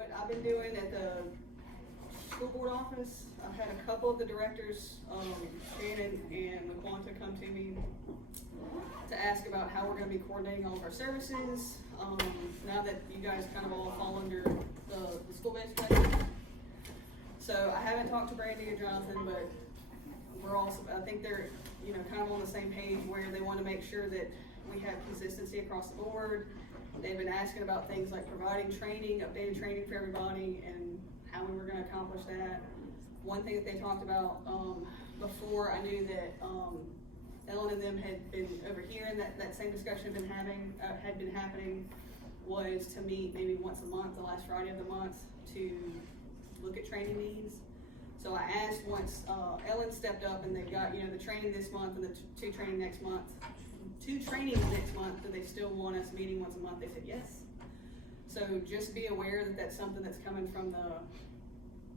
what I've been doing at the school board office, I've had a couple of the directors, Shannon and LaQuanta, come to me to ask about how we're gonna be coordinating all of our services, now that you guys kind of all fall under the school-based budget. So I haven't talked to Brandy or Jonathan, but we're also, I think they're, you know, kind of on the same page where they want to make sure that we have consistency across the board. They've been asking about things like providing training, updated training for everybody, and how we were going to accomplish that. One thing that they talked about before I knew that Ellen and them had been over here, and that same discussion had been happening, was to meet maybe once a month, the last Friday of the month, to look at training needs. So I asked once Ellen stepped up and they got, you know, the training this month and the two trainings next month, do they still want us meeting once a month? They said yes. So just be aware that that's something that's coming from the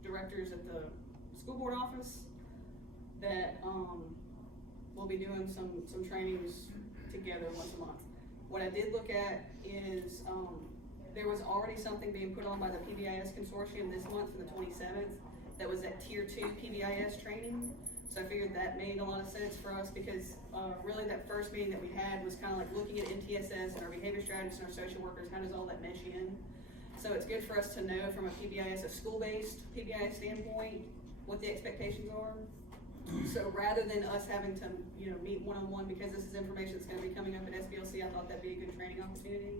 directors at the school board office, that we'll be doing some trainings together once a month. What I did look at is there was already something being put on by the PBIS consortium this month for the 27th that was that tier 2 PBIS training. So I figured that made a lot of sense for us, because really that first meeting that we had was kind of like looking at MTSS and our behavior strategists and our social workers, how does all that mesh in? So it's good for us to know from a PBIS, a school-based PBIS standpoint, what the expectations are. So rather than us having to, you know, meet one-on-one, because this is information that's going to be coming up at SBLC, I thought that'd be a good training opportunity.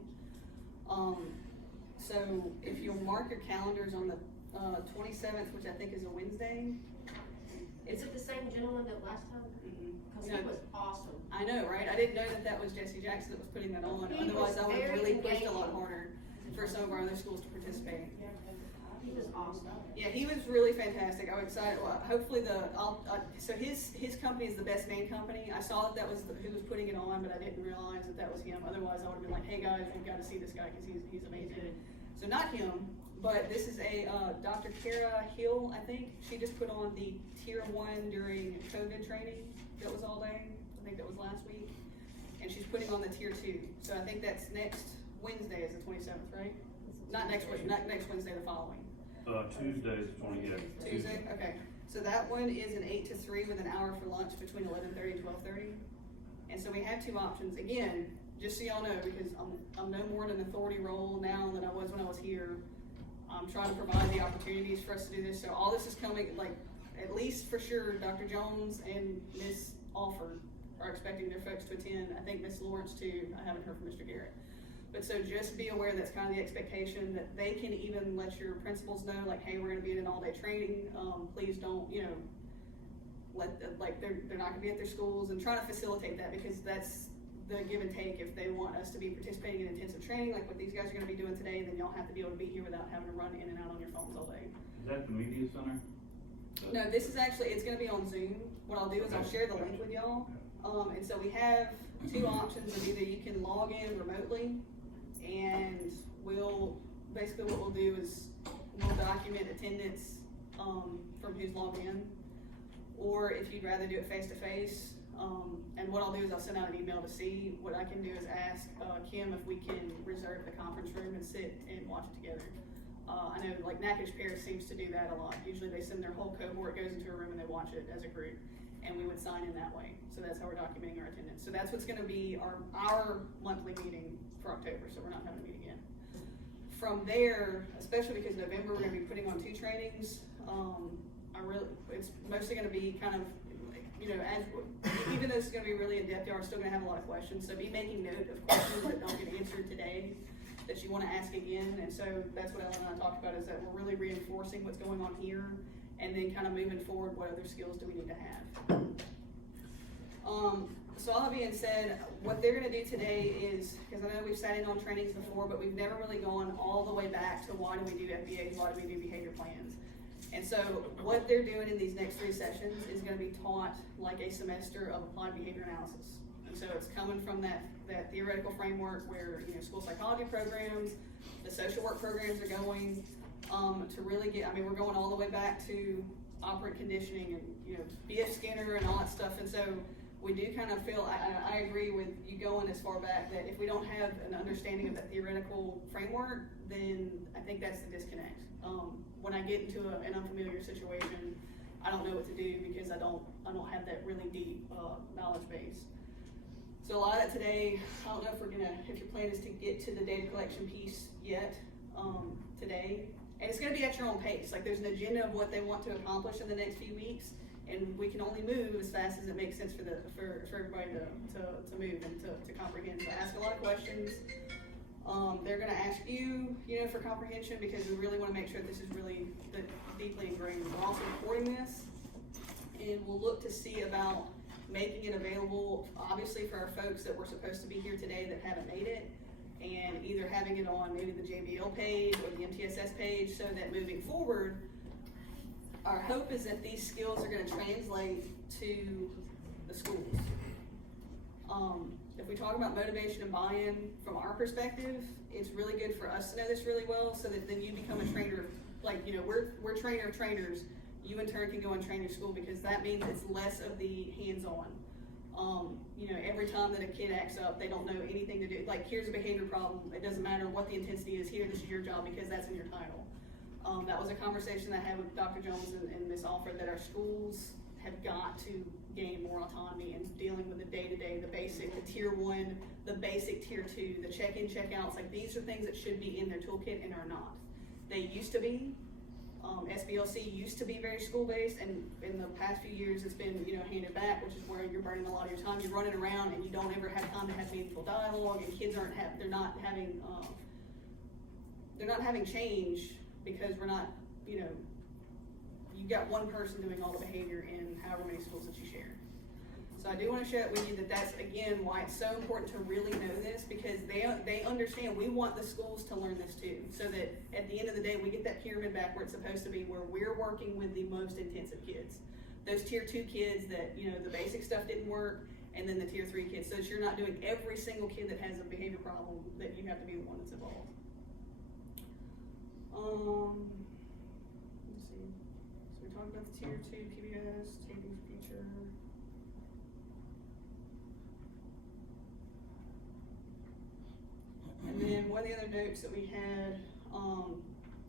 So if you'll mark your calendars on the 27th, which I think is a Wednesday. Is it the same gentleman that last time? Because he was awesome. I know, right? I didn't know that was Jesse Jackson that was putting that on. He Otherwise, I would have really pushed a lot engaging. harder for some of our other schools to participate. He was awesome. Yeah, he was really fantastic. I'm excited. Well, hopefully so his company is the Best Man Company. I saw that was who was putting it on, but I didn't realize that was him. Otherwise, I would have been like, hey guys, we've got to see this guy because he's amazing. So not him, but this is a Dr. Kara Hill, I think. She just put on the tier 1 during COVID training. That was all day. I think that was last week. And she's putting on the tier 2. So I think that's next Wednesday is the 27th, right? Not next Wednesday, the following. Tuesday is 20th. Tuesday? Okay. So that one is an 8 to 3 with an hour for lunch between 11:30 and 12:30. And so we have two options. Again, just so y'all know, because I'm no more in an authority role now than I was when I was here. I'm trying to provide the opportunities for us to do this. So all this is coming, like, at least for sure, Dr. Jones and Miss Alford are expecting their folks to attend. I think Miss Lawrence too. I haven't heard from Mr. Garrett. But so just be aware that's kind of the expectation, that they can even let your principals know, like, hey, we're going to be in an all-day training. Please don't, you know, they're not going to be at their schools, and trying to facilitate that, because that's the give and take. If they want us to be participating in intensive training, like what these guys are going to be doing today, then y'all have to be able to be here without having to run in and out on your phones all day. Is that the media center? No, this is actually, it's going to be on Zoom. What I'll do is I'll share the link with y'all. And so we have two options of either you can log in remotely, and basically what we'll do is we'll document attendance from who's logged in, or if you'd rather do it face-to-face, and what I'll do is I'll send out an email to see. What I can do is ask Kim if we can reserve the conference room and sit and watch it together. I know like Natchitoches Parish seems to do that a lot. Usually they send their whole cohort, goes into a room, and they watch it as a group, and we would sign in that way. So that's how we're documenting our attendance. So that's what's going to be our monthly meeting for October, so we're not having a meeting again. From there, especially because November we're going to be putting on 2 trainings, it's mostly going to be kind of, you know, even though it's going to be really in-depth, y'all are still going to have a lot of questions. So be making note of questions that don't get answered today that you want to ask again. And so that's what Ellen and I talked about, is that we're really reinforcing what's going on here, and then kind of moving forward, what other skills do we need to have. So all that being said, what they're going to do today is, because I know we've sat in on trainings before, but we've never really gone all the way back to why do we do FBAs, why do we do behavior plans. And so what they're doing in these next 3 sessions is going to be taught like a semester of applied behavior analysis. And so it's coming from that theoretical framework where, you know, school psychology programs, the social work programs are going to really get, I mean, we're going all the way back to operant conditioning and, you know, BF Skinner and all that stuff. And so we do kind of feel, I agree with you going as far back, that if we don't have an understanding of that theoretical framework, then I think that's the disconnect. When I get into an unfamiliar situation, I don't know what to do because I don't have that really deep knowledge base. So a lot of today, I don't know if your plan is to get to the data collection piece yet today, and it's going to be at your own pace. Like, there's an agenda of what they want to accomplish in the next few weeks, and we can only move as fast as it makes sense for everybody to move and to comprehend. So ask a lot of questions. They're going to ask you, for comprehension, because we really want to make sure that this is really deeply ingrained. We're also recording this, and we'll look to see about making it available, obviously, for our folks that were supposed to be here today that haven't made it, and either having it on maybe the JBL page or the MTSS page, so that moving forward, our hope is that these skills are going to translate to the schools. If we talk about motivation and buy-in from our perspective, it's really good for us to know this really well, so that then you become a trainer. Like, we're trainer of trainers. You in turn can go and train your school, because that means it's less of the hands-on. Every time that a kid acts up, they don't know anything to do. Like, here's a behavior problem. It doesn't matter what the intensity is here. This is your job because that's in your title. That was a conversation I had with Dr. Jones and Ms. Alford, that our schools have got to gain more autonomy in dealing with the day-to-day, the basic, the tier 1, the basic tier 2, the check-in, check-outs. Like, these are things that should be in their toolkit and are not. They used to be. SBLC used to be very school-based, and in the past few years it's been, handed back, which is where you're burning a lot of your time. You're running around and you don't ever have time to have meaningful dialogue, and kids they're not having change, because we're not, you've got one person doing all the behavior in however many schools that you share. So I do want to share it with you that's, again, why it's so important to really know this, because they understand we want the schools to learn this too, so that at the end of the day, we get that pyramid back where it's supposed to be, where we're working with the most intensive kids. Those tier 2 kids that, the basic stuff didn't work, and then the tier 3 kids, so that you're not doing every single kid that has a behavior problem, that you have to be the one that's involved. Let's see. So we talked about the tier 2 PBS, taking future. And then one of the other notes that we had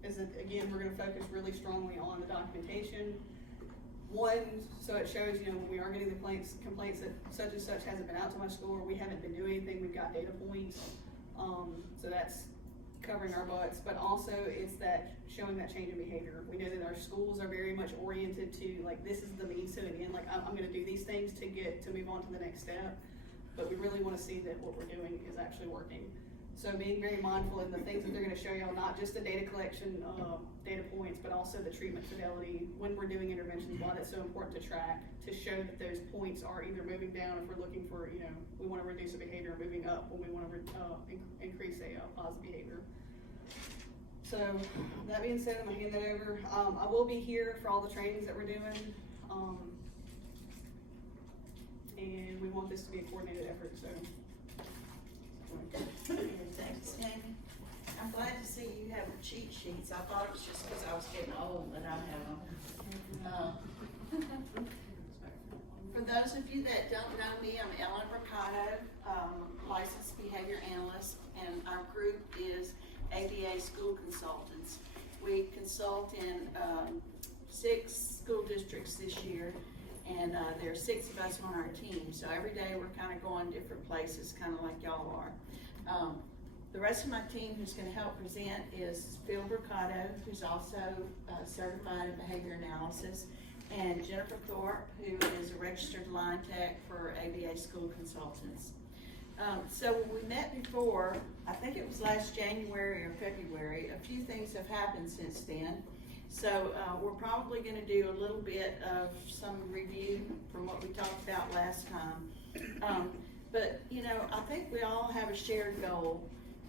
is that, again, we're going to focus really strongly on the documentation. One, so it shows, when we are getting the complaints that such and such hasn't been out to my school, or we haven't been doing anything, we've got data points. So that's covering our butts, but also it's that showing that change in behavior. We know that our schools are very much oriented to, like, this is the means to an end. Like, I'm going to do these things to move on to the next step, but we really want to see that what we're doing is actually working. So being very mindful in the things that they're going to show y'all, not just the data collection data points, but also the treatment fidelity when we're doing interventions, why that's so important to track, to show that those points are either moving down if we're looking for, we want to reduce a behavior, or moving up when we want to increase a positive behavior. So that being said, I'm going to hand that over. I will be here for all the trainings that we're doing. And we want this to be a coordinated effort, so. Thanks, Tammy. I'm glad to see you have cheat sheets. I thought it was just because I was getting old that I have them. For those of you that don't know me, I'm Ellen Mercado, licensed behavior analyst, and our group is ABA School Consultants. We consult in 6 school districts this year, and there are 6 of us on our team. So every day we're kind of going different places, kind of like y'all are. The rest of my team who's going to help present is Phil Mercado, who's also certified in behavior analysis, and Jennifer Thorpe, who is a registered line tech for ABA School Consultants. So when we met before, I think it was last January or February, a few things have happened since then. So we're probably going to do a little bit of some review from what we talked about last time. But I think we all have a shared goal,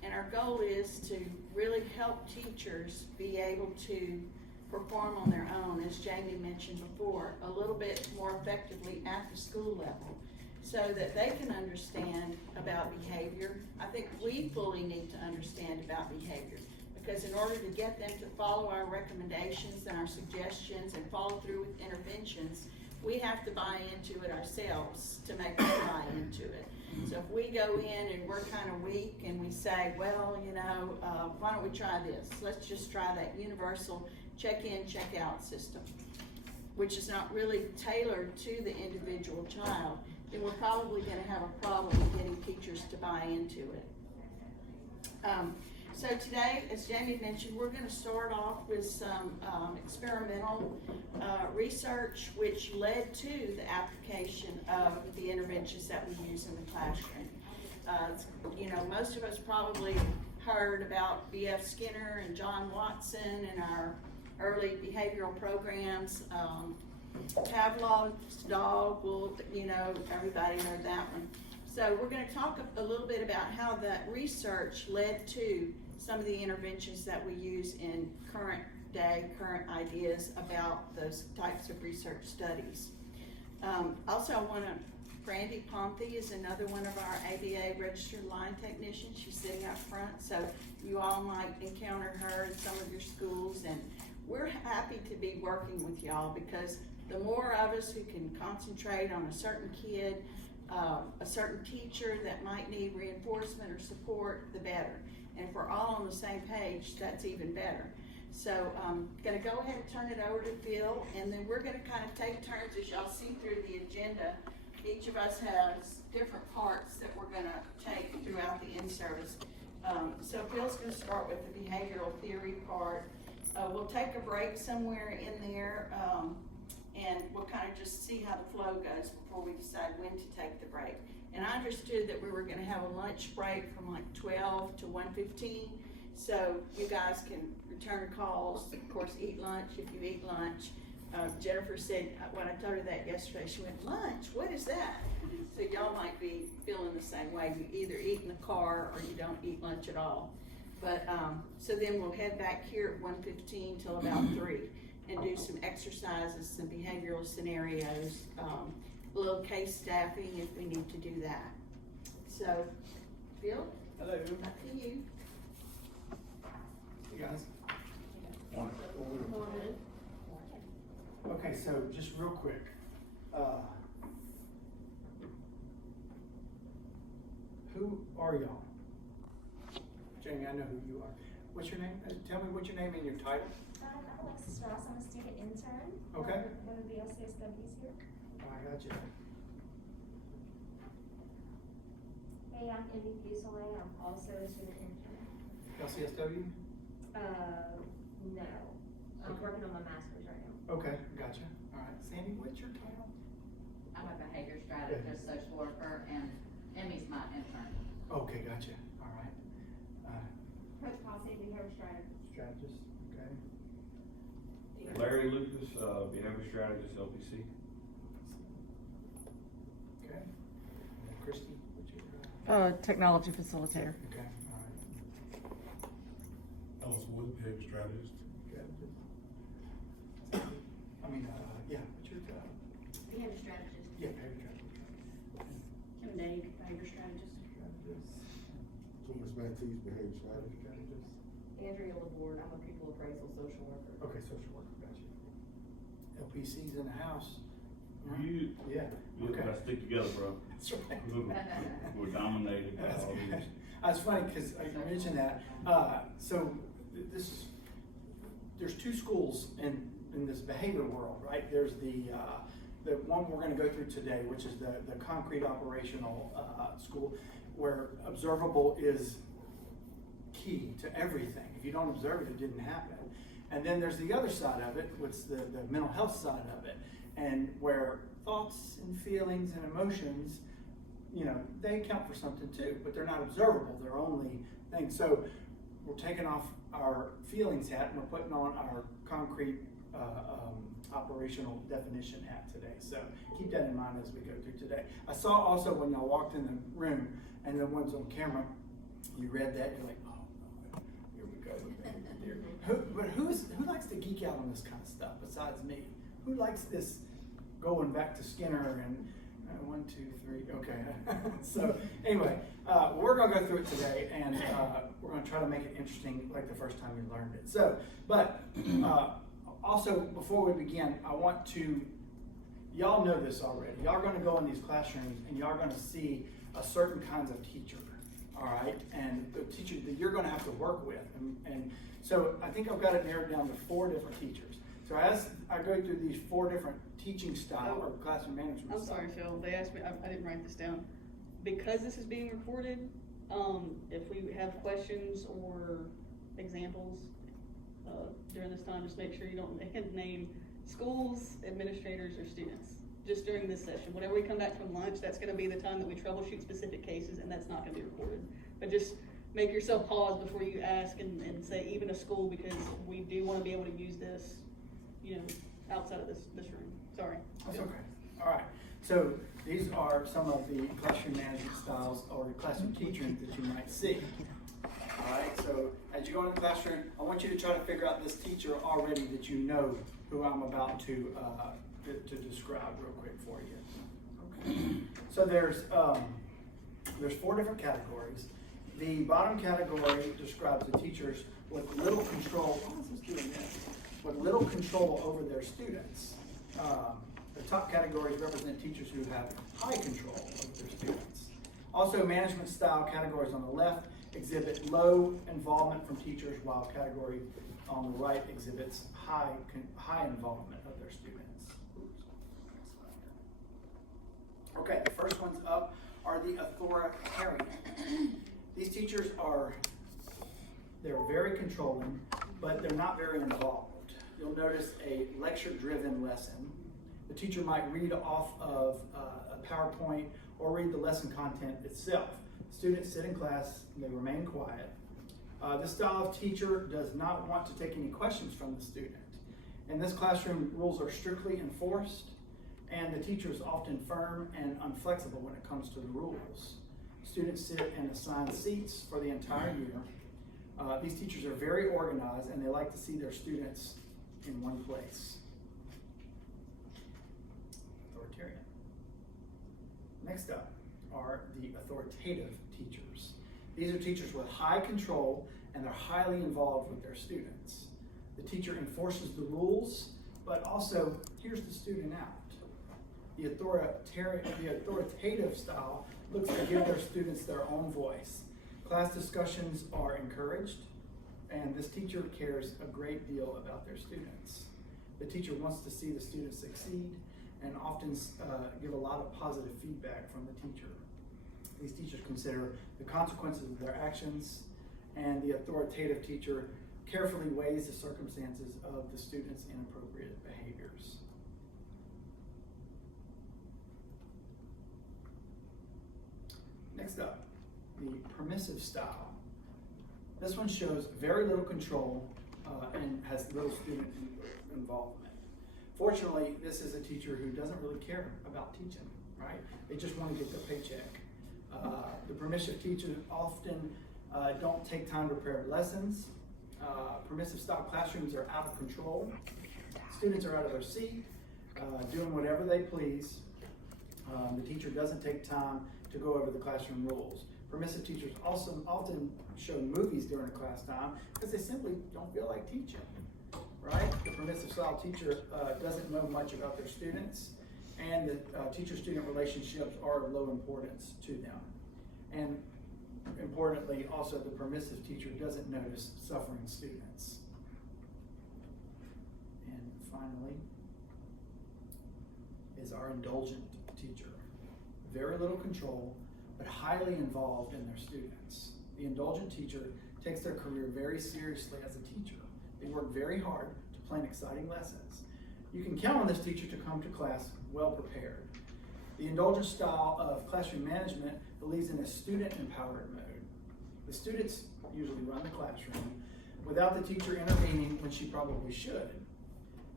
and our goal is to really help teachers be able to perform on their own, as Jamie mentioned before, a little bit more effectively at the school level, so that they can understand about behavior. I think we fully need to understand about behavior, because in order to get them to follow our recommendations and our suggestions and follow through with interventions, we have to buy into it ourselves to make them buy into it. So if we go in and we're kind of weak and we say, well, you know, why don't we try this? Let's just try that universal check-in, check-out system, which is not really tailored to the individual child, then we're probably going to have a problem getting teachers to buy into it. So today, as Jamie mentioned, we're going to start off with some experimental research which led to the application of the interventions that we use in the classroom. You know, most of us probably heard about B.F. Skinner and John Watson and our early behavioral programs. Pavlov's dog, well, you know, everybody heard that one. So we're going to talk a little bit about how that research led to some of the interventions that we use in current ideas about those types of research studies. Also, I want to, Brandy Pompey is another one of our ABA registered line technicians. She's sitting up front, so you all might encounter her in some of your schools, and we're happy to be working with y'all because the more of us who can concentrate on a certain kid, a certain teacher that might need reinforcement or support, the better. And if we're all on the same page, that's even better. So I'm gonna go ahead and turn it over to Phil, and then we're gonna kind of take turns as y'all see through the agenda. Each of us has different parts that we're gonna take throughout the in-service. So Phil's gonna start with the behavioral theory part. We'll take a break somewhere in there, and we'll kind of just see how the flow goes before we decide when to take the break. And I understood that we were gonna have a lunch break from like 12 to 1:15, so you guys can return calls, of course eat lunch if you eat lunch. Jennifer said, when I told her that yesterday, she went, lunch, what is that? So y'all might be feeling the same way. You either eat in the car or you don't eat lunch at all. But, so then we'll head back here at 1:15 till about 3 and do some exercises, some behavioral scenarios, a little case staffing if we need to do that. So, Phil? Hello. Up to you. You guys. Morning. Okay, so just real quick, who are y'all? Jamie, I know who you are. What's your name? Tell me what's your name and your title. I'm Alexis Strauss. I'm a student intern. Okay. One of the LCSWs here. Oh, I got you. Hey, I'm Emmy Fuselier. I'm also a student intern. LCSW? No. I'm working on my master's right now. Okay, gotcha. All right. Sandy, what's your title? I'm a behavior strategist, social worker, and Emmy's my intern. Okay, gotcha. All right. Coach Posse, behavior strategist. Strategist, okay. Larry Lucas, behavior strategist, LPC. Okay. And then Christy, what's your, Technology facilitator. okay, all right. Ellis Wood, behavior strategist. Strategist. I mean, yeah, what's your, Behavior strategist. yeah, behavior strategist. Kim Dade, behavior strategist. Strategist. Thomas Matthews, behavior strategist. Strategist. Andrea LaBorde, I'm a pupil appraisal social worker. Okay, social worker, gotcha. LPC's in the house. You, Yeah, you okay. gotta stick together, bro. That's right. We're dominated by That's all good. these. That's funny, cause you mentioned that, so there's two schools in this behavior world, right? There's the one we're gonna go through today, which is the concrete operational, school, where observable is key to everything. If you don't observe it, it didn't happen. And then there's the other side of it, which is the mental health side of it, and where thoughts and feelings and emotions, you know, they count for something too, but they're not observable. They're only things. So we're taking off our feelings hat and we're putting on our concrete operational definition hat today. So keep that in mind as we go through today. I saw also when y'all walked in the room and the ones on camera, you read that, you're like, oh, no, here we go. Who likes to geek out on this kind of stuff besides me? Who likes this going back to Skinner and 1, 2, 3, okay. So anyway, we're gonna go through it today and we're gonna try to make it interesting like the first time you learned it. So, but also before we begin, I want to, y'all know this already. Y'all are gonna go in these classrooms and y'all are gonna see a certain kinds of teacher, all right? And the teacher that you're gonna have to work with. And so I think I've got it narrowed down to 4 different teachers. So as I go through these 4 different teaching style or classroom management I'm style. sorry, Phil, they asked me, I didn't write this down. Because this is being recorded, if we have questions or examples, during this time, just make sure you don't name schools, administrators, or students, just during this session. Whenever we come back from lunch, that's gonna be the time that we troubleshoot specific cases, and that's not gonna be recorded. But just make yourself pause before you ask and say even a school, because we do wanna be able to use this, outside of this room. Sorry. That's okay. All right. So these are some of the classroom management styles or classroom teaching that you might see. All right. So as you go into the classroom, I want you to try to figure out this teacher already that you know who I'm about to describe real quick for you. Okay. So there's 4 different categories. The bottom category describes the teachers with little control. Why is this doing this? With little control over their students. The top categories represent teachers who have high control over their students. Also, management style categories on the left exhibit low involvement from teachers, while category on the right exhibits high involvement of their students. Okay, the first ones up are the authoritarian. These teachers they're very controlling, but they're not very involved. You'll notice a lecture-driven lesson. The teacher might read off of a PowerPoint or read the lesson content itself. Students sit in class and they remain quiet. This style of teacher does not want to take any questions from the student. In this classroom, rules are strictly enforced, and the teacher is often firm and unflexible when it comes to the rules. Students sit in assigned seats for the entire year. These teachers are very organized, and they like to see their students in one place. Authoritarian. Next up are the authoritative teachers. These are teachers with high control, and they're highly involved with their students. The teacher enforces the rules, but also hears the student out. The authoritative style looks to give their students their own voice. Class discussions are encouraged, and this teacher cares a great deal about their students. The teacher wants to see the students succeed and often give a lot of positive feedback from the teacher. These teachers consider the consequences of their actions, and the authoritative teacher carefully weighs the circumstances of the students' inappropriate behaviors. Next up, the permissive style. This one shows very little control and has little student involvement. Fortunately, this is a teacher who doesn't really care about teaching, right? They just want to get their paycheck. The permissive teachers often don't take time to prepare lessons. Permissive style classrooms are out of control. Students are out of their seat, doing whatever they please. The teacher doesn't take time to go over the classroom rules. Permissive teachers also often show movies during class time because they simply don't feel like teaching, right? The permissive style teacher doesn't know much about their students, and the teacher-student relationships are of low importance to them. And importantly, also, the permissive teacher doesn't notice suffering students. And finally is our indulgent teacher. Very little control, but highly involved in their students. The indulgent teacher takes their career very seriously as a teacher. They work very hard to plan exciting lessons. You can count on this teacher to come to class well prepared. The indulgent style of classroom management believes in a student-empowered mode. The students usually run the classroom without the teacher intervening when she probably should.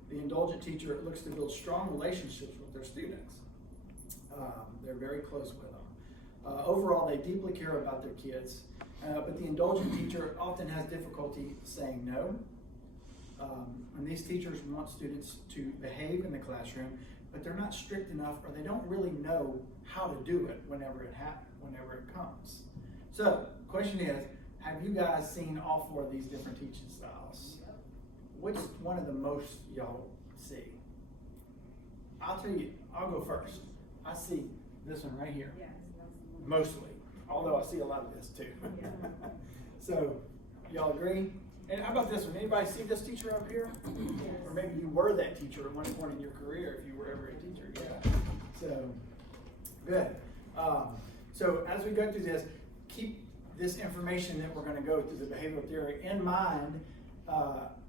The indulgent teacher looks to build strong relationships with their students. They're very close with them. Overall, they deeply care about their kids, but the indulgent teacher often has difficulty saying no. And these teachers want students to behave in the classroom, but they're not strict enough, or they don't really know how to do it whenever it comes. So, question is, have you guys seen all 4 of these different teaching styles? Which one of the most y'all see? I'll tell you, I'll go first. I see this one right here, mostly, although I see a lot of this too. So, y'all agree? And how about this one? Anybody see this teacher up here? Or maybe you were that teacher at one point in your career, if you were ever a teacher. Yeah. So, good. So as we go through this, keep this information that we're going to go through the behavioral theory in mind,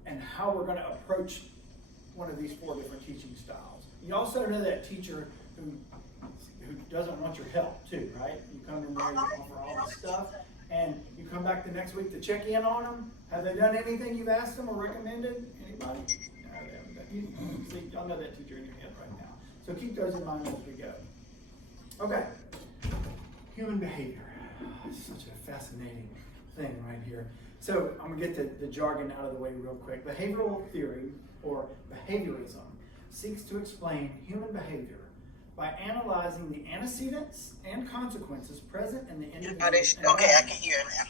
and how we're going to approach one of these 4 different teaching styles. You also know that teacher who doesn't want your help too, right? You come in there, you offer all this stuff, and you come back the next week to check in on them. Have they done anything you've asked them or recommended? Anybody? No, they haven't done. See, y'all know that teacher in your head right now. So keep those in mind as we go. Okay. Human behavior. It's such a fascinating thing right here. So I'm gonna get the jargon out of the way real quick. Behavioral theory, or behaviorism, seeks to explain human behavior by analyzing the antecedents and consequences present in the individual's Okay, I can hear it now.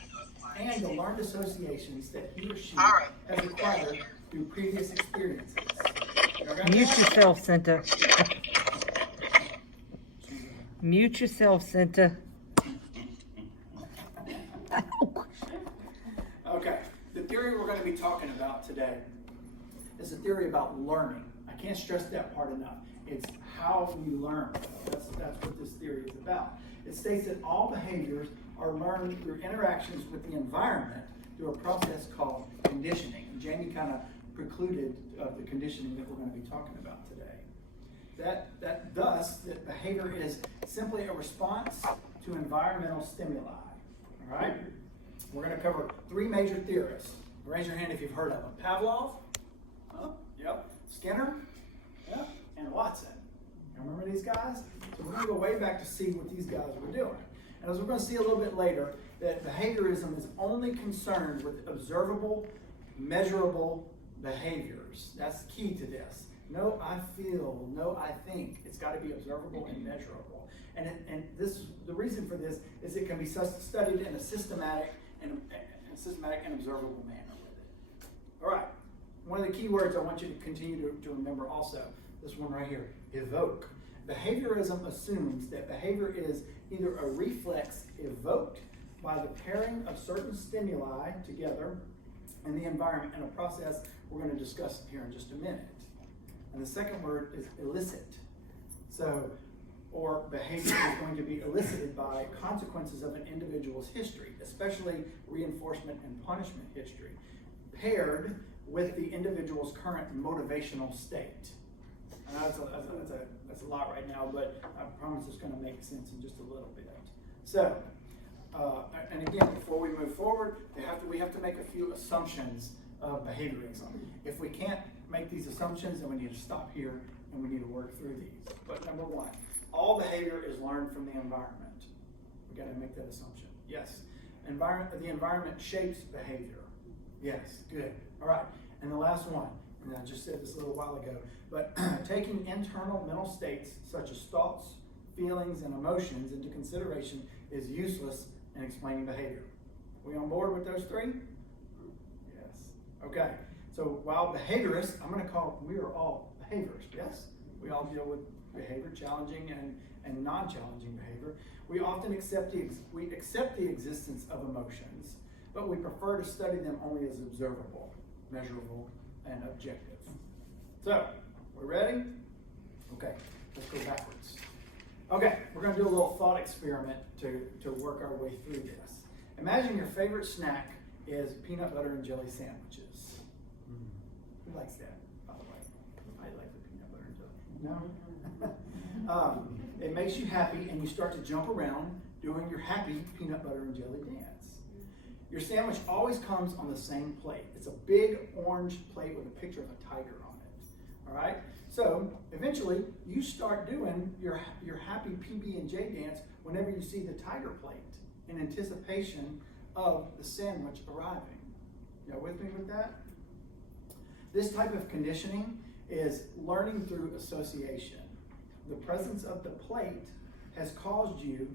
and the learned associations that he or she has acquired through previous experiences. Mute yourself, Cinta. Mute yourself, Cinta. Okay, the theory we're going to be talking about today is a theory about learning. I can't stress that part enough. It's how we learn. That's what this theory is about. It states that all behaviors are learned through interactions with the environment through a process called conditioning. And Jamie kind of precluded the conditioning that we're going to be talking about today. Thus, that behavior is simply a response to environmental stimuli. All right? We're going to cover 3 major theorists. Raise your hand if you've heard of them. Pavlov? Yep. Skinner? Yep. And Watson. You remember these guys? So we're going to go way back to see what these guys were doing. And as we're going to see a little bit later, that behaviorism is only concerned with observable, measurable behaviors. That's key to this. No, I feel, no, I think. It's got to be observable and measurable. And the reason for this is it can be studied in a systematic and observable manner with it. All right. One of the key words I want you to continue to remember also, this one right here, evoke. Behaviorism assumes that behavior is either a reflex evoked by the pairing of certain stimuli together in the environment in a process we're going to discuss here in just a minute. And the second word is elicit. So, or behavior is going to be elicited by consequences of an individual's history, especially reinforcement and punishment history, paired with the individual's current motivational state. I know that's a lot right now, but I promise it's going to make sense in just a little bit. So, and again, before we move forward, we have to make a few assumptions of behaviorism. If we can't make these assumptions, then we need to stop here and we need to work through these. But number 1, all behavior is learned from the environment. We got to make that assumption. Yes. The environment shapes behavior. Yes, good. All right. And the last one, and I just said this a little while ago, but taking internal mental states such as thoughts, feelings, and emotions into consideration is useless in explaining behavior. We on board with those 3? Yes. Okay. So while behaviorists, we are all behaviorists, yes? We all deal with behavior, challenging and non-challenging behavior. We often accept the existence of emotions, but we prefer to study them only as observable, measurable, and objective. So, we ready? Okay, let's go backwards. Okay, we're going to do a little thought experiment to work our way through this. Imagine your favorite snack is peanut butter and jelly sandwiches. Who likes that, by the way? I like the peanut butter and jelly. No? It makes you happy and you start to jump around doing your happy peanut butter and jelly dance. Your sandwich always comes on the same plate. It's a big orange plate with a picture of a tiger on it. All right? So eventually you start doing your happy PB&J dance whenever you see the tiger plate in anticipation of the sandwich arriving. You with me with that? This type of conditioning is learning through association. The presence of the plate has caused you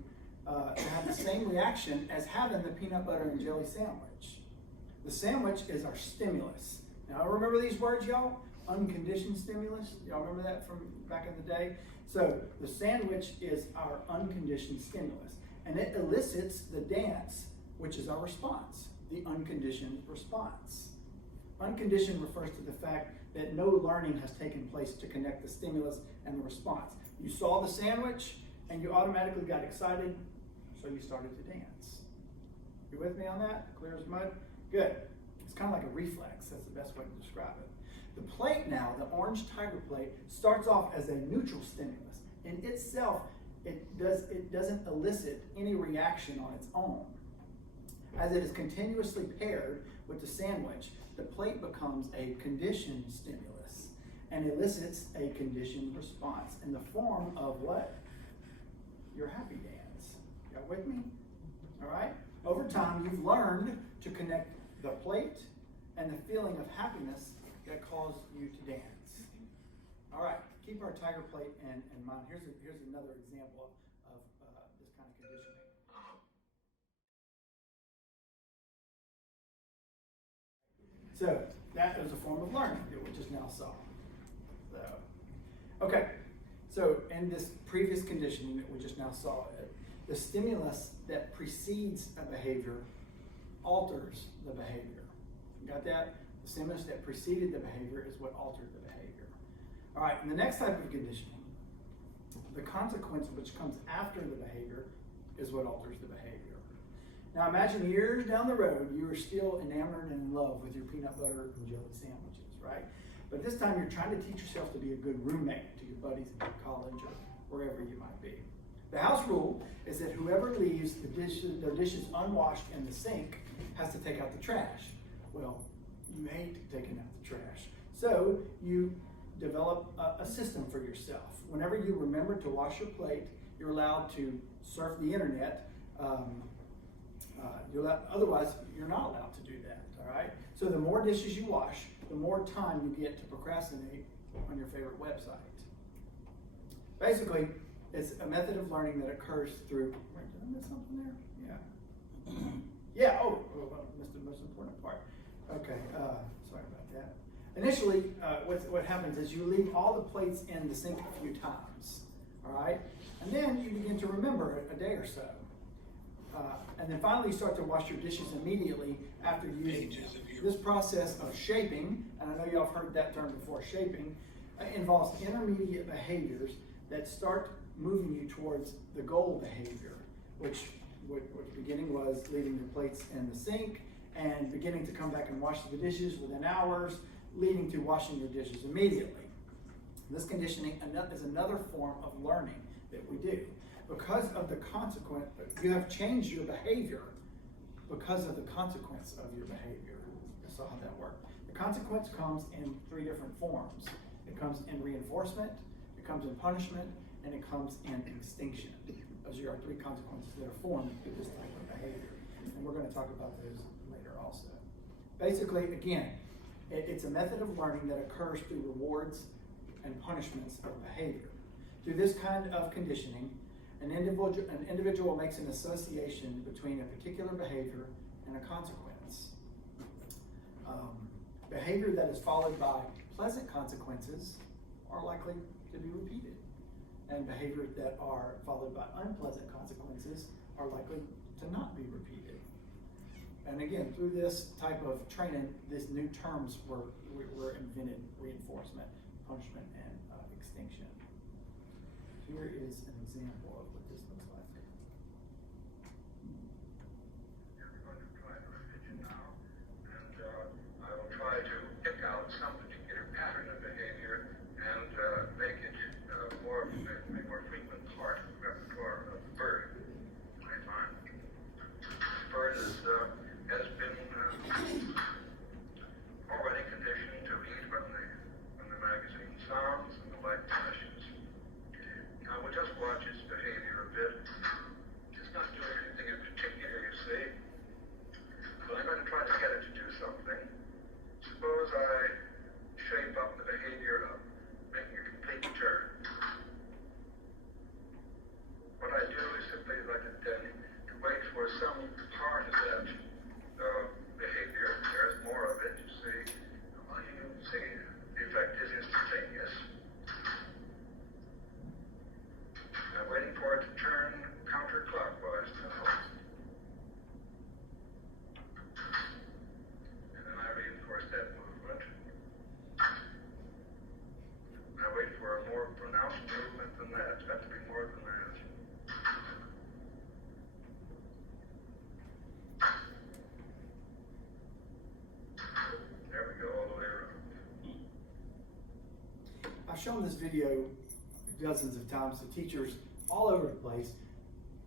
to have the same reaction as having the peanut butter and jelly sandwich. The sandwich is our stimulus. Now remember these words, y'all? unconditioned stimulus. Y'all remember that from back in the day? So the sandwich is our unconditioned stimulus, and it elicits the dance, which is our response, the unconditioned response. Unconditioned refers to the fact that no learning has taken place to connect the stimulus and the response. You saw the sandwich and you automatically got excited, so you started to dance. You with me on that? Clear as mud? Good. It's kind of like a reflex. That's the best way to describe it. The plate now, the orange tiger plate, starts off as a neutral stimulus. In itself, it doesn't elicit any reaction on its own. As it is continuously paired with the sandwich, the plate becomes a conditioned stimulus and elicits a conditioned response in the form of what? Your happy dance. Y'all with me? All right? Over time, you've learned to connect the plate and the feeling of happiness that caused you to dance. All right, keep our tiger plate in mind. Here's another example of this kind of conditioning. So that is a form of learning that we just now saw. So, okay, so in this previous conditioning that we just now saw, the stimulus that precedes a behavior alters the behavior. You got that? The stimulus that preceded the behavior is what altered the behavior. All right, and the next type of conditioning, the consequence which comes after the behavior is what alters the behavior. Now imagine years down the road, you are still enamored and in love with your peanut butter and jelly sandwiches, right? But this time you're trying to teach yourself to be a good roommate to your buddies in college or wherever you might be. The house rule is that whoever leaves their dishes unwashed in the sink has to take out the trash. Well, you hate taking out the trash. So you develop a system for yourself. Whenever you remember to wash your plate, you're allowed to surf the internet. Otherwise, you're not allowed to do that, all right? So the more dishes you wash, the more time you get to procrastinate on your favorite website. Basically, it's a method of learning that occurs through, wait, did I miss something there? Yeah. Yeah, missed the most important part. Okay, sorry about that. Initially, what happens is you leave all the plates in the sink a few times, all right? And then you begin to remember a day or so. And then finally you start to wash your dishes immediately after using them. This process of shaping, and I know y'all have heard that term before, shaping, involves intermediate behaviors that start moving you towards the goal behavior, which beginning was leaving your plates in the sink and beginning to come back and wash the dishes within hours, leading to washing your dishes immediately. This conditioning is another form of learning that we do. Because of the consequence, you have changed your behavior because of the consequence of your behavior. You saw how that worked. The consequence comes in three different forms. It comes in reinforcement, it comes in punishment, and it comes in extinction. Those are our three consequences that are formed through this type of behavior. And we're going to talk about those later also. Basically, again, it's a method of learning that occurs through rewards and punishments of behavior. Through this kind of conditioning, an individual makes an association between a particular behavior and a consequence. Behavior that is followed by pleasant consequences are likely to be repeated. And behaviors that are followed by unpleasant consequences are likely to not be repeated. And again, through this type of training, these new terms were invented: reinforcement, punishment, and extinction. Here is an example of what this looks like. We're going to try to revision now, and I will try to pick out some particular pattern of behavior and make it a more frequent part of the repertoire of the bird. I find the bird has been already conditioned to read from the magazine sounds and the light flashes. Now we'll just watch its behavior a bit. shown this video dozens of times to teachers all over the place,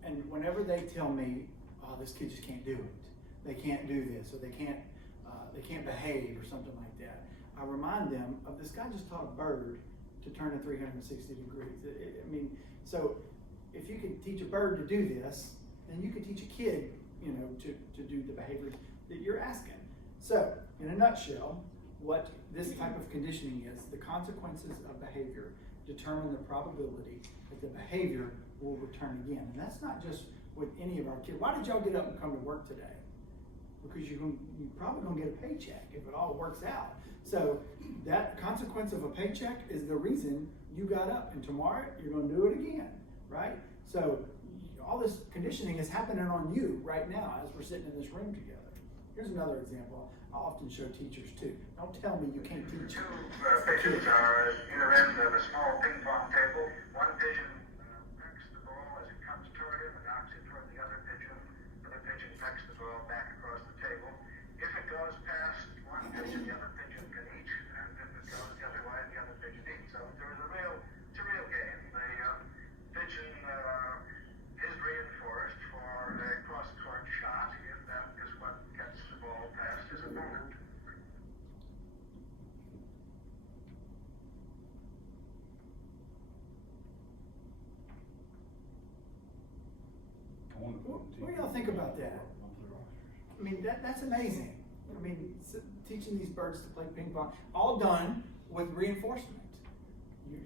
and whenever they tell me, oh, this kid just can't do it, they can't do this, or they can't behave or something like that, I remind them of this guy just taught a bird to turn at 360 degrees. I mean, so if you can teach a bird to do this, then you can teach a kid, you know, to do the behaviors that you're asking. So, in a nutshell, what this type of conditioning is, the consequences of behavior determine the probability that the behavior will return again. And that's not just with any of our kids. Why did y'all get up and come to work today? Because you're probably gonna get a paycheck if it all works out. So that consequence of a paycheck is the reason you got up, and tomorrow you're gonna do it again, right? So all this conditioning is happening on you right now as we're sitting in this room together. Here's another example I often show teachers too. Don't tell me you can't teach. Two pigeons are at either end of a small ping pong table. One pigeon pecks the ball as it comes toward him and knocks it toward the other pigeon. The other pigeon pecks the ball back across the table. If it goes past one pigeon, the other pigeon can eat, and if it goes the other way, the other pigeon eats. So it's a real game. The pigeon is reinforced for a cross-court shot if that is what gets the ball past his opponent. What do y'all think about that? I mean, that's amazing. I mean, teaching these birds to play ping pong, all done with reinforcement.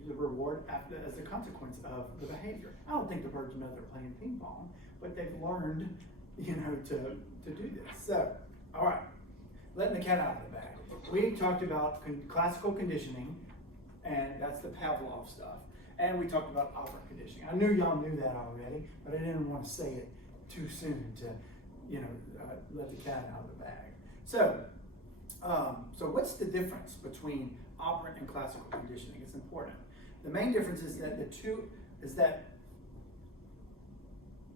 The reward as a consequence of the behavior. I don't think the birds know they're playing ping pong, but they've learned, you know, to do this. So, all right, letting the cat out of the bag. We talked about classical conditioning, and that's the Pavlov stuff. And we talked about operant conditioning. I knew y'all knew that already, but I didn't want to say it too soon to, you know, let the cat out of the bag. So, so what's the difference between operant and classical conditioning? It's important. The main difference is that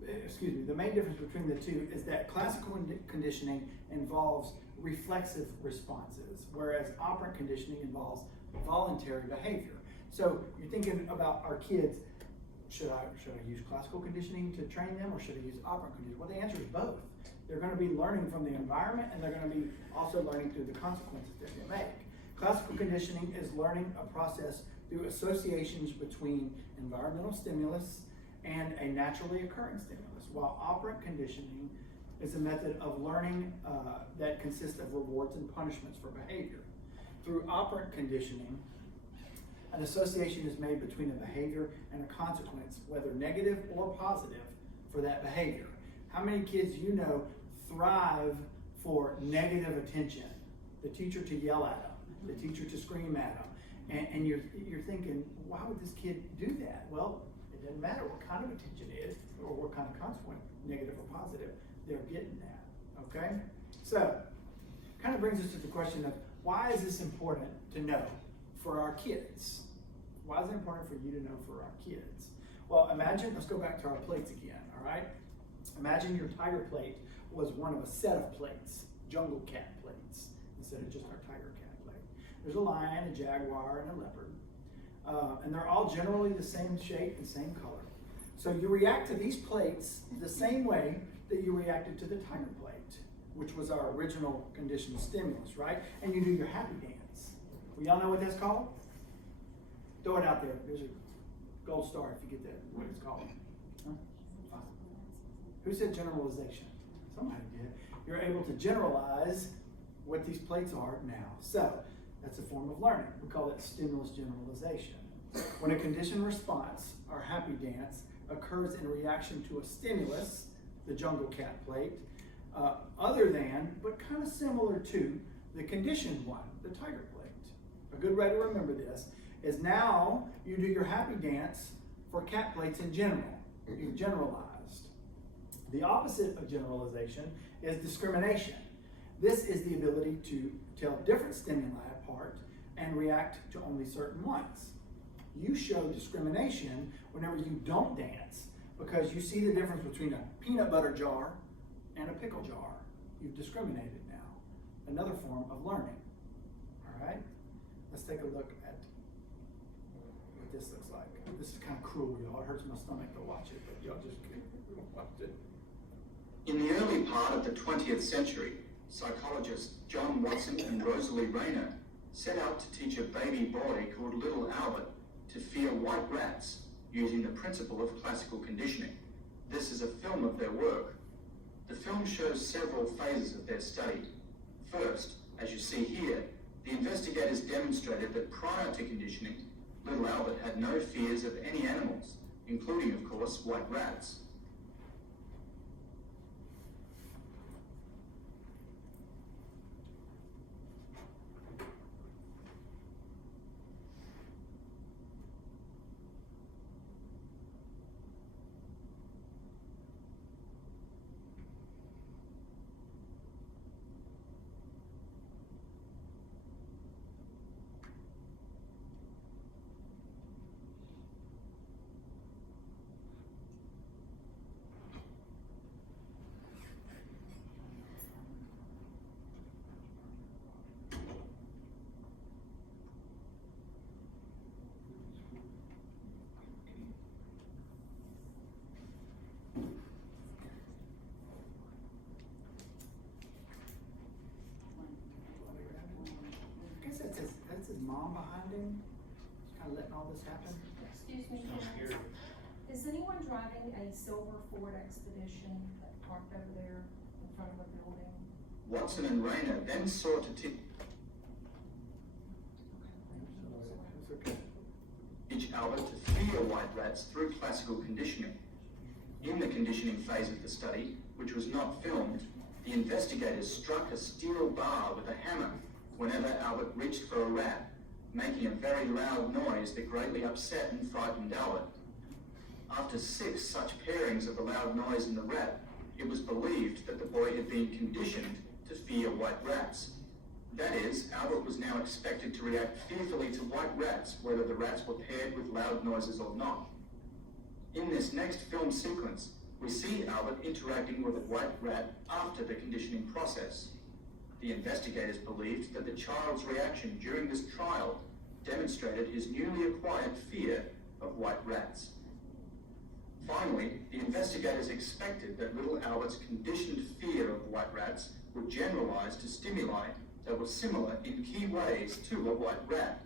the main difference between the two is that classical conditioning involves reflexive responses, whereas operant conditioning involves voluntary behavior. So you're thinking about our kids, should I use classical conditioning to train them, or should I use operant conditioning? Well, the answer is both. They're going to be learning from the environment, and they're going to be also learning through the consequences that they make. Classical conditioning is learning a process through associations between environmental stimulus and a naturally occurring stimulus, while operant conditioning is a method of learning that consists of rewards and punishments for behavior. Through operant conditioning, an association is made between a behavior and a consequence, whether negative or positive, for that behavior. How many kids you know thrive for negative attention? The teacher to yell at them, the teacher to scream at them, and you're thinking, why would this kid do that? Well, it doesn't matter what kind of attention it is or what kind of consequence, negative or positive, they're getting that. Okay, so kind of brings us to the question of why is this important to know for our kids? Why is it important for you to know for our kids? Well, imagine, let's go back to our plates again, all right? Imagine your tiger plate was one of a set of plates, jungle cat plates, instead of just our tiger cat plate. There's a lion, a jaguar, and a leopard. And they're all generally the same shape and same color. So you react to these plates the same way that you reacted to the tiger plate, which was our original conditioned stimulus, right? And you do your happy dance. Well, y'all know what that's called? Throw it out there. There's a gold star if you get that, what it's called. Huh? Who said generalization? Somebody did. You're able to generalize what these plates are now. So that's a form of learning. We call it stimulus generalization. When a conditioned response, our happy dance, occurs in reaction to a stimulus, the jungle cat plate, other than, but kind of similar to, the conditioned one, the tiger plate. A good way to remember this is now you do your happy dance for cat plates in general. You've generalized. The opposite of generalization is discrimination. This is the ability to tell different stimuli apart and react to only certain ones. You show discrimination whenever you don't dance because you see the difference between a peanut butter jar and a pickle jar. You've discriminated now. Another form of learning. All right? Let's take a look at what this looks like. This is kind of cruel, y'all. It hurts my stomach to watch it, but y'all just watch it. In the early part of the 20th century, psychologists John Watson and Rosalie Rayner set out to teach a baby boy called Little Albert to fear white rats using the principle of classical conditioning. This is a film of their work. The film shows several phases of their study. First, as you see here, the investigators demonstrated that prior to conditioning, Little Albert had no fears of any animals, including, of course, white rats. I guess that's his mom behind him, just kind of letting all this happen. Excuse me, Sounds Karen. scary. Is anyone driving a silver Ford Expedition that parked over there in front of a building? Watson and Rayner then sought to teach It's okay. Albert to fear white rats through classical conditioning. In the conditioning phase of the study, which was not filmed, the investigators struck a steel bar with a hammer whenever Albert reached for a rat, making a very loud noise that greatly upset and frightened Albert. After 6 such pairings of the loud noise and the rat, it was believed that the boy had been conditioned to fear white rats. That is, Albert was now expected to react fearfully to white rats, whether the rats were paired with loud noises or not. In this next film sequence, we see Albert interacting with a white rat after the conditioning process. The investigators believed that the child's reaction during this trial demonstrated his newly acquired fear of white rats. Finally, the investigators expected that little Albert's conditioned fear of white rats would generalize to stimuli that were similar in key ways to a white rat.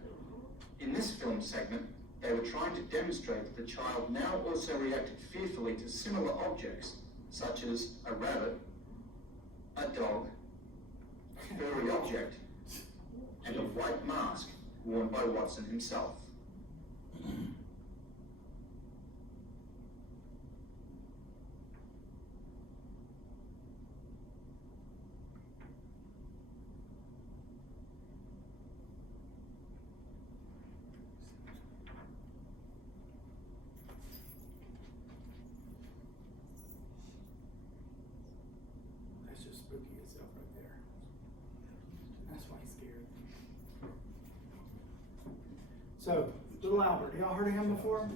In this film segment, they were trying to demonstrate that the child now also reacted fearfully to similar objects, such as a rabbit, a dog, a furry object, and a white mask worn by Watson himself. That's just spooky itself right there. That's why he's scared. So, little Albert, y'all heard of him before?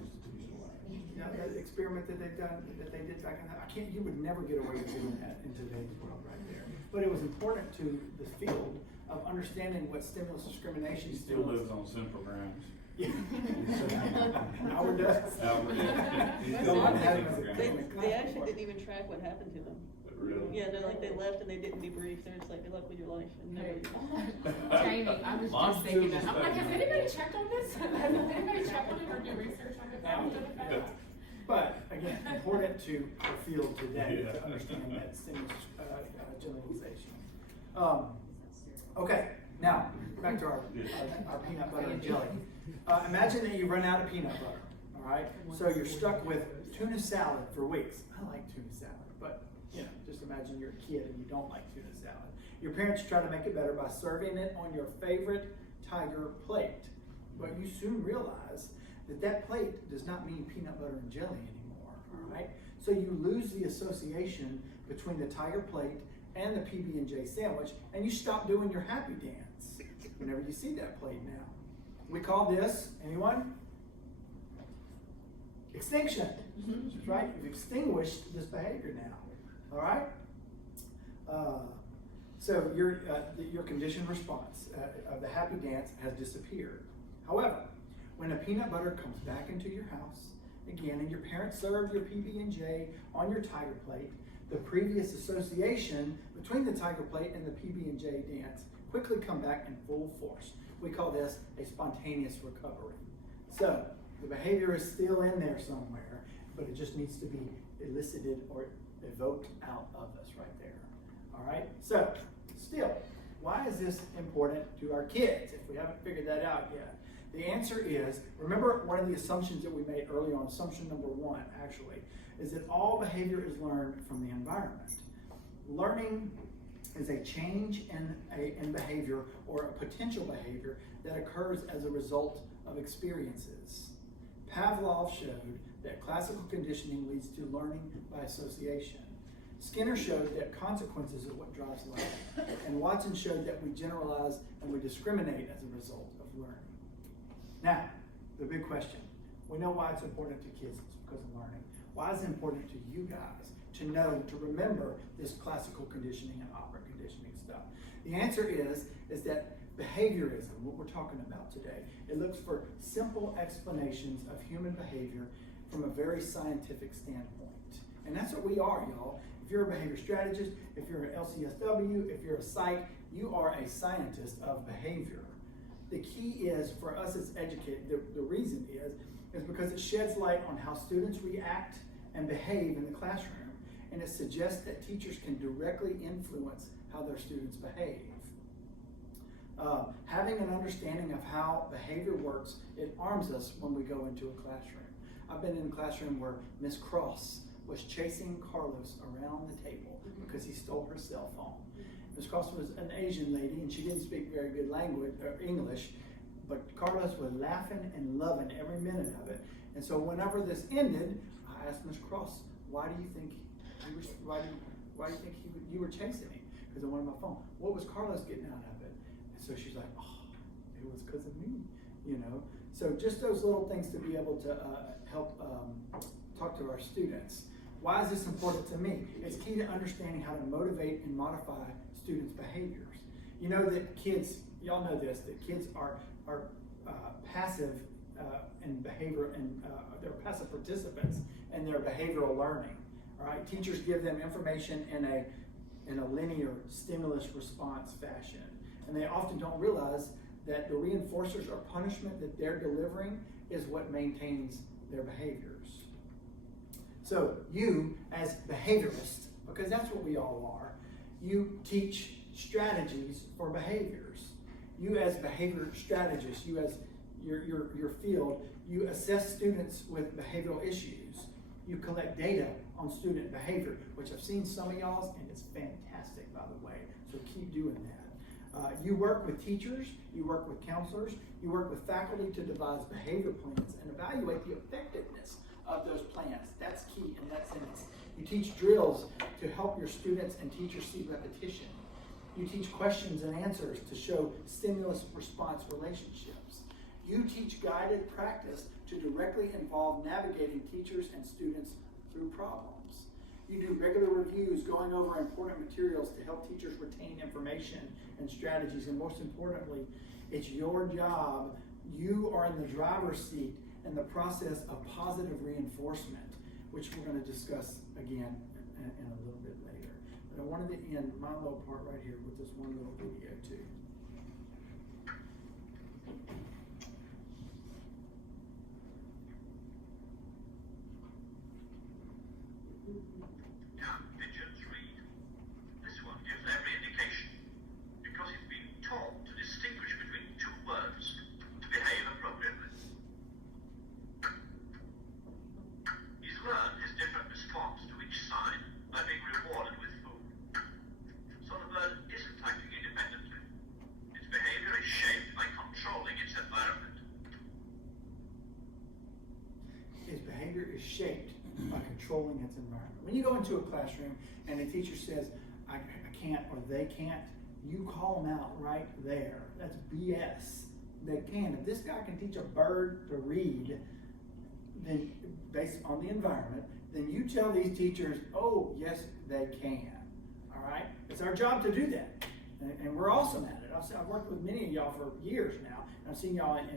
Yeah, that experiment that they did back in you would never get away with doing that in today's world right there. But it was important to the field of understanding what stimulus discrimination He still lives on Central Grounds. Yeah. Albert does. Albert, he's Well, still I on had him Central as a Grounds. They actually didn't even track what happened to them. Really? Yeah, they're like, they left and they didn't debrief, they're just like, good luck with your life, and never. Jamie, I was Mom just thinking still that, I'm like, has suspects. anybody checked on this? Has anybody checked on it or do research on it after the fact? But again, important to the field today Yeah. to understand that stimulus generalization. Okay, now back to our peanut butter and jelly. Imagine that you run out of peanut butter. All right, so you're stuck with tuna salad for weeks. I like tuna salad, but you know, just imagine you're a kid and you don't like tuna salad. Your parents try to make it better by serving it on your favorite tiger plate, but you soon realize that that plate does not mean peanut butter and jelly anymore, all right? So you lose the association between the tiger plate and the PB&J sandwich, and you stop doing your happy dance whenever you see that plate now. We call this, anyone? Extinction, right? You've extinguished this behavior now, all right? So your conditioned response of the happy dance has disappeared. However, When a peanut butter comes back into your house, again, and your parents served your PB&J on your tiger plate, the previous association between the tiger plate and the PB&J dance quickly come back in full force. We call this a spontaneous recovery. So, the behavior is still in there somewhere, but it just needs to be elicited or evoked out of us right there. All right? So, still, why is this important to our kids if we haven't figured that out yet? The answer is, remember one of the assumptions that we made early on, assumption number 1 actually, is that all behavior is learned from the environment. Learning is a change in behavior or a potential behavior that occurs as a result of experiences. Pavlov showed that classical conditioning leads to learning by association. Skinner showed that consequences are what drives learning. And Watson showed that we generalize and we discriminate as a result of learning. Now, the big question. We know why it's important to kids. It's because of learning. Why is it important to you guys to know, to remember this classical conditioning and operant conditioning stuff? The answer is that behaviorism, what we're talking about today, it looks for simple explanations of human behavior from a very scientific standpoint. And that's what we are, y'all. If you're a behavior strategist, if you're an LCSW, if you're a psych, you are a scientist of behavior. The key is, for us as educators, the reason is because it sheds light on how students react and behave in the classroom, and it suggests that teachers can directly influence how their students behave. Having an understanding of how behavior works, it arms us when we go into a classroom. I've been in a classroom where Miss Cross was chasing Carlos around the table because he stole her cell phone. Miss Cross was an Asian lady and she didn't speak very good language or English, but Carlos was laughing and loving every minute of it. And so whenever this ended, I asked Miss Cross, why do you think you were chasing him? Because I wanted my phone. What was Carlos getting out of it? And so she's like, oh, it was because of me, you know. So just those little things to be able to help talk to our students. Why is this important to me? It's key to understanding how to motivate and modify students' behaviors. You know that kids, y'all know this, that kids are passive in behavior, and they're passive participants in their behavioral learning. All right, teachers give them information in a linear stimulus response fashion, and they often don't realize that the reinforcers or punishment that they're delivering is what maintains their behaviors. So you, as behaviorists, because that's what we all are, you teach strategies for behaviors. You as behavior strategists, you as your field, you assess students with behavioral issues. You collect data on student behavior, which I've seen some of y'all's, and it's fantastic, by the way. So keep doing that. You work with teachers, you work with counselors, you work with faculty to devise behavior plans and evaluate the effectiveness of those plans. That's key in that sentence. You teach drills to help your students and teachers see repetition. You teach questions and answers to show stimulus-response relationships. You teach guided practice to directly involve navigating teachers and students through problems. You do regular reviews going over important materials to help teachers retain information and strategies. And most importantly, it's your job. You are in the driver's seat in the process of positive reinforcement, which we're going to discuss again in a little bit later. But I wanted to end my little part right here with this one little video too. Now, pigeons read. This one gives every indication, because it's been taught to distinguish between two words to behave appropriately. He's learned his different response to each sign by being rewarded with food. So the bird isn't acting independently. Its behavior is shaped by controlling its environment. His behavior is shaped by controlling its environment. When you go into a classroom and the teacher says, I can't or they can't, you call them out right there. That's BS. They can. If this guy can teach a bird to read, then based on the environment, then you tell these teachers, oh, yes, they can. All right? It's our job to do that. And we're awesome at it. I've worked with many of y'all for years now, and I've seen y'all in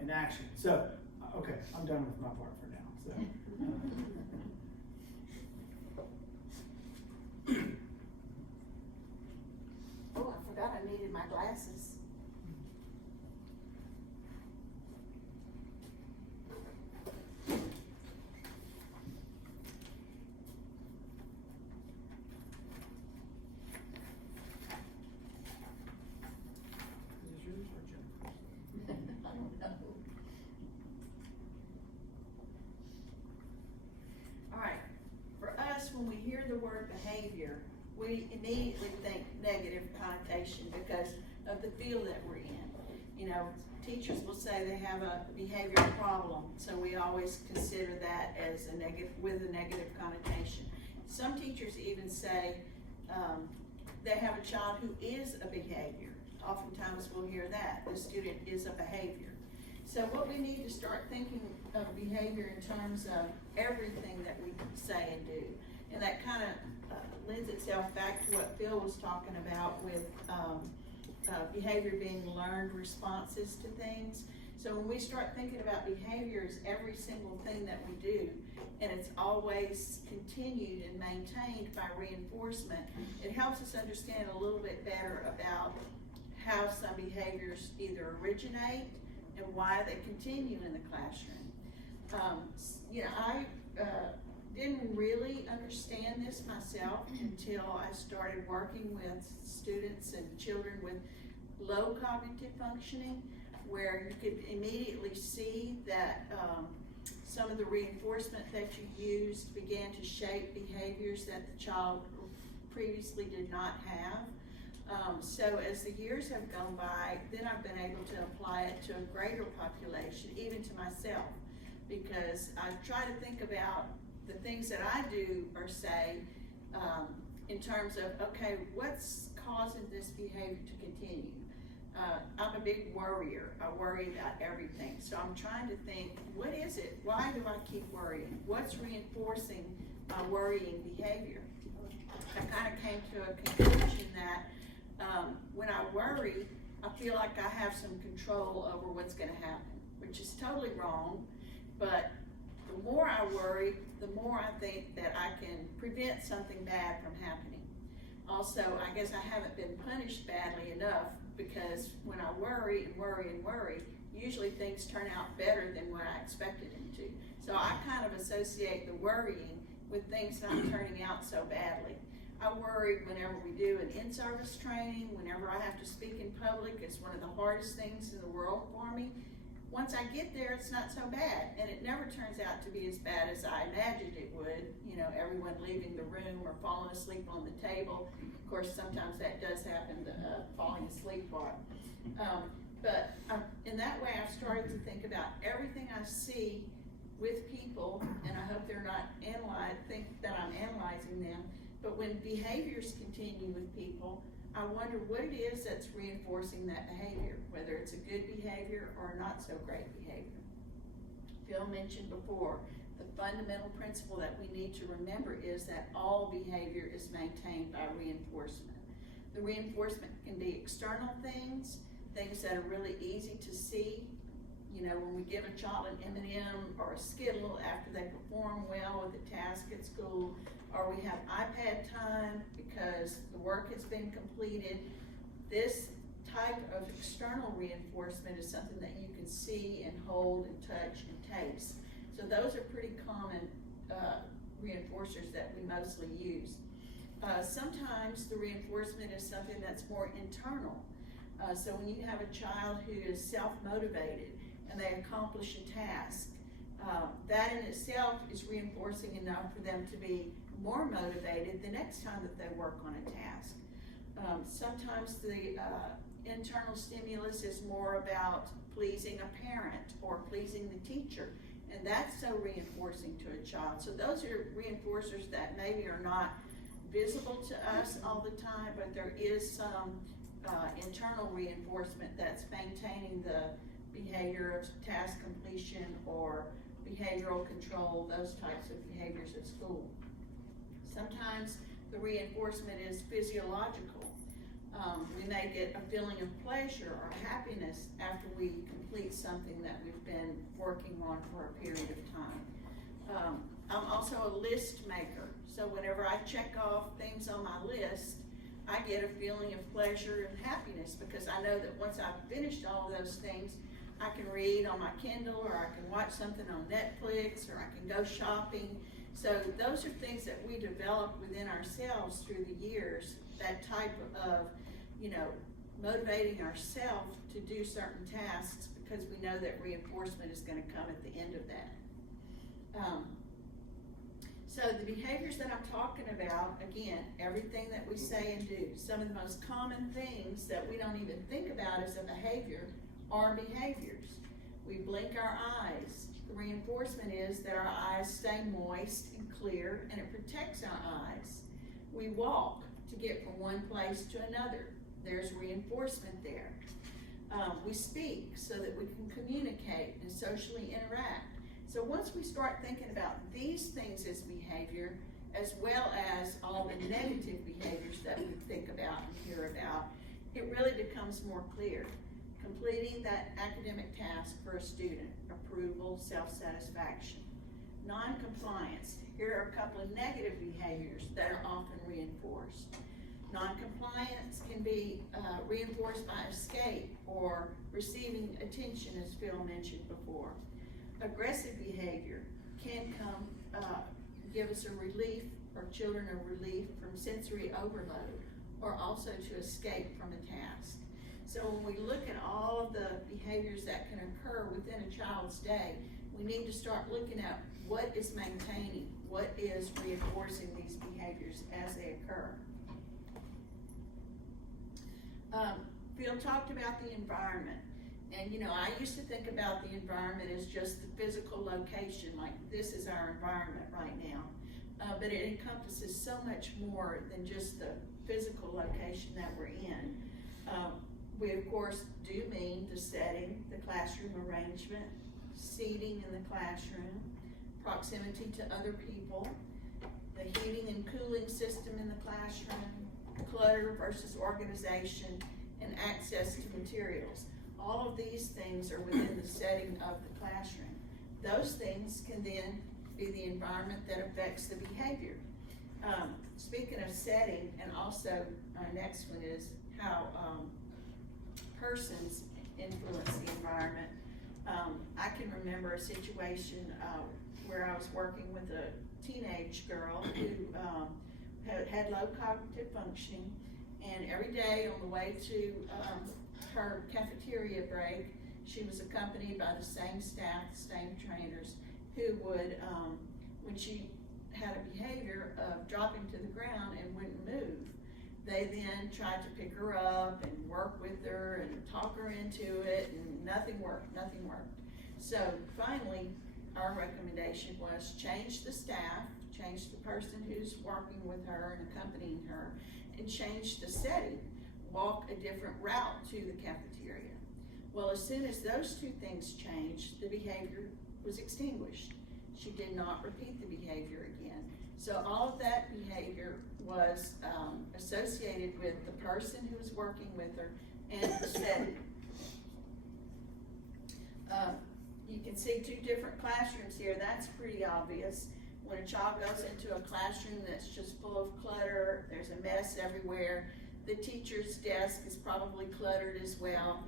in action. So, okay, I'm done with my part for now, so. Oh, I forgot I needed my glasses. Is yours or Jennifer's? I don't know. All right, for us, when we hear the word behavior, we immediately think negative connotation because of the field that we're in. You know, teachers will say they have a behavioral problem, so we always consider that as a negative, with a negative connotation. Some teachers even say they have a child who is a behavior. Oftentimes we'll hear that, the student is a behavior. So what we need to start thinking of behavior in terms of everything that we say and do. And that kind of lends itself back to what Phil was talking about with behavior being learned responses to things. So when we start thinking about behavior as every single thing that we do, and it's always continued and maintained by reinforcement, it helps us understand a little bit better about how some behaviors either originate and why they continue in the classroom. You know, I didn't really understand this myself until I started working with students and children with low cognitive functioning, where you could immediately see that some of the reinforcement that you used began to shape behaviors that the child previously did not have. So as the years have gone by, then I've been able to apply it to a greater population, even to myself, because I try to think about the things that I do or say in terms of, okay, what's causing this behavior to continue? I'm a big worrier. I worry about everything. So I'm trying to think, what is it? Why do I keep worrying? What's reinforcing my worrying behavior? I kind of came to a conclusion that when I worry, I feel like I have some control over what's going to happen, which is totally wrong. But the more I worry, the more I think that I can prevent something bad from happening. Also, I guess I haven't been punished badly enough, because when I worry and worry and worry, usually things turn out better than what I expected them to. So I kind of associate the worrying with things not turning out so badly. I worry whenever we do an in-service training, whenever I have to speak in public. It's one of the hardest things in the world for me. Once I get there, it's not so bad, and it never turns out to be as bad as I imagined it would. You know, everyone leaving the room or falling asleep on the table. Of course, sometimes that does happen, the falling asleep part. But in that way, I've started to think about everything I see with people, and I hope they're not think that I'm analyzing them. But when behaviors continue with people, I wonder what it is that's reinforcing that behavior, whether it's a good behavior or not so great behavior. Phil mentioned before, the fundamental principle that we need to remember is that all behavior is maintained by reinforcement. The reinforcement can be external things that are really easy to see. You know, when we give a child an M&M or a Skittle after they perform well with a task at school, or we have iPad time because the work has been completed. This type of external reinforcement is something that you can see and hold and touch and taste. So those are pretty common reinforcers that we mostly use. Sometimes the reinforcement is something that's more internal. So when you have a child who is self-motivated and they accomplish a task, that in itself is reinforcing enough for them to be more motivated the next time that they work on a task. Sometimes the internal stimulus is more about pleasing a parent or pleasing the teacher, and that's so reinforcing to a child. So those are reinforcers that maybe are not visible to us all the time, but there is some internal reinforcement that's maintaining the behavior of task completion or behavioral control, those types of behaviors at school. Sometimes the reinforcement is physiological. We we may get a feeling of pleasure or happiness after we complete something that we've been working on for a period of time. I'm also a list maker, so whenever I check off things on my list, I get a feeling of pleasure and happiness because I know that once I've finished all of those things, I can read on my Kindle, or I can watch something on Netflix, or I can go shopping. So those are things that we develop within ourselves through the years, that type of, motivating ourselves to do certain tasks because we know that reinforcement is going to come at the end of that. So the behaviors that I'm talking about, again, everything that we say and do, some of the most common things that we don't even think about as a behavior are behaviors. We blink our eyes. The reinforcement is that our eyes stay moist and clear, and it protects our eyes. We walk to get from one place to another. There's reinforcement there. We speak so that we can communicate and socially interact. So once we start thinking about these things as behavior, as well as all the negative behaviors that we think about and hear about, it really becomes more clear. Completing that academic task for a student, approval, self-satisfaction. Non-compliance. Here are a couple of negative behaviors that are often reinforced. Non-compliance can be reinforced by escape or receiving attention, as Phil mentioned before. Aggressive behavior can give us a relief, or children a relief from sensory overload, or also to escape from a task. So when we look at all of the behaviors that can occur within a child's day, we need to start looking at what is maintaining, what is reinforcing these behaviors as they occur. Phil talked about the environment. And I used to think about the environment as just the physical location, like this is our environment right now. But it encompasses so much more than just the physical location that we're in. We of course do mean the setting, the classroom arrangement, seating in the classroom, proximity to other people, the heating and cooling system in the classroom, clutter versus organization, and access to materials. All of these things are within the setting of the classroom. Those things can then be the environment that affects the behavior. Speaking of setting, and also our next one is how persons influence the environment. I can remember a situation where I was working with a teenage girl who had low cognitive functioning, and every day on the way to her cafeteria break, she was accompanied by the same staff, same trainers, who would, when she had a behavior of dropping to the ground and wouldn't move, they then tried to pick her up and work with her and talk her into it, and nothing worked. So finally, our recommendation was change the staff, change the person who's working with her and accompanying her, and change the setting. Walk a different route to the cafeteria. Well, as soon as those two things changed, the behavior was extinguished. She did not repeat the behavior again. So all of that behavior was associated with the person who was working with her and the setting. You can see two different classrooms here. That's pretty obvious. When a child goes into a classroom that's just full of clutter, there's a mess everywhere, the teacher's desk is probably cluttered as well.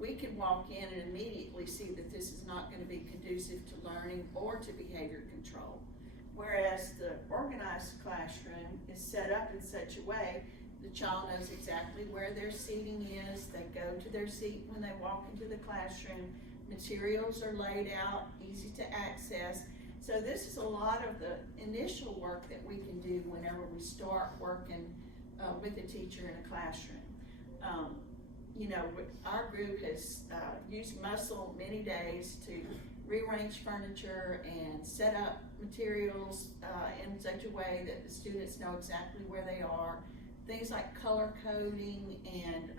We can walk in and immediately see that this is not going to be conducive to learning or to behavior control. Whereas the organized classroom is set up in such a way the child knows exactly where their seating is. They go to their seat when they walk into the classroom. Materials are laid out, easy to access. So this is a lot of the initial work that we can do whenever we start working with a teacher in a classroom. Our group has used muscle many days to rearrange furniture and set up materials in such a way that the students know exactly where they are. Things like color coding and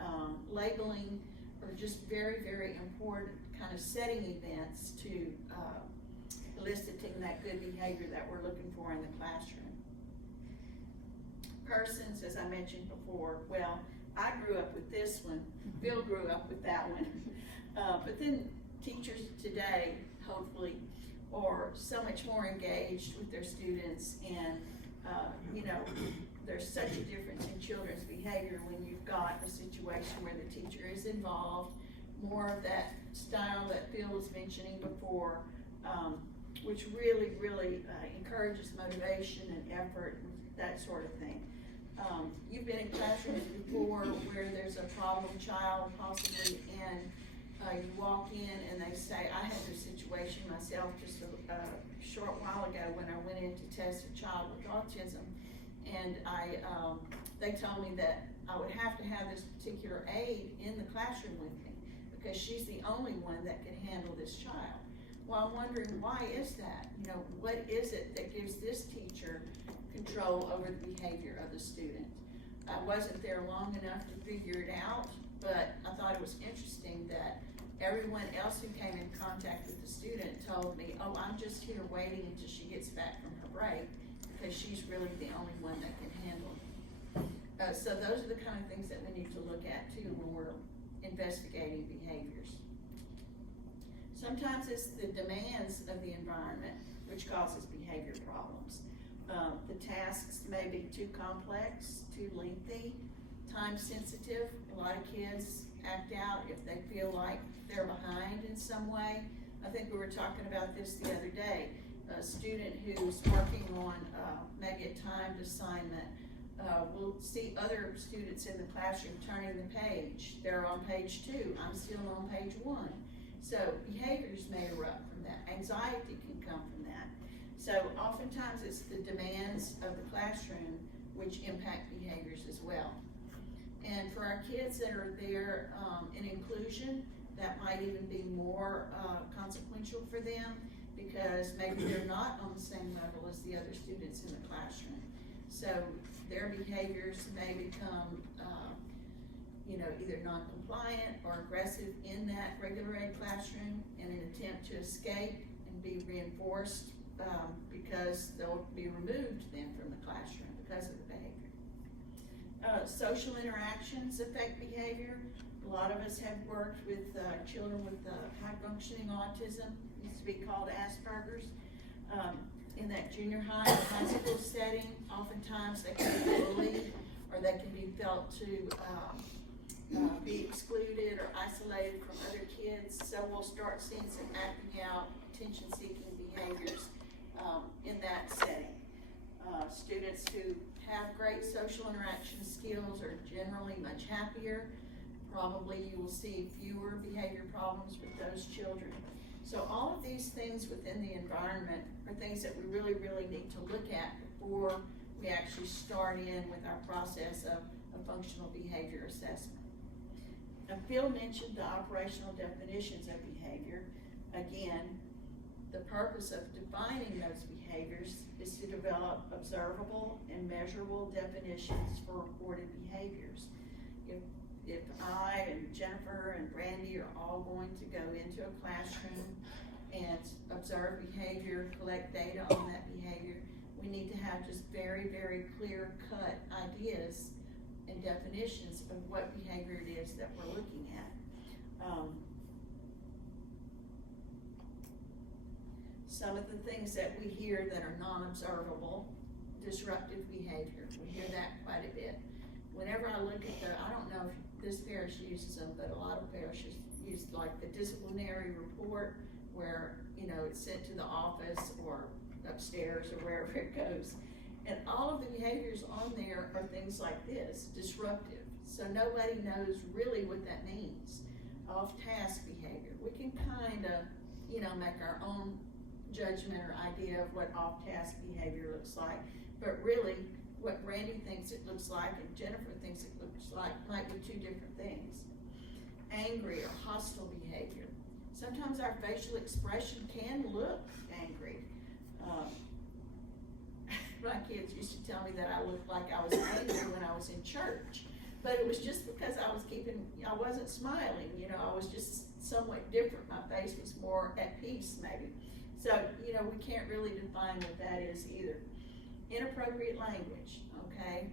labeling are just very, very important kind of setting events to eliciting that good behavior that we're looking for in the classroom. Persons, as I mentioned before, well, I grew up with this one, Bill grew up with that one. But then teachers today, hopefully, are so much more engaged with their students, and, you know, there's such a difference in children's behavior when you've got a situation where the teacher is involved, more of that style that Bill was mentioning before, which really, really encourages motivation and effort, and that sort of thing. You've been in classrooms before where there's a problem child possibly, and you walk in and they say, I had this situation myself just a short while ago when I went in to test a child with autism, and they told me that I would have to have this particular aide in the classroom with me because she's the only one that can handle this child. Well, I'm wondering, why is that? You know, what is it that gives this teacher control over the behavior of the student? I wasn't there long enough to figure it out, but I thought it was interesting that everyone else who came in contact with the student told me, oh, I'm just here waiting until she gets back from her break because she's really the only one that can handle it. So those are the kind of things that we need to look at too when we're investigating behaviors. Sometimes it's the demands of the environment which causes behavior problems. The tasks may be too complex, too lengthy, time sensitive. A lot of kids act out if they feel like they're behind in some way. I think we were talking about this the other day. A student who's working on maybe a timed assignment will see other students in the classroom turning the page. They're on page 2, I'm still on page 1. So behaviors may erupt from that. Anxiety can come from that. So oftentimes it's the demands of the classroom which impact behaviors as well. And for our kids that are there in inclusion, that might even be more consequential for them because maybe they're not on the same level as the other students in the classroom. So their behaviors may become you know, either non-compliant or aggressive in that regular ed classroom in an attempt to escape and be reinforced because they'll be removed then from the classroom because of the behavior. Social interactions affect behavior. A lot of us have worked with children with high-functioning autism, used to be called Asperger's. In that junior high and high school setting, oftentimes they can be bullied or they can be felt to be excluded or isolated from other kids. So we'll start seeing some acting out, attention-seeking behaviors in that setting. Students who have great social interaction skills are generally much happier. Probably you will see fewer behavior problems with those children. So all of these things within the environment are things that we really, really need to look at before we actually start in with our process of a functional behavior assessment. Now, Phil mentioned the operational definitions of behavior. Again, the purpose of defining those behaviors is to develop observable and measurable definitions for reported behaviors. If I and Jennifer and Brandy are all going to go into a classroom and observe behavior, collect data on that behavior, we need to have just very, very clear-cut ideas and definitions of what behavior it is that we're looking at. Some of the things that we hear that are non-observable, disruptive behavior, we hear that quite a bit. Whenever I look at I don't know if this parish uses them, but a lot of parishes use like the disciplinary report where, you know, it's sent to the office or upstairs or wherever it goes. And all of the behaviors on there are things like this, disruptive. So nobody knows really what that means. Off-task behavior. We can kind of, you know, make our own judgment or idea of what off-task behavior looks like. But really, what Randy thinks it looks like and Jennifer thinks it looks like might be two different things. Angry or hostile behavior. Sometimes our facial expression can look angry. My kids used to tell me that I looked like I was angry when I was in church, but it was just because I wasn't smiling, you know, I was just somewhat different. My face was more at peace maybe. So, you know, we can't really define what that is either. Inappropriate language, okay?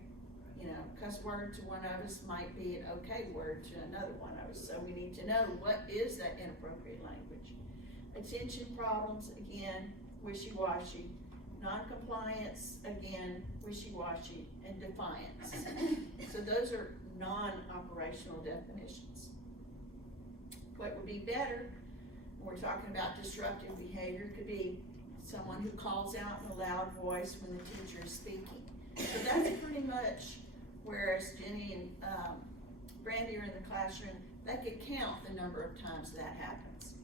cuss word to one of us might be an okay word to another one of us. So we need to know what is that inappropriate language. Attention problems, again, wishy-washy. Non-compliance, again, wishy-washy. And defiance. So those are non-operational definitions. What would be better, when we're talking about disruptive behavior, could be someone who calls out in a loud voice when the teacher is speaking. So that's pretty much, whereas Jenny and Brandy are in the classroom, they could count the number of times that happens.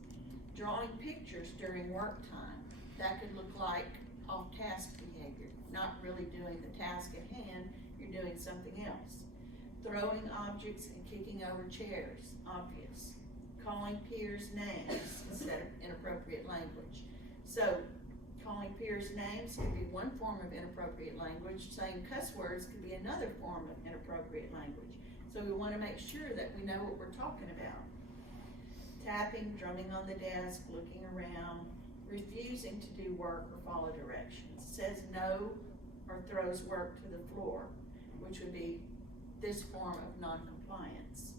Drawing pictures during work time, that could look like off-task behavior, not really doing the task at hand, you're doing something else. Throwing objects and kicking over chairs, obvious. Calling peers names instead of inappropriate language. So, calling peers names could be one form of inappropriate language. Saying cuss words could be another form of inappropriate language. So we want to make sure that we know what we're talking about. Tapping, drumming on the desk, looking around, refusing to do work or follow directions. Says no or throws work to the floor, which would be this form of non-compliance.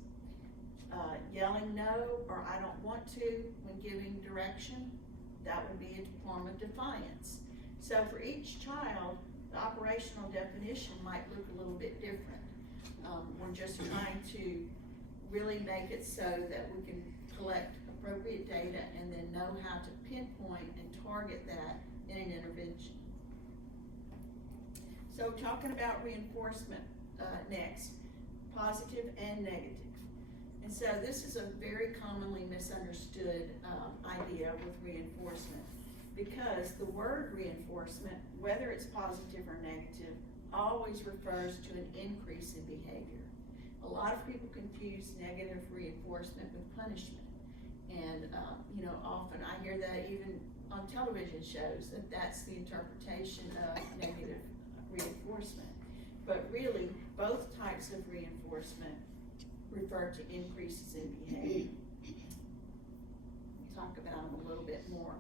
Yelling no or I don't want to when giving direction, that would be a form of defiance. So for each child, the operational definition might look a little bit different. We're just trying to really make it so that we can collect appropriate data and then know how to pinpoint and target that in an intervention. So talking about reinforcement next, positive and negative. And so this is a very commonly misunderstood idea with reinforcement, because the word reinforcement, whether it's positive or negative, always refers to an increase in behavior. A lot of people confuse negative reinforcement with punishment. And often I hear that even on television shows, that that's the interpretation of negative reinforcement. But really, both types of reinforcement refer to increases in behavior. We'll talk about them a little bit more.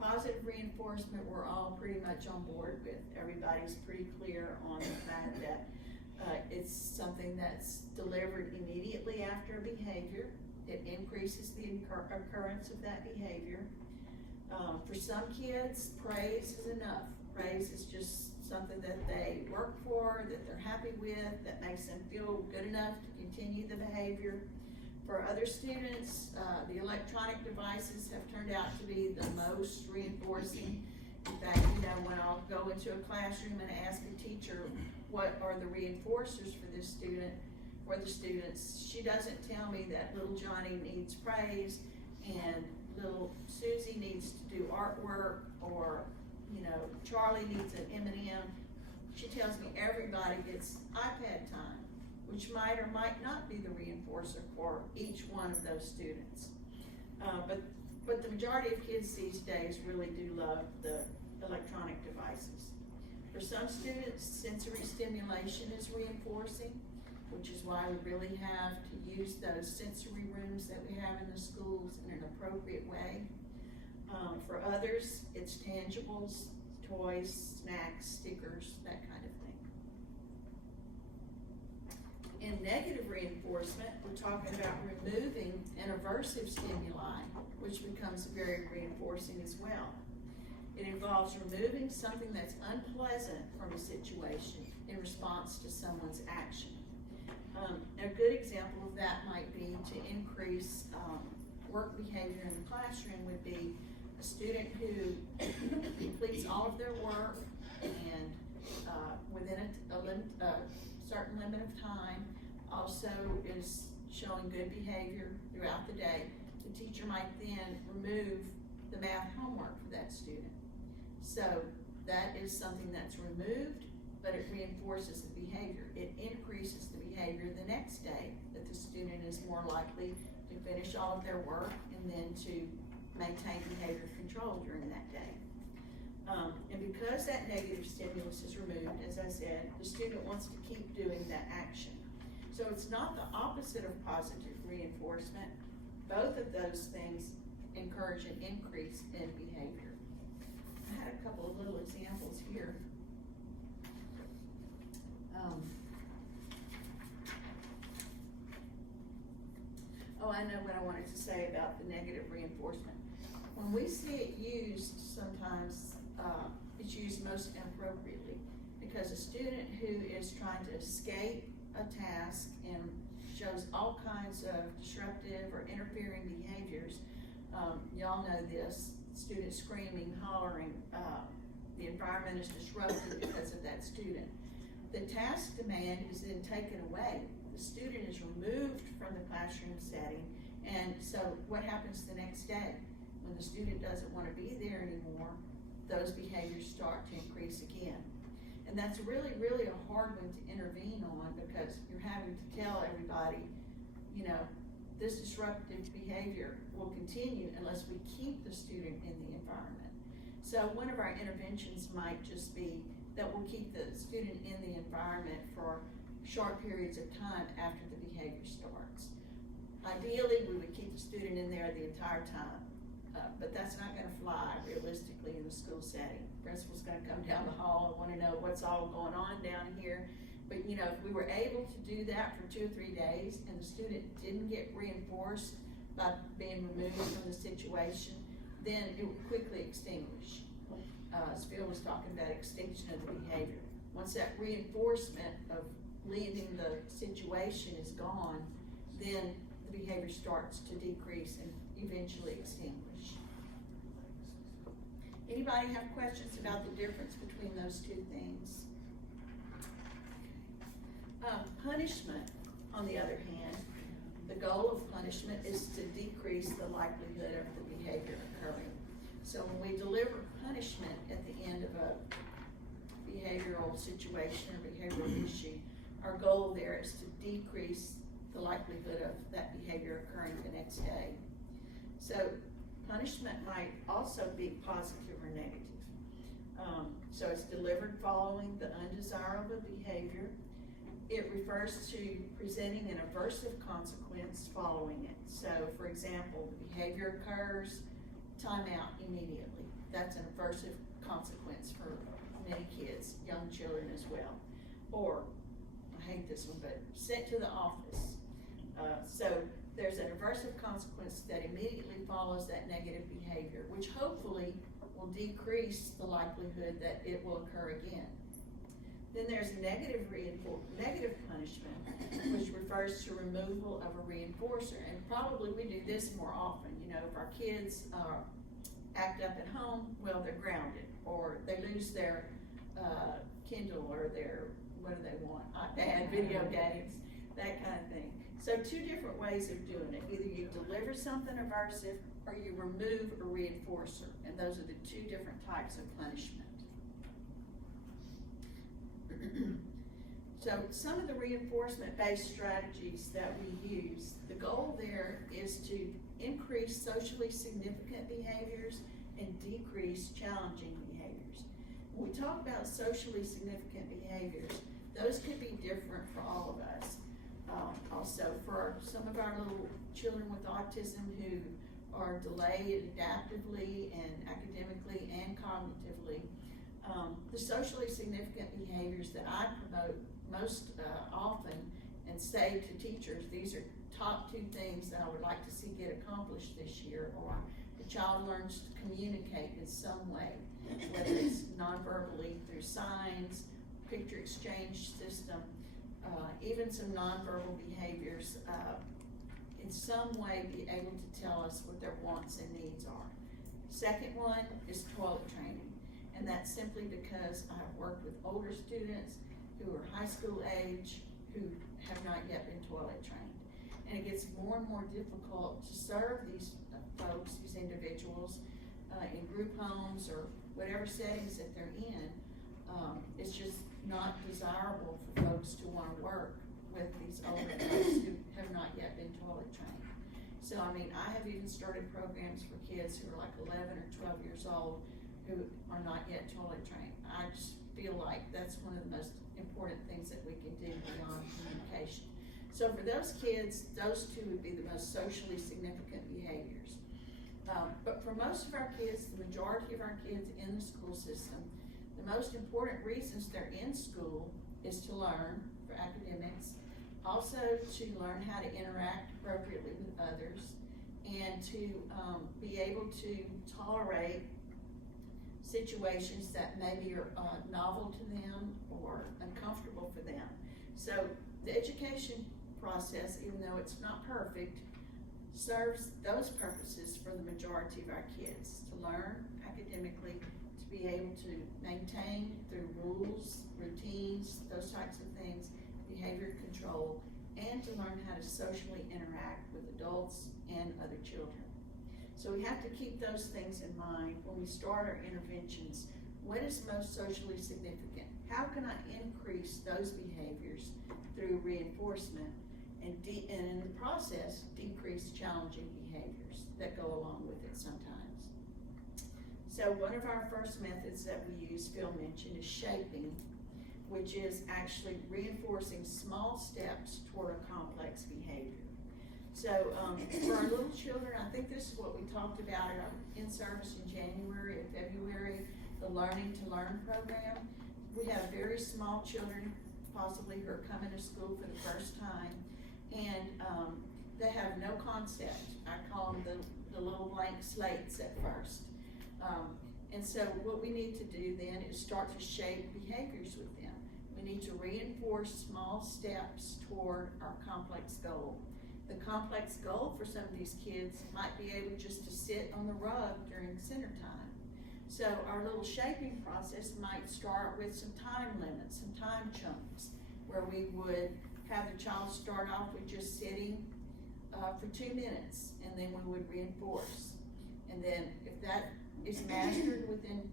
Positive reinforcement, we're all pretty much on board with. Everybody's pretty clear on the fact that it's something that's delivered immediately after a behavior. It increases the occurrence of that behavior. For some kids, praise is enough. Praise is just something that they work for, that they're happy with, that makes them feel good enough to continue the behavior. For other students, the electronic devices have turned out to be the most reinforcing. In fact, when I'll go into a classroom and ask a teacher what are the reinforcers for this student, for the students, she doesn't tell me that little Johnny needs praise and little Susie needs to do artwork, or Charlie needs an M&M. She tells me everybody gets iPad time, which might or might not be the reinforcer for each one of those students. But the majority of kids these days really do love the electronic devices. For some students, sensory stimulation is reinforcing, which is why we really have to use those sensory rooms that we have in the schools in an appropriate way. For others, it's tangibles, toys, snacks, stickers, that kind of thing. In negative reinforcement, we're talking about removing an aversive stimuli, which becomes very reinforcing as well. It involves removing something that's unpleasant from a situation in response to someone's action. A good example of that might be to increase work behavior in the classroom would be a student who completes all of their work and within a certain limit of time, also is showing good behavior throughout the day. The teacher might then remove the math homework for that student. So that is something that's removed, but it reinforces the behavior. It increases the behavior the next day, that the student is more likely to finish all of their work and then to maintain behavior control during that day. And because that negative stimulus is removed, as I said, the student wants to keep doing that action. So it's not the opposite of positive reinforcement. Both of those things encourage an increase in behavior. I had a couple of little examples here. Oh, I know what I wanted to say about the negative reinforcement. When we see it used, sometimes, it's used most inappropriately, because a student who is trying to escape a task and shows all kinds of disruptive or interfering behaviors, y'all know this, students screaming, hollering, the environment is disrupted because of that student. The task demand is then taken away. The student is removed from the classroom setting, and so what happens the next day? When the student doesn't want to be there anymore, those behaviors start to increase again. And that's really, really a hard one to intervene on, because you're having to tell everybody, you know, this disruptive behavior will continue unless we keep the student in the environment. So one of our interventions might just be that we'll keep the student in the environment for short periods of time after the behavior starts. Ideally, we would keep the student in there the entire time, but that's not gonna fly realistically in the school setting. Principal's gonna come down the hall and wanna know what's all going on down here. But you know, if we were able to do that for 2 or 3 days and the student didn't get reinforced by being removed from the situation, then it would quickly extinguish. As Phil was talking about extinction of the behavior. Once that reinforcement of leaving the situation is gone, then the behavior starts to decrease and eventually extinguish. Anybody have questions about the difference between those two things? Punishment, on the other hand, the goal of punishment is to decrease the likelihood of the behavior occurring. So when we deliver punishment at the end of a behavioral situation or behavioral issue, our goal there is to decrease the likelihood of that behavior occurring the next day. So punishment might also be positive or negative. So it's delivered following the undesirable behavior. It refers to presenting an aversive consequence following it. So for example, the behavior occurs, time out immediately. That's an aversive consequence for many kids, young children as well. Or, I hate this one, but sent to the office. So there's an aversive consequence that immediately follows that negative behavior, which hopefully will decrease the likelihood that it will occur again. Then there's negative punishment, which refers to removal of a reinforcer. And probably we do this more often. You know, if our kids act up at home, well, they're grounded, or they lose their Kindle or their, what do they want, iPad, video games, that kind of thing. So 2 different ways of doing it. Either you deliver something aversive or you remove a reinforcer. And those are the 2 different types of punishment. So some of the reinforcement-based strategies that we use, the goal there is to increase socially significant behaviors and decrease challenging behaviors. When we talk about socially significant behaviors, those could be different for all of us. Also, for some of our little children with autism who are delayed adaptively and academically and cognitively, the socially significant behaviors that I promote most often and say to teachers, these are top 2 things that I would like to see get accomplished this year, or the child learns to communicate in some way, whether it's non-verbally through signs, picture exchange system, even some nonverbal behaviors, in some way be able to tell us what their wants and needs are. Second one is toilet training, and that's simply because I've worked with older students who are high school age who have not yet been toilet trained. And it gets more and more difficult to serve these folks, these individuals, in group homes or whatever settings that they're in. It's just not desirable for folks to want to work with these older folks who have not yet been toilet trained. So, I mean, I have even started programs for kids who are like 11 or 12 years old who are not yet toilet trained. I just feel like that's one of the most important things that we can do beyond communication. So for those kids, those 2 would be the most socially significant behaviors. But for most of our kids, the majority of our kids in the school system, the most important reasons they're in school is to learn for academics, Also to learn how to interact appropriately with others, and to be able to tolerate situations that maybe are novel to them or uncomfortable for them. So the education process, even though it's not perfect, serves those purposes for the majority of our kids: to learn academically, to be able to maintain through rules, routines, those types of things, behavior control, and to learn how to socially interact with adults and other children. So we have to keep those things in mind when we start our interventions. What is most socially significant? How can I increase those behaviors through reinforcement, and in the process, decrease challenging behaviors that go along with it sometimes? So one of our first methods that we use, Phil mentioned, is shaping, which is actually reinforcing small steps toward a complex behavior. So for our little children, I think this is what we talked about at our in-service in January and February, the Learning to Learn program. We have very small children, possibly who are coming to school for the first time, and they have no concept. I call them the little blank slates at first. And so what we need to do then is start to shape behaviors with them. We need to reinforce small steps toward our complex goal. The complex goal for some of these kids might be able just to sit on the rug during center time. So our little shaping process might start with some time limits, some time chunks, where we would have the child start off with just sitting for 2 minutes, and then we would reinforce. And then if that is mastered within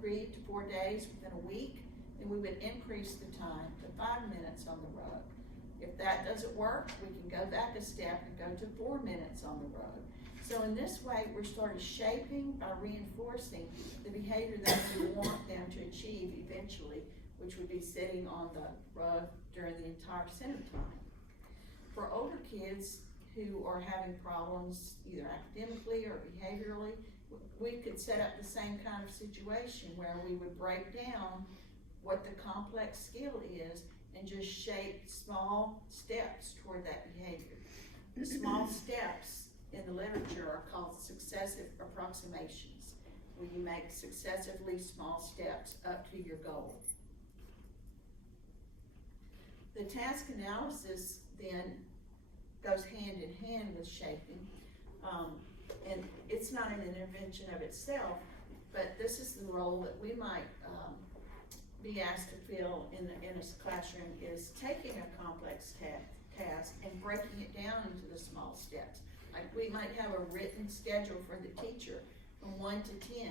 3 to 4 days, within a week, then we would increase the time to 5 minutes on the rug. If that doesn't work, we can go back a step and go to 4 minutes on the rug. So in this way, we're sort of shaping by reinforcing the behavior that we want them to achieve eventually, which would be sitting on the rug during the entire center time. For older kids who are having problems either academically or behaviorally, we could set up the same kind of situation where we would break down what the complex skill is and just shape small steps toward that behavior. The small steps in the literature are called successive approximations, where you make successively small steps up to your goal. The task analysis then goes hand in hand with shaping, and it's not an intervention of itself, but this is the role that we might be asked to fill in a classroom, is taking a complex task and breaking it down into the small steps. Like we might have a written schedule for the teacher from 1 to 10,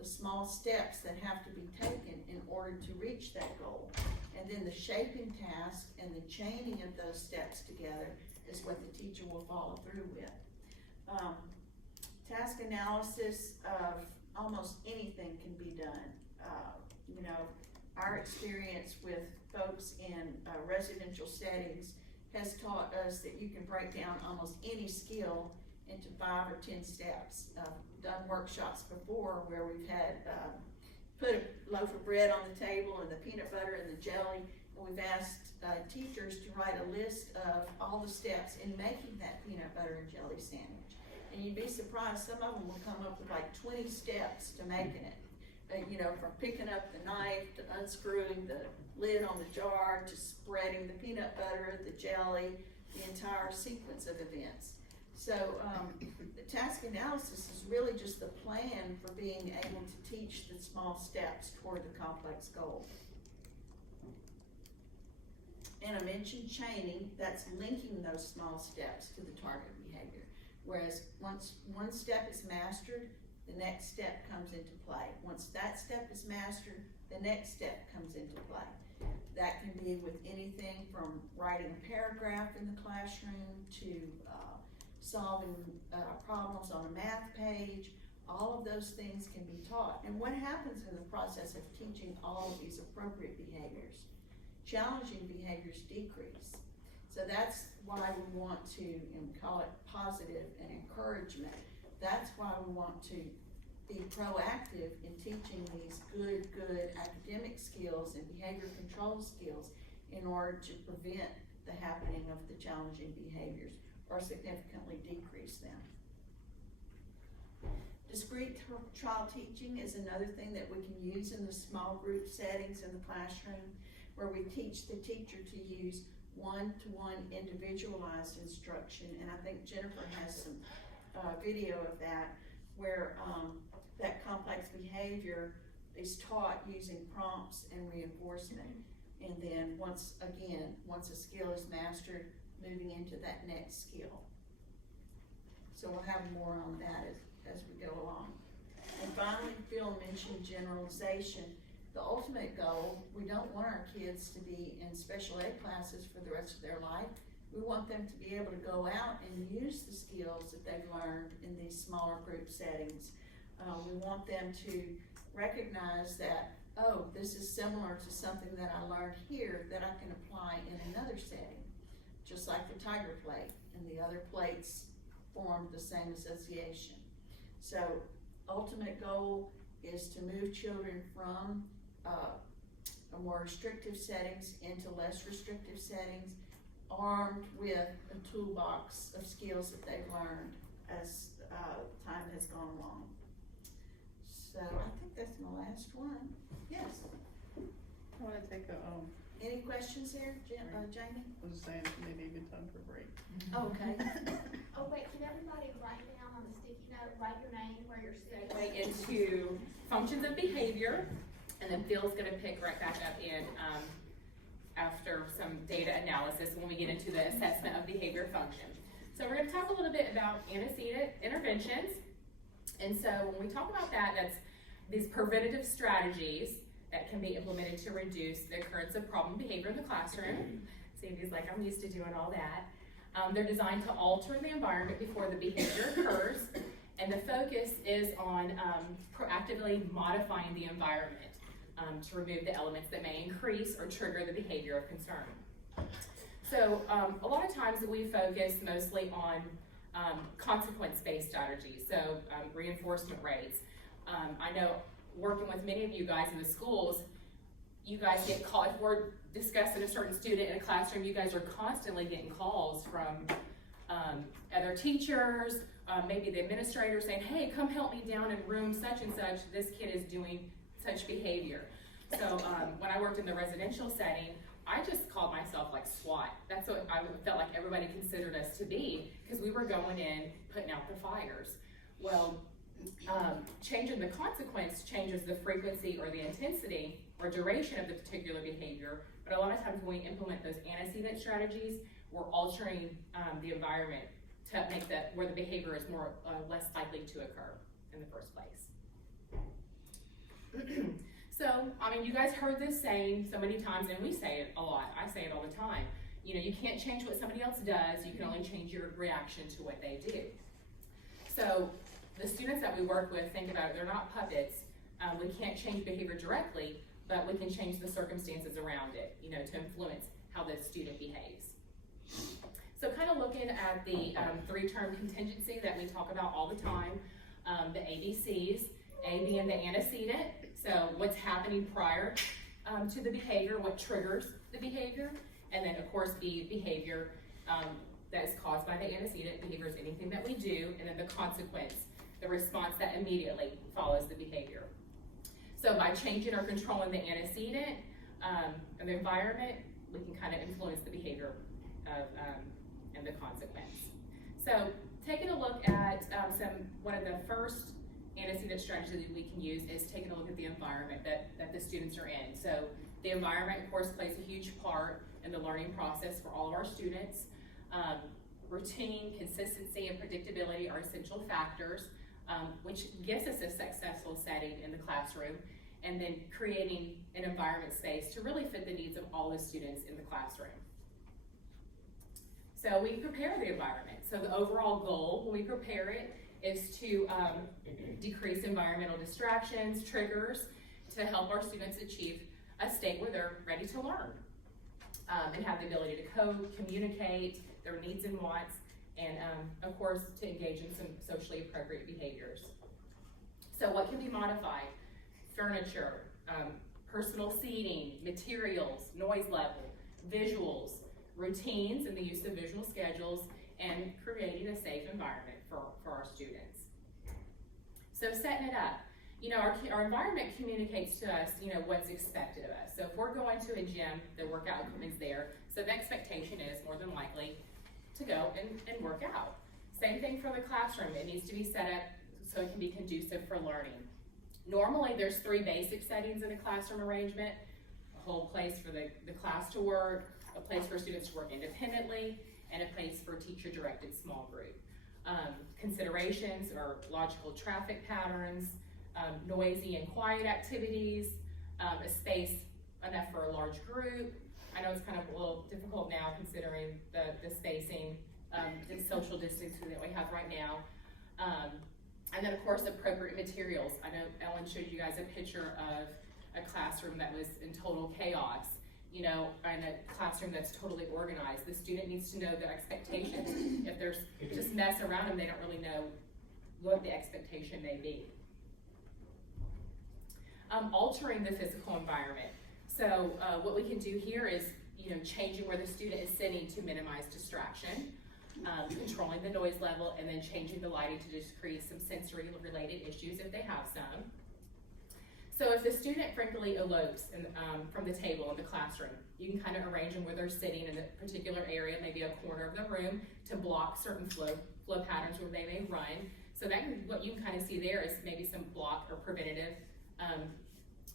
the small steps that have to be taken in order to reach that goal. And then the shaping task and the chaining of those steps together is what the teacher will follow through with. Task analysis of almost anything can be done. Our experience with folks in residential settings has taught us that you can break down almost any skill into 5 or 10 steps. Done workshops before where we've had put a loaf of bread on the table and the peanut butter and the jelly, and we've asked teachers to write a list of all the steps in making that peanut butter and jelly sandwich. And you'd be surprised, some of them will come up with like 20 steps to making it. From picking up the knife to unscrewing the lid on the jar to spreading the peanut butter, the jelly, the entire sequence of events. So the task analysis is really just the plan for being able to teach the small steps toward the complex goal. And I mentioned chaining, that's linking those small steps to the target behavior. Whereas once one step is mastered, the next step comes into play. Once that step is mastered, the next step comes into play. That can be with anything from writing a paragraph in the classroom to solving problems on a math page. All of those things can be taught. And what happens in the process of teaching all of these appropriate behaviors? Challenging behaviors decrease. So that's why we want to, and we call it positive and encouragement. That's why we want to be proactive in teaching these good academic skills and behavior control skills in order to prevent the happening of the challenging behaviors or significantly decrease them. Discrete trial teaching is another thing that we can use in the small group settings in the classroom, where we teach the teacher to use one-to-one individualized instruction. And I think Jennifer has some video of that, where that complex behavior is taught using prompts and reinforcement. And then once a skill is mastered, moving into that next skill. So we'll have more on that as we go along. And finally, Phil mentioned generalization. The ultimate goal, we don't want our kids to be in special ed classes for the rest of their life. We want them to be able to go out and use the skills that they've learned in these smaller group settings. We want them to recognize that, oh, this is similar to something that I learned here that I can apply in another setting. Just like the tiger plate, and the other plates form the same association. So, ultimate goal is to move children from a more restrictive settings into less restrictive settings, armed with a toolbox of skills that they've learned as time has gone along. So I think that's my last one. Yes? I want to take a, Any questions there, Jamie? I was saying maybe a good time for a break. Okay. Oh wait, can everybody write down on the sticky note, write your name, where you're sitting? Segue into functions of behavior, and then Phil's gonna pick right back up in, after some data analysis when we get into the assessment of behavior function. So we're gonna talk a little bit about antecedent interventions. And so when we talk about that, that's these preventative strategies that can be implemented to reduce the occurrence of problem behavior in the classroom. Sandy's like, I'm used to doing all that. They're designed to alter the environment before the behavior occurs, and the focus is on proactively modifying the environment to remove the elements that may increase or trigger the behavior of concern. So a lot of times we focus mostly on consequence-based strategies, so reinforcement rates. I know working with many of you guys in the schools, you guys get called, if we're discussing a certain student in a classroom, you guys are constantly getting calls from other teachers, maybe the administrator saying, hey, come help me down in room such and such, this kid is doing such behavior. So when I worked in the residential setting, I just called myself like SWAT. That's what I felt like everybody considered us to be, because we were going in, putting out the fires. Well, changing the consequence changes the frequency or the intensity or duration of the particular behavior, but a lot of times when we implement those antecedent strategies, we're altering the environment to make that where the behavior is more less likely to occur in the first place. So, I mean, you guys heard this saying so many times, and we say it a lot. I say it all the time. You know, you can't change what somebody else does. You can only change your reaction to what they do. So, the students that we work with, think about it, they're not puppets. We can't change behavior directly, but we can change the circumstances around it, you know, to influence how the student behaves. So kind of looking at the three-term contingency that we talk about all the time, the ABCs, A being the antecedent, so what's happening prior to the behavior, what triggers the behavior, and then of course B, behavior that is caused by the antecedent. Behavior is anything that we do, and then the consequence, the response that immediately follows the behavior. So by changing or controlling the antecedent of the environment, we can kind of influence the behavior of and the consequence. So taking a look at one of the first antecedent strategies that we can use is taking a look at the environment that the students are in. So the environment, of course, plays a huge part in the learning process for all of our students. Routine, consistency, and predictability are essential factors, which gives us a successful setting in the classroom, and then creating an environment space to really fit the needs of all the students in the classroom. So we prepare the environment. So the overall goal when we prepare it is to decrease environmental distractions, triggers, to help our students achieve a state where they're ready to learn and have the ability to code, communicate their needs and wants, and of course to engage in some socially appropriate behaviors. So what can be modified? Furniture, personal seating, materials, noise level, visuals, routines and the use of visual schedules, and creating a safe environment for our students. So setting it up. You know, our environment communicates to us, you know, what's expected of us. So if we're going to a gym, the workout equipment's there, so the expectation is more than likely to go and work out. Same thing for the classroom. It needs to be set up so it can be conducive for learning. Normally, there's 3 basic settings in a classroom arrangement: a whole place for the class to work, a place for students to work independently, and a place for teacher-directed small group. Considerations are logical traffic patterns, noisy and quiet activities, a space enough for a large group. I know it's kind of a little difficult now considering the spacing, the social distancing that we have right now. And then of course appropriate materials. I know Ellen showed you guys a picture of a classroom that was in total chaos, you know, and a classroom that's totally organized. The student needs to know the expectations. If there's just mess around them, they don't really know what the expectation may be. Altering the physical environment. So what we can do here is, you know, changing where the student is sitting to minimize distraction, controlling the noise level, and then changing the lighting to decrease some sensory related issues if they have some. So if the student frankly elopes from the table in the classroom, you can kind of arrange them where they're sitting in a particular area, maybe a corner of the room, to block certain flow patterns where they may run. So that what you can kind of see there is maybe some block or preventative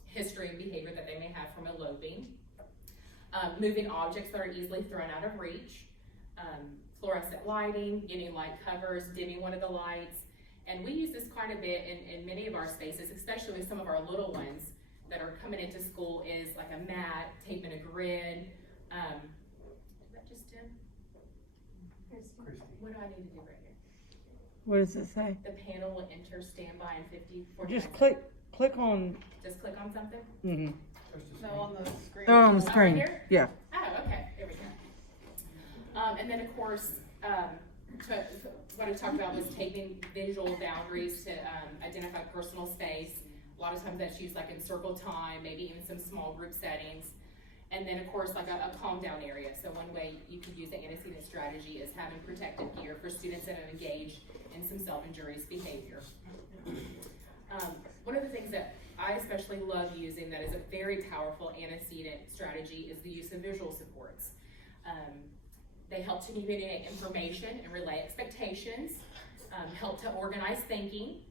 history and behavior that they may have from eloping. Moving objects that are easily thrown out of reach. Fluorescent lighting, getting light covers, dimming one of the lights. And we use this quite a bit in many of our spaces, especially with some of our little ones that are coming into school, is like a mat, taping a grid. Did that just dim? What do I need to do right here? What does it say? The panel will enter standby in 54 Just times. click on. Just click on something? Mm-hmm. No, on the screen. Oh, on the Oh, screen. right here? Yeah. Oh, okay, there we go. And then of course, what I talked about was taking visual boundaries to identify personal space. A lot of times that's used like in circle time, maybe even some small group settings. And then of course like a calm down area. So one way you could use the antecedent strategy is having protective gear for students that have engaged in some self-injurious behavior. One of the things that I especially love using that is a very powerful antecedent strategy is the use of visual supports. They help to communicate information and relay expectations, help to organize thinking,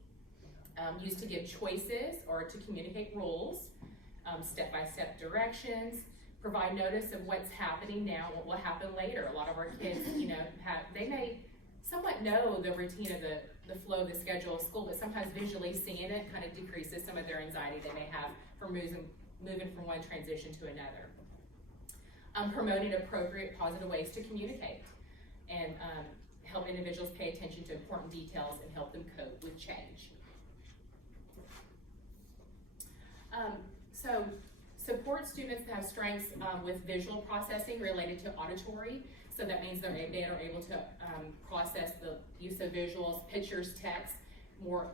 used to give choices or to communicate rules, step-by-step directions, provide notice of what's happening now, what will happen later. A lot of our kids, you know, they may somewhat know the routine of the flow of the schedule of school, but sometimes visually seeing it kind of decreases some of their anxiety they may have from moving from one transition to another. Promoting appropriate positive ways to communicate and help individuals pay attention to important details and help them cope with change. So support students that have strengths with visual processing related to auditory. So that means they are able to process the use of visuals, pictures, text, more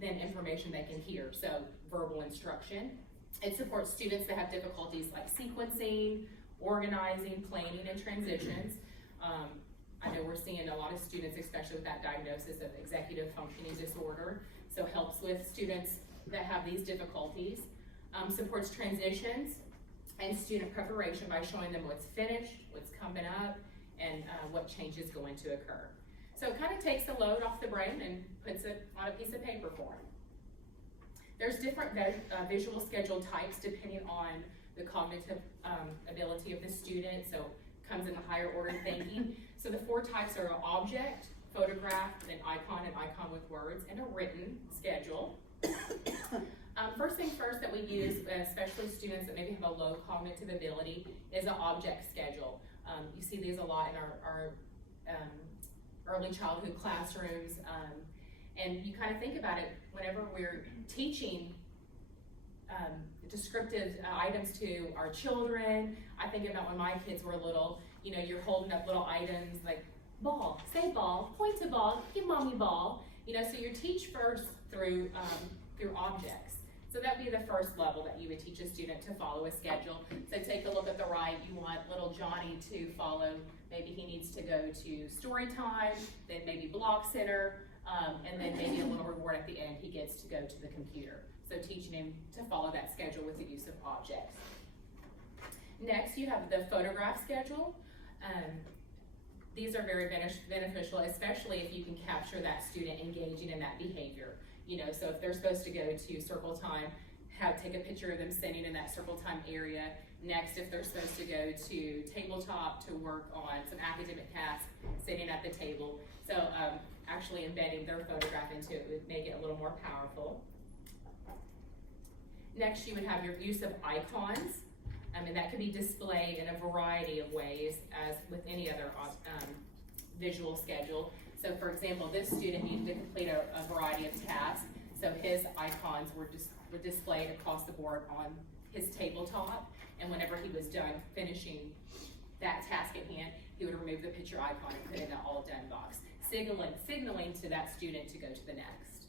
than information they can hear. So verbal instruction. It supports students that have difficulties like sequencing, organizing, planning, and transitions. I know we're seeing a lot of students, especially with that diagnosis of executive functioning disorder, so helps with students that have these difficulties. Supports transitions and student preparation by showing them what's finished, what's coming up, and what change is going to occur. So it kind of takes the load off the brain and puts it on a piece of paper for them. There's different visual schedule types depending on the cognitive ability of the student, so comes in the higher order thinking. So the 4 types are an object, photograph, an icon with words, and a written schedule. First thing first that we use, especially students that maybe have a low cognitive ability, is an object schedule. You see these a lot in our early childhood classrooms, and you kind of think about it whenever we're teaching descriptive items to our children. I think about when my kids were little, you know, you're holding up little items like ball, say ball, point to ball, give mommy ball. You know, so you teach first through objects. So that'd be the first level that you would teach a student to follow a schedule. So take a look at the right, you want little Johnny to follow, maybe he needs to go to story time, then maybe block center, and then maybe a little reward at the end, he gets to go to the computer. So teaching him to follow that schedule with the use of objects. Next, you have the photograph schedule. These are very beneficial, especially if you can capture that student engaging in that behavior. You know, so if they're supposed to go to circle time, take a picture of them sitting in that circle time area. Next, if they're supposed to go to tabletop to work on some academic tasks, sitting at the table. So actually embedding their photograph into it would make it a little more powerful. Next, you would have your use of icons. And that could be displayed in a variety of ways as with any other visual schedule. So for example, this student needed to complete a variety of tasks. So his icons were displayed across the board on his tabletop. And whenever he was done finishing that task at hand, he would remove the picture icon and put it in the all done box, signaling to that student to go to the next.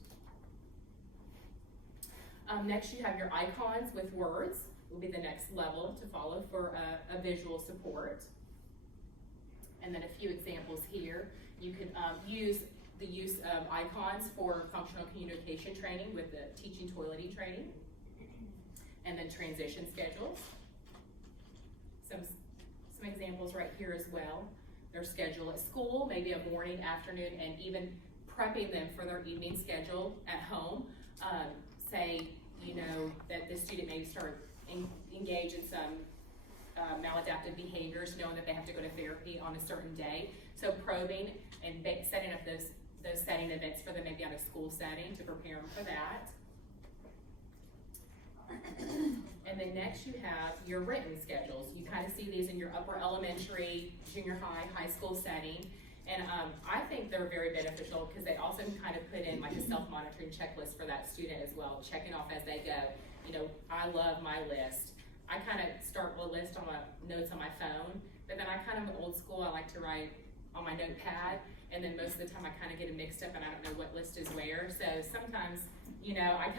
Next, you have your icons with words. Will be the next level to follow for a visual support. And then a few examples here. You could use the use of icons for functional communication training with the teaching toileting training. And then transition schedules. Some examples right here as well. Their schedule at school, maybe a morning, afternoon, and even prepping them for their evening schedule at home. Say, you know, that the student may start engage in some maladaptive behaviors, knowing that they have to go to therapy on a certain day. So probing and setting up those setting events for them, maybe on a school setting to prepare them for that. And then next you have your written schedules. You kind of see these in your upper elementary, junior high, high school setting. And I think they're very beneficial because they also can kind of put in like a self-monitoring checklist for that student as well, checking off as they go. You know, I love my list. I kind of start with a list on my notes on my phone, but then I kind of old school. I like to write on my notepad, and then most of the time I kind of get it mixed up and I don't know what list is where. So sometimes, you know, I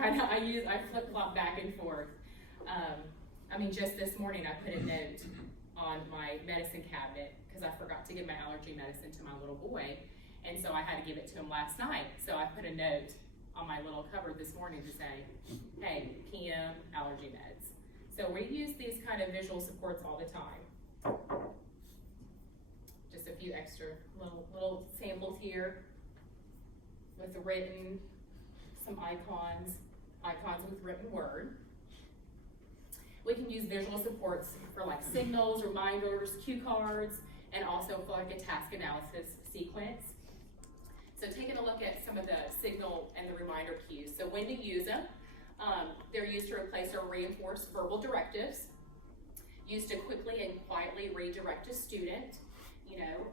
flip-flop back and forth. I mean, just this morning I put a note on my medicine cabinet because I forgot to give my allergy medicine to my little boy, and so I had to give it to him last night. So I put a note on my little cupboard this morning to say, hey, PM, allergy meds. So we use these kind of visual supports all the time. Just a few extra little samples here with the written, some icons with written word. We can use visual supports for like signals, reminders, cue cards, and also for like a task analysis sequence. So taking a look at some of the signal and the reminder cues. So when to use them. They're used to replace or reinforce verbal directives, used to quickly and quietly redirect a student, you know.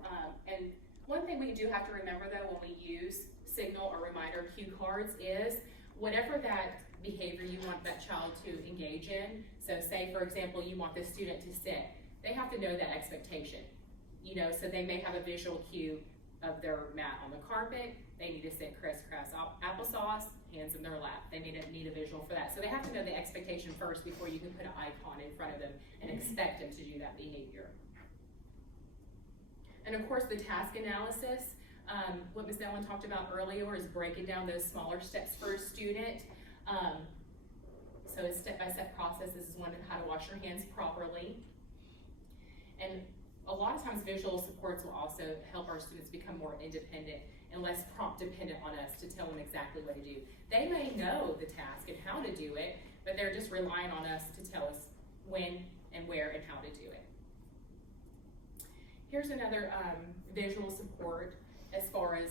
And one thing we do have to remember though when we use signal or reminder cue cards is whatever that behavior you want that child to engage in. So say for example, you want the student to sit. They have to know that expectation, you know, so they may have a visual cue of their mat on the carpet. They need to sit crisscross applesauce, hands in their lap. They need a visual for that. So they have to know the expectation first before you can put an icon in front of them and expect them to do that behavior. And of course the task analysis, what Ms. Ellen talked about earlier is breaking down those smaller steps for a student. So a step-by-step process. This is one on how to wash your hands properly. And a lot of times visual supports will also help our students become more independent and less prompt dependent on us to tell them exactly what to do. They may know the task and how to do it, but they're just relying on us to tell us when and where and how to do it. Here's another visual support as far as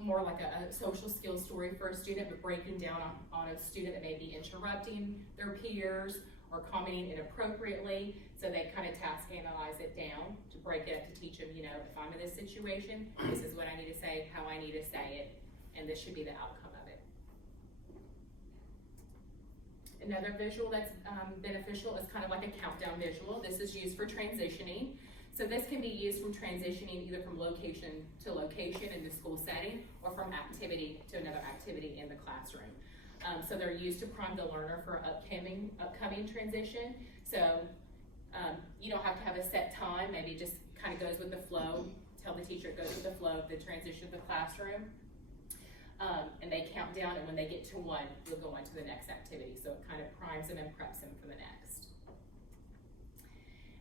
more like a social skills story for a student, but breaking down on a student that may be interrupting their peers or commenting inappropriately. So they kind of task analyze it down to break it up to teach them, you know, if I'm in this situation, this is what I need to say, how I need to say it, and this should be the outcome of it. Another visual that's beneficial is kind of like a countdown visual. This is used for transitioning. So this can be used from transitioning either from location to location in the school setting or from activity to another activity in the classroom. So they're used to prime the learner for upcoming transition. So you don't have to have a set time, maybe it just kind of goes with the flow. Tell the teacher it goes with the flow of the transition to the classroom. And they count down, and when they get to 1, you'll go on to the next activity. So it kind of primes them and preps them for the next.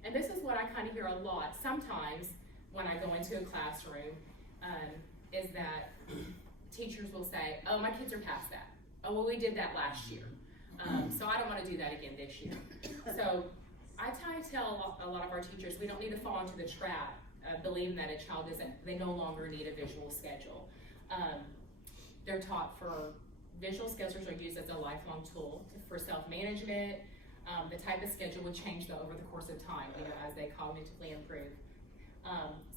And this is what I kind of hear a lot sometimes when I go into a classroom, is that teachers will say, oh, my kids are past that. Oh, well, we did that last year. So I don't want to do that again this year. So I try to tell a lot of our teachers, we don't need to fall into the trap of believing that a child they no longer need a visual schedule. They're taught visual schedules are used as a lifelong tool for self-management. The type of schedule would change over the course of time, as they cognitively improve.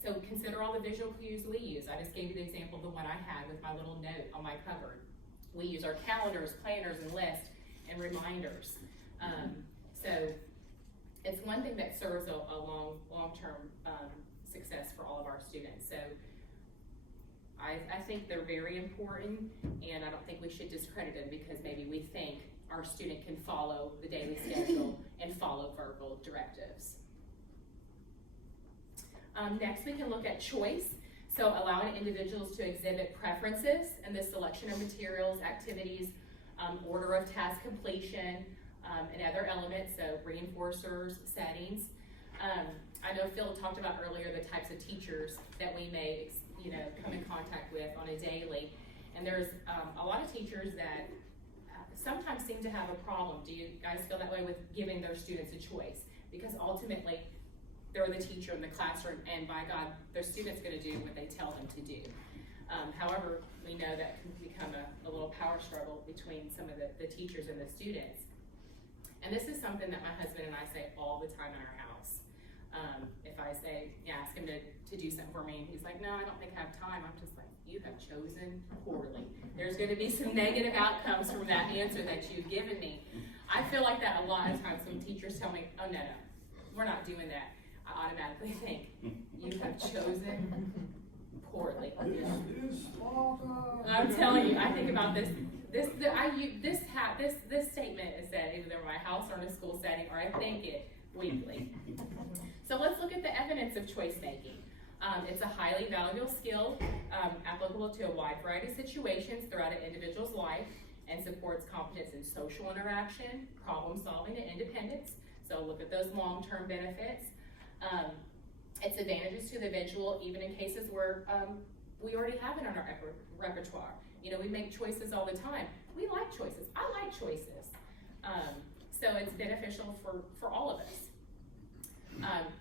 So consider all the visual cues we use. I just gave you the example of the one I had with my little note on my cupboard. We use our calendars, planners, and lists, and reminders. So it's one thing that serves a long-term success for all of our students. So I think they're very important, and I don't think we should discredit them because maybe we think our student can follow the daily schedule and follow verbal directives. Next, we can look at choice. So allowing individuals to exhibit preferences in the selection of materials, activities, order of task completion, and other elements, so reinforcers, settings. I know Phil talked about earlier the types of teachers that we may come in contact with on a daily. And there's a lot of teachers that sometimes seem to have a problem. Do you guys feel that way with giving their students a choice? Because ultimately, they're the teacher in the classroom, and by God, their student's gonna do what they tell them to do. However, we know that can become a little power struggle between some of the teachers and the students. And this is something that my husband and I say all the time in our house. If I say, ask him to do something for me, and he's like, no, I don't think I have time. I'm just like, you have chosen poorly. There's gonna be some negative outcomes from that answer that you've given me. I feel like that a lot of times when teachers tell me, oh, no, we're not doing that. I automatically think, you have chosen poorly. I'm telling you, I think about this. This statement is said either in my house or in a school setting, or I think it weekly. So let's look at the evidence of choice making. It's a highly valuable skill applicable to a wide variety of situations throughout an individual's life and supports competence in social interaction, problem solving, and independence. So look at those long-term benefits. Its advantages to the individual, even in cases where we already have it in our repertoire. We make choices all the time. We like choices. I like choices. So it's beneficial for all of us.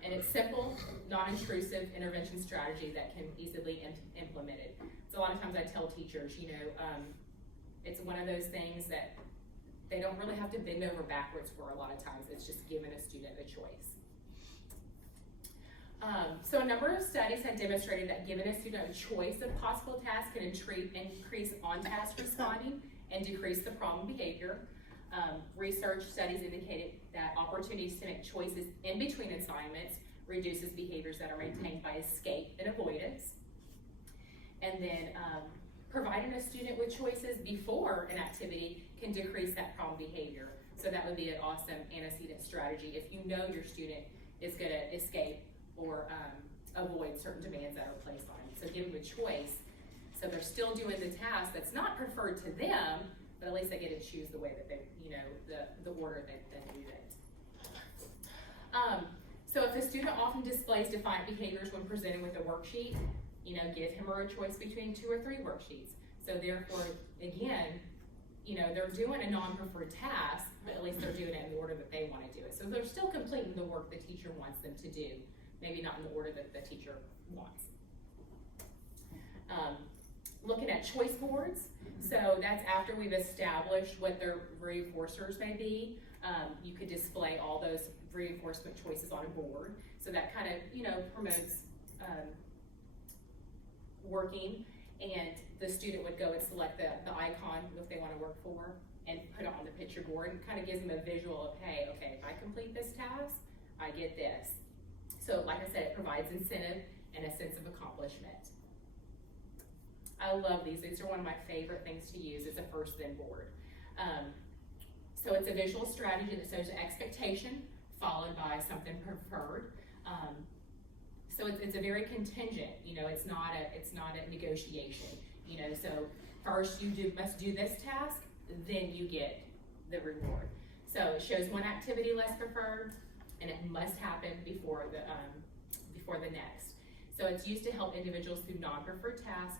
And it's simple, non-intrusive intervention strategy that can easily be implemented. So a lot of times I tell teachers, it's one of those things that they don't really have to bend over backwards for a lot of times. It's just giving a student a choice. So a number of studies have demonstrated that giving a student a choice of possible tasks can increase on-task responding and decrease the problem behavior. Research studies indicated that opportunities to make choices in between assignments reduces behaviors that are maintained by escape and avoidance. And then providing a student with choices before an activity can decrease that problem behavior. So that would be an awesome antecedent strategy if you know your student is going to escape or avoid certain demands that are placed on them. So give them a choice so they're still doing the task that's not preferred to them, but at least they get to choose the way that they, the order that they do it. So if a student often displays defiant behaviors when presented with a worksheet, give him or her a choice between 2 or 3 worksheets. So therefore, again, they're doing a non-preferred task, but at least they're doing it in the order that they want to do it. So they're still completing the work the teacher wants them to do, maybe not in the order that the teacher wants. Looking at choice boards, so that's after we've established what their reinforcers may be. You could display all those reinforcement choices on a board. So that kind of, promotes working, and the student would go and select the icon if they want to work for and put it on the picture board, and kind of gives them a visual of, hey, okay, if I complete this task, I get this. So like I said, it provides incentive and a sense of accomplishment. I love these. These are one of my favorite things to use as a first then board. So it's a visual strategy that shows an expectation followed by something preferred. So it's a very contingent, you know, it's not a negotiation, you know, so first you must do this task, then you get the reward. So it shows one activity less preferred, and it must happen before the next. So it's used to help individuals through non-preferred tasks.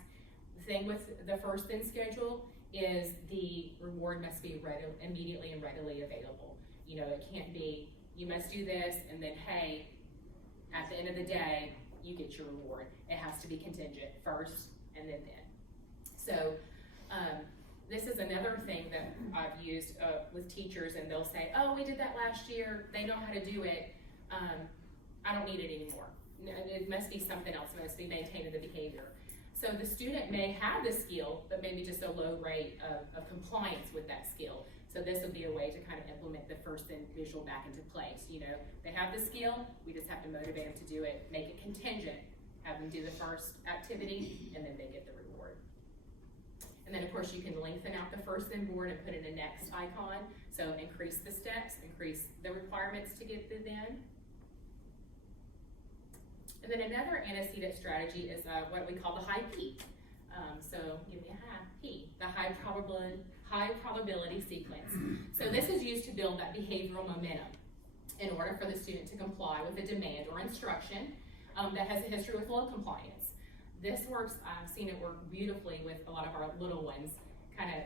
The thing with the first then schedule is the reward must be immediately and readily available. You know, it can't be, you must do this, and then, hey, at the end of the day, you get your reward. It has to be contingent first, and then. So, this is another thing that I've used with teachers, and they'll say, oh, we did that last year, they know how to do it, I don't need it anymore. It must be something else, it must be maintaining the behavior. So the student may have the skill, but maybe just a low rate of compliance with that skill. So this would be a way to kind of implement the first then visual back into place. You know, they have the skill, we just have to motivate them to do it, make it contingent, have them do the first activity, and then they get the reward. And then of course you can lengthen out the first then board and put in a next icon. So increase the steps, increase the requirements to get the then. And then another antecedent strategy is what we call the high P. So give me a high P, the high probability sequence. So this is used to build that behavioral momentum in order for the student to comply with a demand or instruction that has a history with low compliance. This works, I've seen it work beautifully with a lot of our little ones, kind of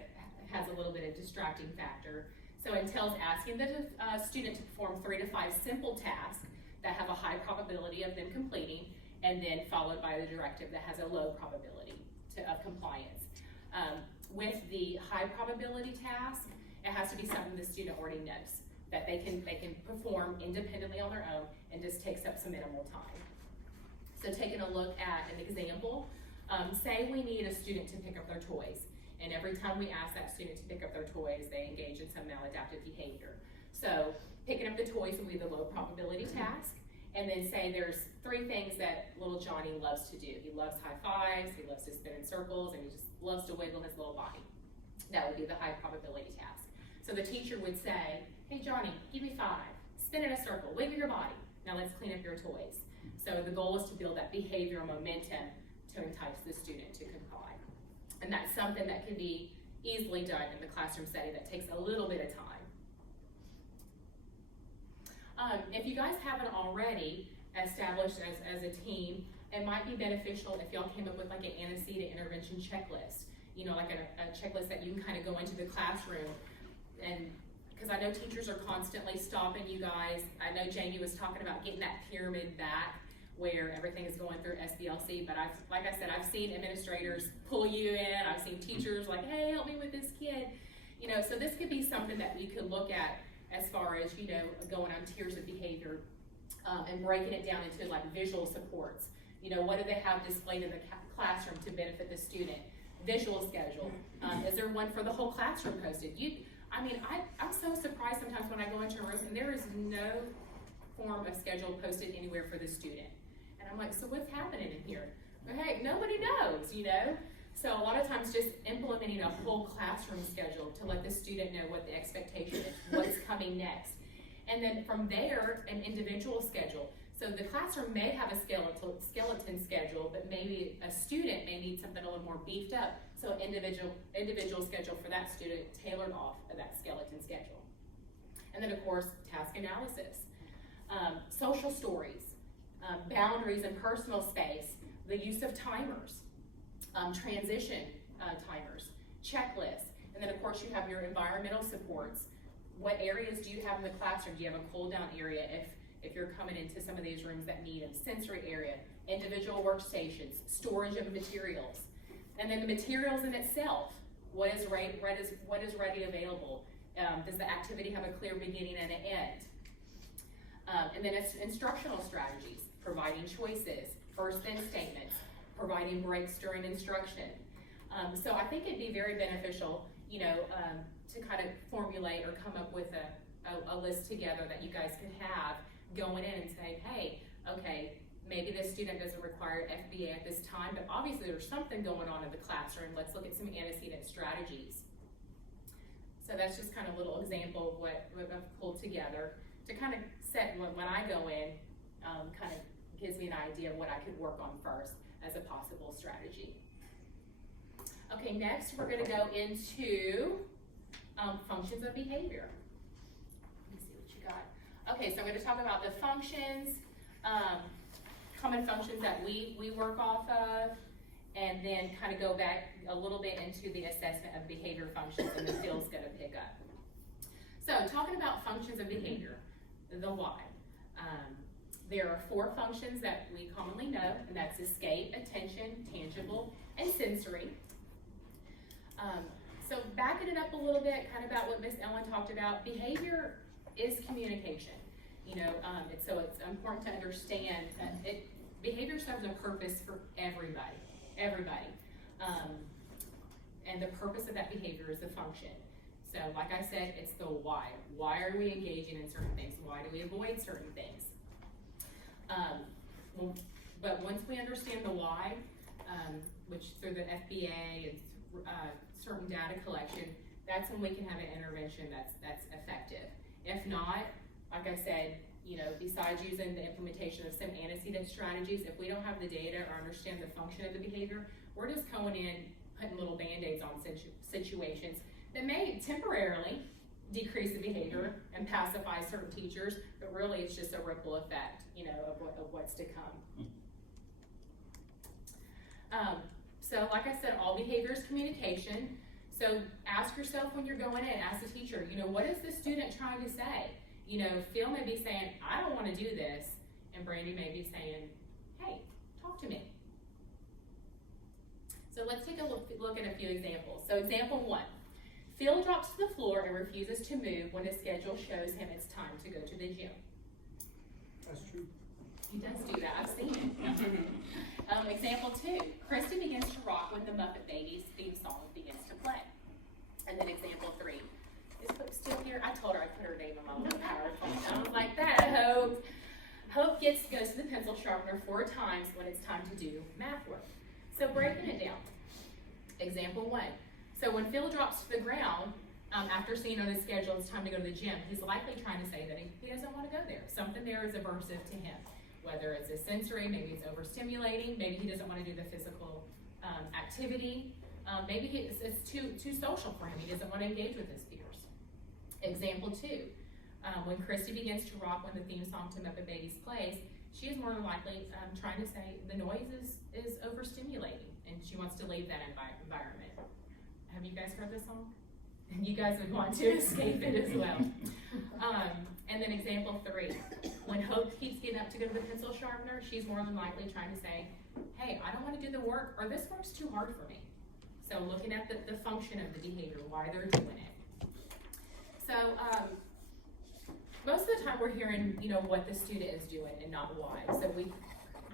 has a little bit of distracting factor. So it entails asking the student to perform 3 to 5 simple tasks that have a high probability of them completing, and then followed by the directive that has a low probability of compliance. With the high probability task, it has to be something the student already knows, that they can perform independently on their own and just takes up some minimal time. So taking a look at an example, say we need a student to pick up their toys, and every time we ask that student to pick up their toys, they engage in some maladaptive behavior. So picking up the toys will be the low probability task, and then say there's 3 things that little Johnny loves to do. He loves high fives, he loves to spin in circles, and he just loves to wiggle his little body. That would be the high probability task. So the teacher would say, hey Johnny, give me 5, spin in a circle, wiggle your body. Now let's clean up your toys. So the goal is to build that behavioral momentum to entice the student to comply. And that's something that can be easily done in the classroom setting that takes a little bit of time. If you guys haven't already established as a team, it might be beneficial if y'all came up with like an antecedent intervention checklist. You know, like a checklist that you can kind of go into the classroom, and because I know teachers are constantly stopping you guys. I know Jamie was talking about getting that pyramid back where everything is going through SBLC, but like I said, I've seen administrators pull you in. I've seen teachers like, hey, help me with this kid. You know, so this could be something that you could look at as far as, you know, going on tiers of behavior and breaking it down into like visual supports. You know, what do they have displayed in the classroom to benefit the student? Visual schedule. Is there one for the whole classroom posted? I'm so surprised sometimes when I go into a room and there is no form of schedule posted anywhere for the student. And I'm like, so what's happening in here? But hey, nobody knows, you know? So a lot of times just implementing a whole classroom schedule to let the student know what the expectation is, what's coming next. And then from there, an individual schedule. So the classroom may have a skeleton schedule, but maybe a student may need something a little more beefed up. So individual schedule for that student tailored off of that skeleton schedule. And then of course, task analysis, social stories, boundaries and personal space, the use of timers, transition timers, checklists, and then of course you have your environmental supports. What areas do you have in the classroom? Do you have a cool down area if you're coming into some of these rooms that need a sensory area, individual workstations, storage of materials, and then the materials in itself. What is ready available? Does the activity have a clear beginning and an end? And then it's instructional strategies, providing choices, first then statements, providing breaks during instruction. So I think it'd be very beneficial, you know, to kind of formulate or come up with a list together that you guys could have going in and say, hey, okay, maybe this student doesn't require FBA at this time, but obviously there's something going on in the classroom. Let's look at some antecedent strategies. So that's just kind of a little example of what I've pulled together to kind of set when I go in, kind of gives me an idea of what I could work on first as a possible strategy. Okay, next we're going to go into functions of behavior. Let me see what you got. Okay, so I'm going to talk about the functions, common functions that we work off of, and then kind of go back a little bit into the assessment of behavior functions, and the Phil's going to pick up. So talking about functions of behavior, the why. There are 4 functions that we commonly know, and that's escape, attention, tangible, and sensory. So backing it up a little bit, kind of about what Miss Ellen talked about, behavior is communication. You know, so it's important to understand that behavior serves a purpose for everybody. And the purpose of that behavior is the function. So like I said, it's the why. Why are we engaging in certain things? Why do we avoid certain things? But once we understand the why, which through the FBA and certain data collection, that's when we can have an intervention that's effective. If not, like I said, you know, besides using the implementation of some antecedent strategies, if we don't have the data or understand the function of the behavior, we're just going in, putting little band-aids on situations that may temporarily decrease the behavior and pacify certain teachers, but really it's just a ripple effect, you know, of what's to come. So like I said, all behavior is communication. So ask yourself when you're going in, ask the teacher, you know, what is the student trying to say? You know, Phil may be saying, I don't want to do this, and Brandy may be saying, hey, talk to me. So let's take a look at a few examples. So example 1, Phil drops to the floor and refuses to move when his schedule shows him it's time to go to the gym. That's true. He does do that, I've seen it. Example 2, Christy begins to rock when the Muppet Babies theme song begins to play. And then example 3, is Hope still here? I told her I'd put her name on my little PowerPoint. I was like, that Hope. Hope goes to the pencil sharpener 4 times when it's time to do math work. So breaking it down. Example 1. So when Phil drops to the ground, after seeing on his schedule it's time to go to the gym, he's likely trying to say that he doesn't want to go there. Something there is aversive to him. Whether it's a sensory, maybe it's overstimulating, maybe he doesn't want to do the physical activity, maybe it's too social for him, he doesn't want to engage with his peers. Example 2, when Christy begins to rock when the theme song to Muppet Babies plays, she is more than likely trying to say the noise is overstimulating and she wants to leave that environment. Have you guys heard this song? And you guys would want to escape it as well. And then example 3, when Hope keeps getting up to go to the pencil sharpener, she's more than likely trying to say, hey, I don't want to do the work, or this work's too hard for me. So looking at the function of the behavior, why they're doing it. So most of the time we're hearing, you know, what the student is doing and not why. So we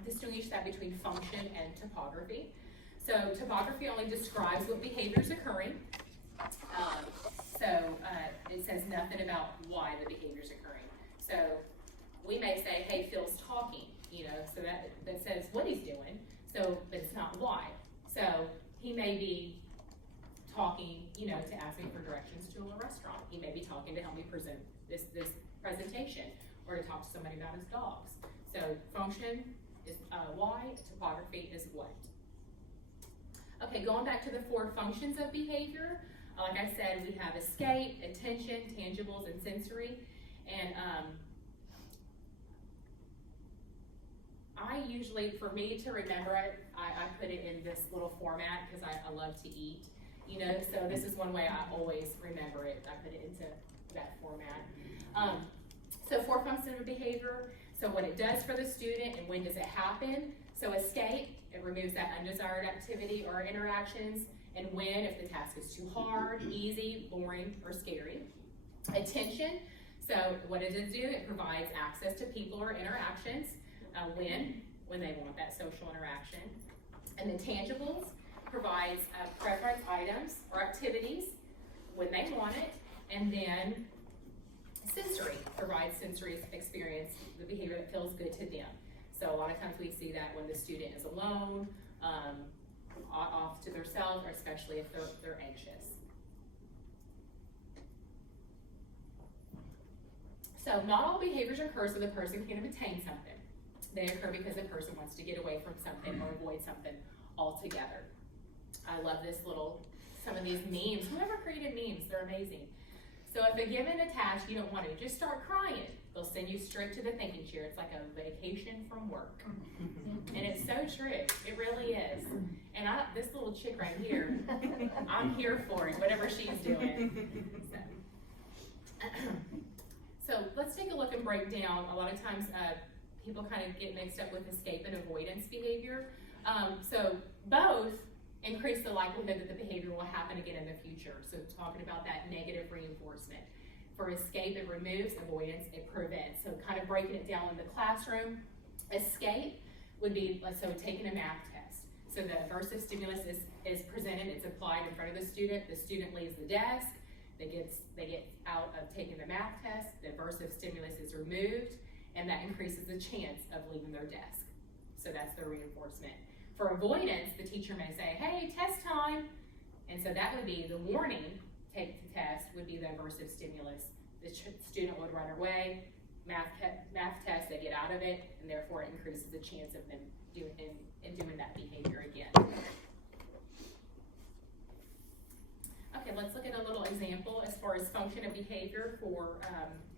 distinguish that between function and topography. So topography only describes what behavior is occurring. It says nothing about why the behavior is occurring. So we may say, hey, Phil's talking, you know, so that says what he's doing, so, but it's not why. So he may be talking, you know, to ask me for directions to a restaurant. He may be talking to help me present this presentation, or to talk to somebody about his dogs. So function is why, topography is what. Okay, going back to the 4 functions of behavior, like I said, we have escape, attention, tangibles, and sensory. And I usually, for me to remember it, I put it in this little format because I love to eat, you know, so this is one way I always remember it. I put it into that format. So 4 functions of behavior. So what it does for the student and when does it happen. So escape, it removes that undesired activity or interactions. And when, if the task is too hard, easy, boring, or scary. Attention, so what does it do? It provides access to people or interactions when they want that social interaction. And then tangibles provides preference items or activities when they want it. And then sensory provides sensory experience, the behavior that feels good to them. So a lot of times we see that when the student is alone, off to themselves, or especially if they're anxious. So not all behaviors occur so the person can obtain something. They occur because the person wants to get away from something or avoid something altogether. I love some of these memes. Whoever created memes, they're amazing. So if a given a task you don't want to, just start crying. They'll send you straight to the thinking chair. It's like a vacation from work. And it's so true. It really is. And this little chick right here, I'm here for it, whatever she's doing. So let's take a look and break down. A lot of times people kind of get mixed up with escape and avoidance behavior. So both increase the likelihood that the behavior will happen again in the future. So talking about that negative reinforcement. For escape, it removes; avoidance, it prevents. So kind of breaking it down in the classroom. Escape would be, so taking a math test. So the aversive stimulus is presented, it's applied in front of the student leaves the desk, they get out of taking the math test, the aversive stimulus is removed, and that increases the chance of leaving their desk. So that's the reinforcement. For avoidance, the teacher may say, hey, test time. And so that would be the warning, take the test, would be the aversive stimulus. The student would run away, math test, they get out of it, and therefore it increases the chance of them doing that behavior again. Okay, let's look at a little example as far as function of behavior for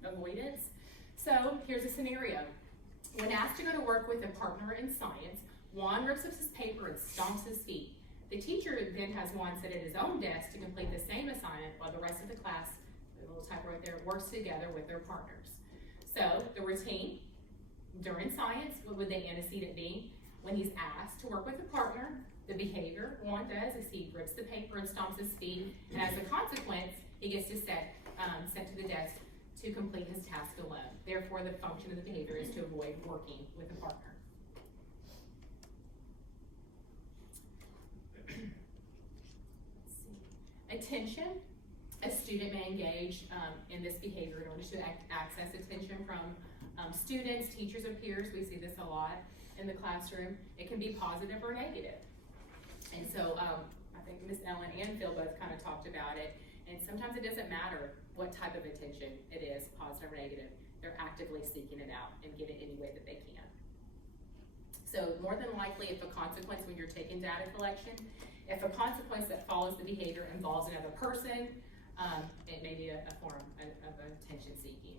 avoidance. So here's a scenario. When asked to go to work with a partner in science, Juan rips up his paper and stomps his feet. The teacher then has Juan sit at his own desk to complete the same assignment while the rest of the class, the little type right there, works together with their partners. So the routine during science, what would the antecedent be? When he's asked to work with a partner, the behavior Juan does is he rips the paper and stomps his feet, and as a consequence, he gets to sent to the desk to complete his task alone. Therefore, the function of the behavior is to avoid working with a partner. Attention. A student may engage in this behavior in order to access attention from students, teachers, or peers. We see this a lot in the classroom. It can be positive or negative. And so I think Ms. Ellen and Phil both kind of talked about it. And sometimes it doesn't matter what type of attention it is, positive or negative. They're actively seeking it out and get it any way that they can. So more than likely, if a consequence when you're taking data collection, if a consequence that follows the behavior involves another person, it may be a form of attention seeking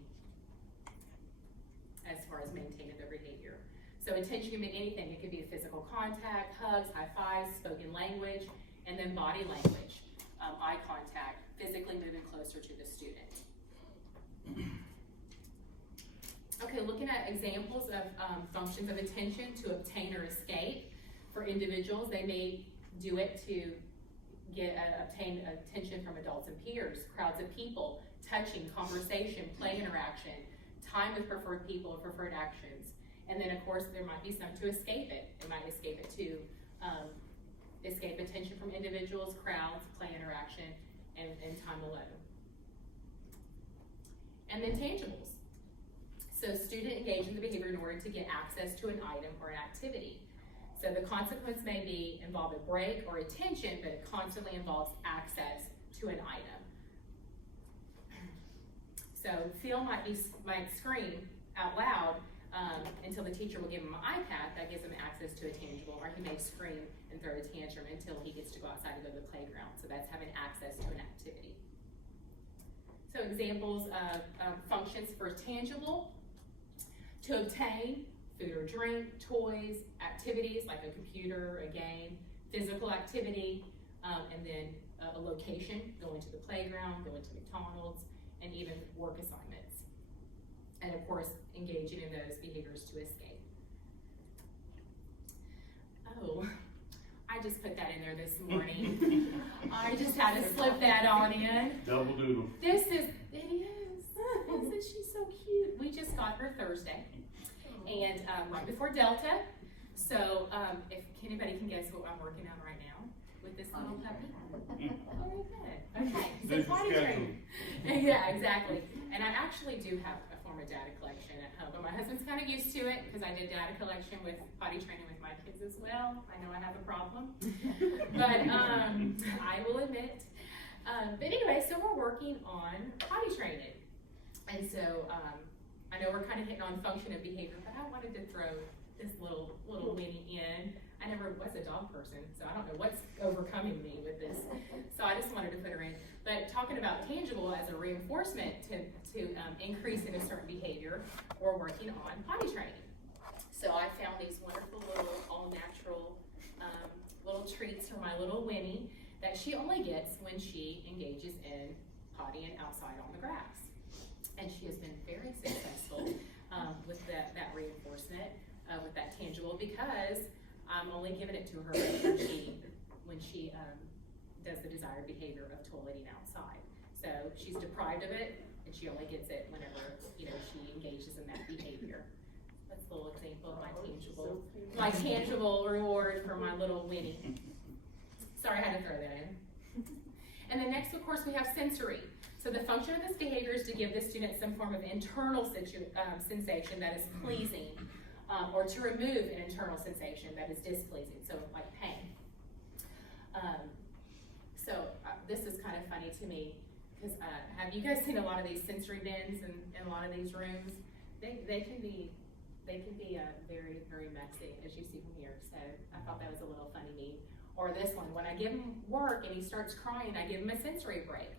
as far as maintaining their behavior. So attention can be anything. It could be physical contact, hugs, high fives, spoken language, and then body language, eye contact, physically moving closer to the student. Okay, looking at examples of functions of attention to obtain or escape. For individuals, they may do it to obtain attention from adults and peers, crowds of people, touching, conversation, play interaction, time with preferred people or preferred actions. And then of course there might be some to escape it. It might escape it to escape attention from individuals, crowds, play interaction, and time alone. And then tangibles. So student engage in the behavior in order to get access to an item or an activity. So the consequence may involve a break or attention, but it constantly involves access to an item. So Phil might scream out loud until the teacher will give him an iPad that gives him access to a tangible, or he may scream and throw a tantrum until he gets to go outside and go to the playground. So that's having access to an activity. So examples of functions for tangible: to obtain food or drink, toys, activities like a computer, a game, physical activity, and then a location, going to the playground, going to McDonald's, and even work assignments. And of course, engaging in those behaviors to escape. Oh, I just put that in there this morning. I just had to slip that on in. Double doodle. It is. Isn't she so cute? We just got her Thursday. And right before Delta. So if anybody can guess what I'm working on right now with this little puppy. Very good. Okay. So potty training. Yeah, exactly. And I actually do have a form form of data collection at home, but my husband's kind of used to it because I did data collection with potty training with my kids as well. I know I have a problem, but I will admit. But anyway, so we're working on potty training, and so I know we're kind of hitting on function and behavior, but I wanted to throw this little Winnie in. I never was a dog person, so I don't know what's overcoming me with this. So I just wanted to put her in. But talking about tangible as a reinforcement to increase in a certain behavior, we're working on potty training. So I found these wonderful little all-natural little treats for my little Winnie that she only gets when she engages in pottying outside on the grass. And she has been very successful with that reinforcement, with that tangible, because I'm only giving it to her when she does the desired behavior of toileting outside. So she's deprived of it, and she only gets it whenever she engages in that behavior. That's a little example of my tangible reward for my little Winnie. Sorry, I had to throw that in. And then next, of course, we have sensory. So the function of this behavior is to give the student some form of internal sensation that is pleasing, or to remove an internal sensation that is displeasing, so like pain. This is kind of funny to me, because have you guys seen a lot of these sensory bins in a lot of these rooms? They can be very, very messy, as you see from here. So I thought that was a little funny meme. Or this one, when I give him work and he starts crying, I give him a sensory break.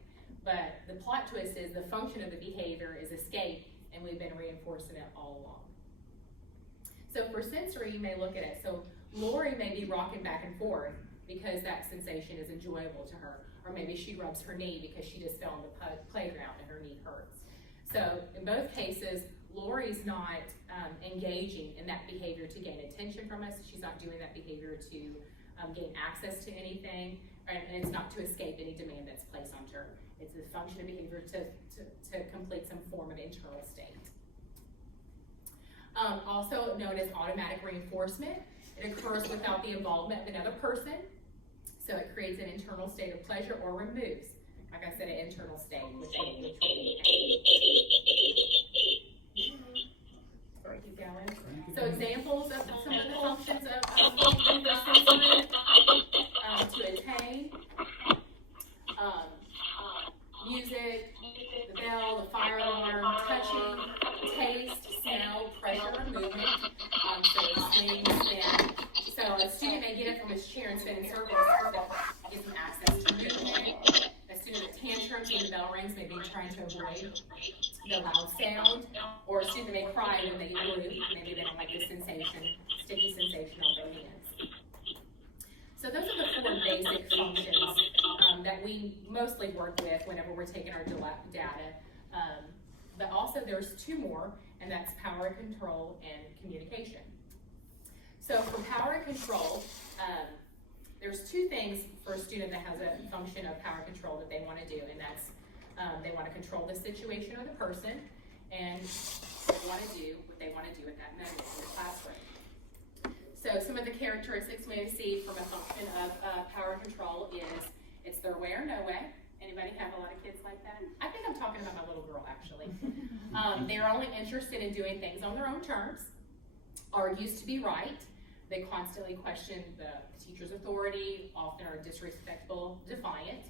But the plot twist is the function of the behavior is escape, and we've been reinforcing it all along. So for sensory, you may look at it. So Lori may be rocking back and forth because that sensation is enjoyable to her. Or maybe she rubs her knee because she just fell on the playground and her knee hurts. So in both cases, Lori's not engaging in that behavior to gain attention from us. She's not doing that behavior to gain access to anything, and it's not to escape any demand that's placed on her. It's a function of behavior to complete some form of internal state. Also known as automatic reinforcement. It occurs without the involvement of another person. So it creates an internal state of pleasure or removes, like I said, an internal state, which will be Sorry, keep going. So examples of some of the functions of behavior sensory, to attain, music, the bell, the fire alarm, touching, taste, smell, pressure, or movement. So swing, spin. So a student may get up from his chair and spin in circles, that gives him access to movement. A student that tantrums when the bell rings may be trying to avoid the loud sound, or a student may cry when they move, maybe they don't like the sensation, sticky sensation on their hands. So those are the 4 basic functions that we mostly work with whenever we're taking our data. But also there's 2 more, and that's power and control and communication. So for power and control, there's 2 things for a student that has a function of power control that they want to do, and that's they want to control the situation or the person, and they want to do what they want to do at that moment in the classroom. So some of the characteristics we see from a function of power control is it's their way or no way. Anybody have a lot of kids like that? I think I'm talking about my little girl, actually. They're only interested in doing things on their own terms, argues to be right. They constantly question the teacher's authority, often are disrespectful, defiant.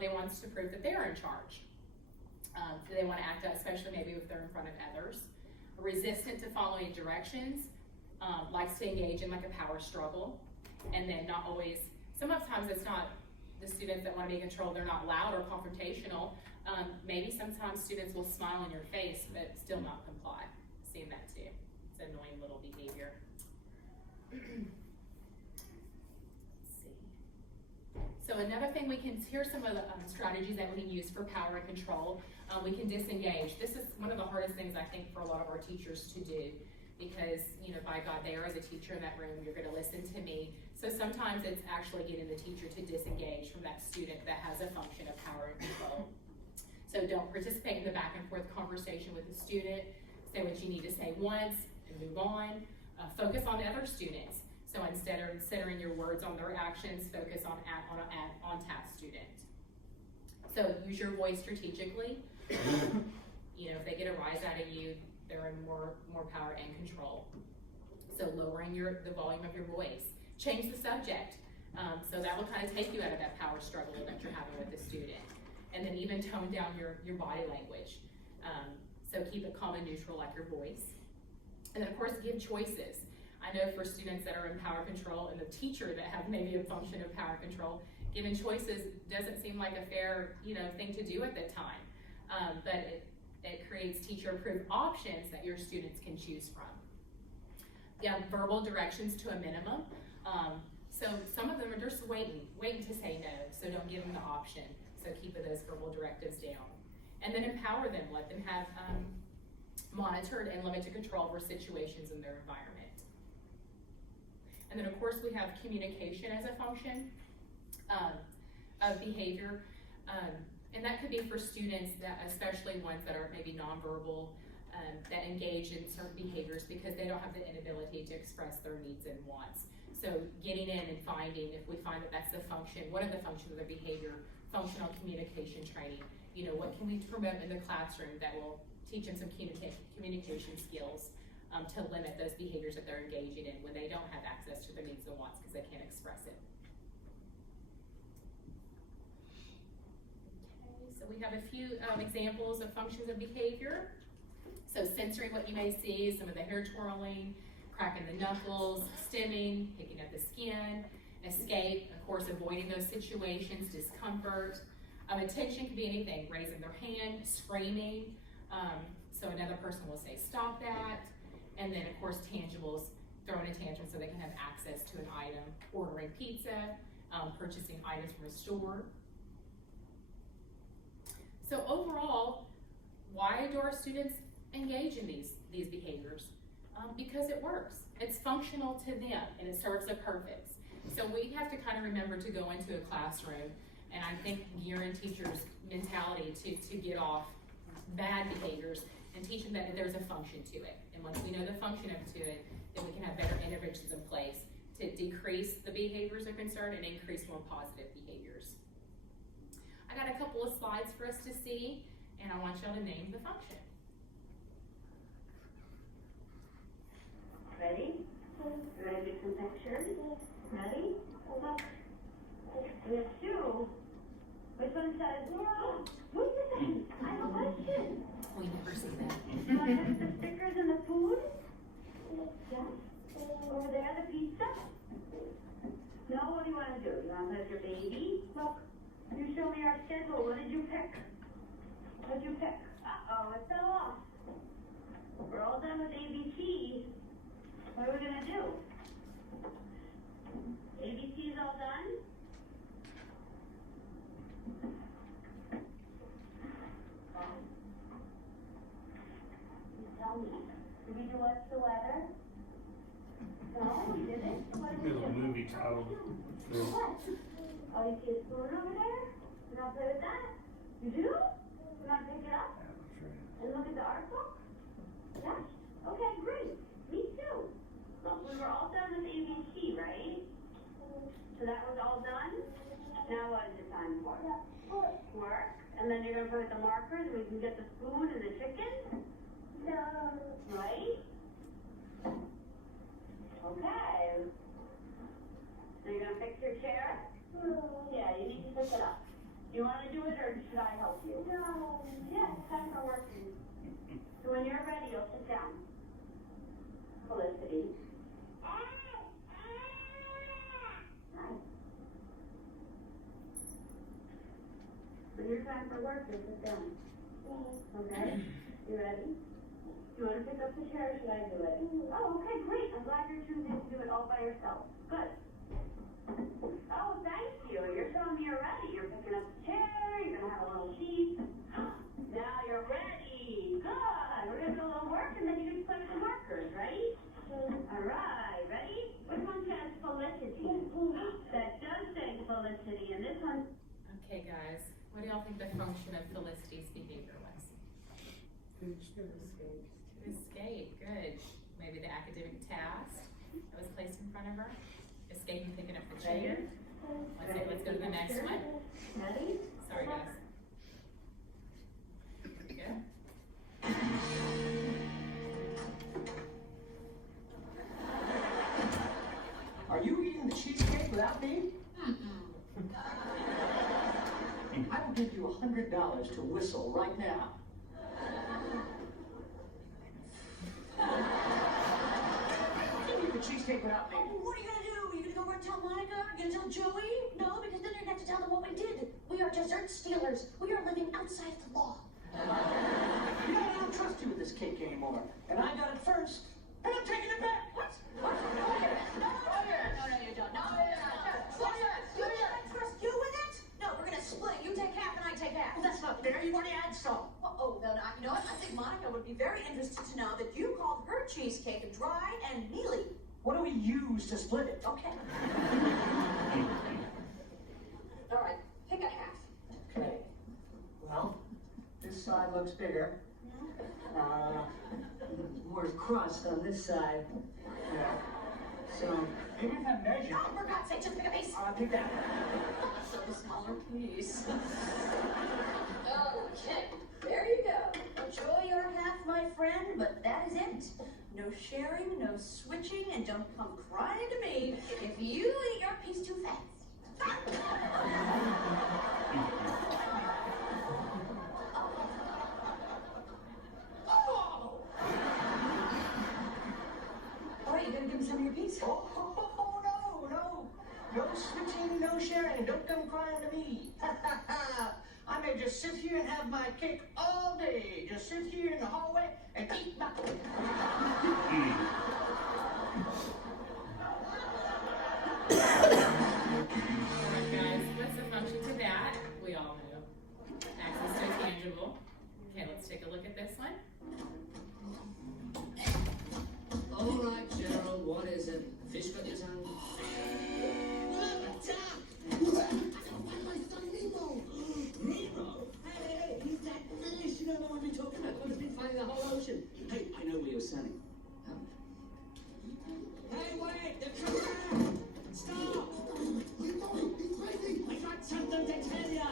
They want to prove that they're in charge. They want to act out, especially maybe if they're in front of others. Resistant to following directions, likes to engage in like a power struggle, and then not always, sometimes it's not the students that want to be controlled, they're not loud or confrontational. Maybe sometimes students will smile in your face, but still not comply. I've seen that too. It's an annoying little behavior. So another thing here's some of the strategies that we can use for power and control. We can disengage. This is one of the hardest things I think for a lot of our teachers to do, because, by God, there as a teacher in that room, you're going to listen to me. So sometimes it's actually getting the teacher to disengage from that student that has a function of power and control. So don't participate in the back and forth conversation with the student. Say what you need to say once and move on. Focus on other students. So instead of centering your words on their actions, focus on task student. So use your voice strategically. You know, if they get a rise out of you, they're in more power and control. So lowering the volume of your voice, change the subject. So that will kind of take you out of that power struggle that you're having with the student. And then even tone down your body language. So keep it calm and neutral like your voice. And then of course give choices. I know for students that are in power control and the teacher that have maybe a function of power control, giving choices doesn't seem like a fair, you know, thing to do at the time. But it creates teacher-approved options that your students can choose from. You have verbal directions to a minimum. So some of them are just waiting to say no, so don't give them the option. So keep those verbal directives down. And then empower them, let them have monitored and limited control over situations in their environment. And then of course we have communication as a function of behavior. And that could be for students, that, especially ones that are maybe nonverbal, that engage in certain behaviors because they don't have the inability to express their needs and wants. So getting in and finding, if we find that that's the function, what are the functions of their behavior, functional communication training, you know, what can we promote in the classroom that will teach them some communication skills to limit those behaviors that they're engaging in when they don't have access to their needs and wants because they can't express it. So we have a few examples of functions of behavior. So censoring what you may see, some of the hair twirling, cracking the knuckles, stimming, picking up the skin, escape, of course, avoiding those situations, discomfort. Attention can be anything, raising their hand, screaming. So another person will say, stop that. And then, of course, tangibles, throwing a tantrum so they can have access to an item, ordering pizza, purchasing items from a store. So overall, why do our students engage in these behaviors? Because it works. It's functional to them and it serves a purpose. So we have to kind of remember to go into a classroom and I think gearing teachers' mentality to get off bad behaviors and teach them that there's a function to it. And once we know the function to it, then we can have better interventions in place to decrease the behaviors of concern and increase more positive behaviors. I got a couple of slides for us to see, and I want y'all to name the function. Ready? Ready to do some pictures? Ready? Look. We have two. Which one says, what's the thing? I have a question. We never see that. Do you want to put the stickers in the food? Yes. Over there, the pizza? No, what do you want to do? You want to put your baby? Look, you show me our schedule. What did you pick? What did you pick? Uh-oh, it fell off. We're all done with ABC. What are we going to do? ABC's all done? You tell me. Did we do what's the weather? No, we didn't. What did we There's a do? movie title. What? Oh, you see a spoon over there? You want to play with that? You do? You want to pick it up? And look at the art book? Yes? Okay, great. Me too. Look, we were all done with ABC, right? So that was all done? Now what is it time for? Work. And then you're going to put the markers and we can get the spoon and the chicken? No. Right? Okay. So you're going to fix your chair? Yeah, you need to pick it up. Do you want to do it or should I help you? No. Yeah, it's time for working. So when you're ready, you'll sit down. Felicity. Hi. When you're time for work, you'll sit down. Okay? You ready? Do you want to pick up the chair or should I do it? Oh, okay, great. I'm glad you're choosing to do it all by yourself. Good. Oh, thank you. You're showing me you're ready. You're picking up the chair. You're going to have a little sheet. Now you're ready. Good. We're going to do a little work and then you can play with the markers, right? All right. Ready? Which one says Felicity? That does say Felicity. And this one. Okay, guys. What do y'all think the function of Felicity's behavior was? To escape. Good. Maybe the academic task that was placed in front of her. Escaping, picking up the chair. Let's go to the next one. Ready? Sorry, guys. There we go. give you $100 to whistle right now. Give me the cheesecake without me. Oh, what are you gonna do? Are you gonna go run tell Monica? Are you gonna tell Joey? No, because then you're gonna have to tell them what we did. We are dessert stealers. We are living outside the law. You know, I don't trust you with this cake anymore. And I got it first. And I'm taking it back. What? No, you don't. No, you I trust you with it? No, we're gonna split. You take half and I take half. Well, that's not fair. You already had some. Oh, no, you know what? I think Monica would be very interested to know that you called her cheesecake dry and mealy. What do we use to split it? Okay. All right, pick a half. Okay. Well, this side looks bigger. More crust on this side. Yeah. So, maybe if I measure. No, for God's sake, just pick a piece. I'll pick that. So the smaller piece. Okay, there you go. Enjoy your half, my friend, but that is it. No sharing, no switching, and don't come crying to me if you eat your piece too fast. Oh! All right, you gonna give me some of your piece? Oh, no. No switching, no sharing. Don't come crying to me. I may just sit here and have my cake all day. Just sit here in the hallway and eat my cake. Alright guys, what's the function to that? We all know. Access to a tangible. Okay, let's take a look at this one. All right, Gerald, what is it? Fish got your tongue? My son Nemo! Nemo? Hey, he's that fish! You don't know what we're talking about. He's been fighting the whole ocean. Hey, I know where you're standing. Hey, wait! They're coming back! Stop! He's crazy! I got something to tell ya!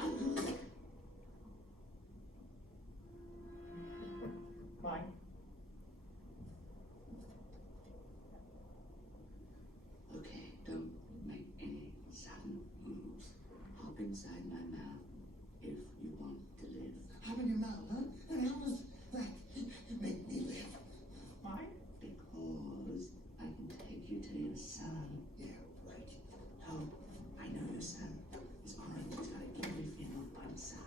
Mine. Okay, don't make any sudden moves. Hop inside my mouth if you want to live. Hop in your mouth, huh? And how does that make me live? Mine. Because I can take you to your son. Yeah, right. Oh, I know your son. He's already got everything on one side.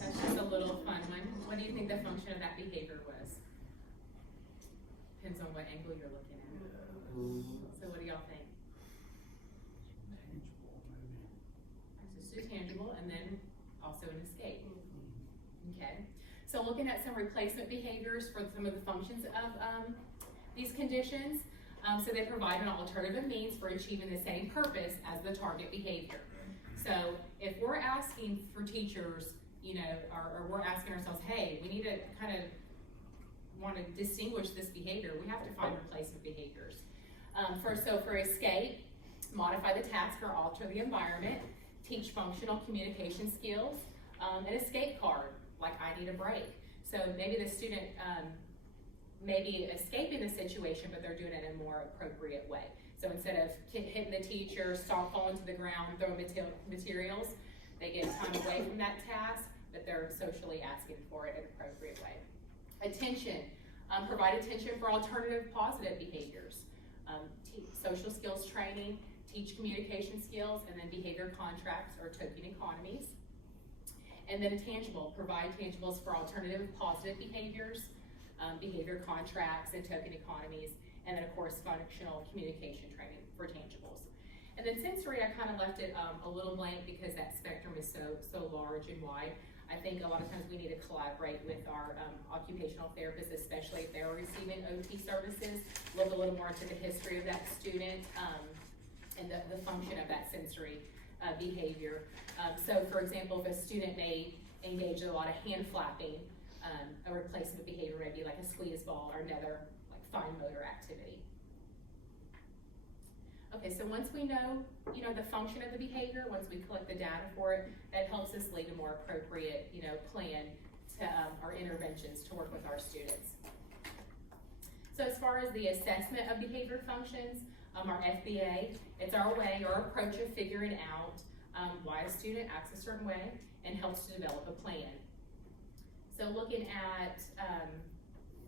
That's just a little fun one. What do you think the function of that behavior was? Depends on what angle you're looking at. So what do y'all think? Access to tangible and then also an escape. Okay. So looking at some replacement behaviors for some of the functions of these conditions. So they provide an alternative means for achieving the same purpose as the target behavior. So if we're asking for teachers, you know, or we're asking ourselves, hey, we need to kind of want to distinguish this behavior, we have to find replacement behaviors. For escape, modify the task or alter the environment, teach functional communication skills, an escape card, like I need a break. So maybe the student may be escaping the situation, but they're doing it in a more appropriate way. So instead of hitting the teacher, falling to the ground, throwing materials, they get time away from that task, but they're socially asking for it in an appropriate way. Attention, provide attention for alternative positive behaviors. Social skills training, teach communication skills, and then behavior contracts or token economies. And then tangible, provide tangibles for alternative positive behaviors, behavior contracts and token economies, and then of course functional communication training for tangibles. And then sensory, I kind of left it a little blank because that spectrum is so large and wide. I think a lot of times we need to collaborate with our occupational therapists, especially if they're receiving OT services, look a little more into the history of that student and the function of that sensory behavior. So for example, if a student may engage in a lot of hand flapping, a replacement behavior may be like a squeeze ball or another like fine motor activity. Okay, so once we know, the function of the behavior, once we collect the data for it, that helps us lead a more appropriate, plan to our interventions to work with our students. So as far as the assessment of behavior functions, our FBA. It's our way, our approach of figuring out why a student acts a certain way and helps to develop a plan. So looking at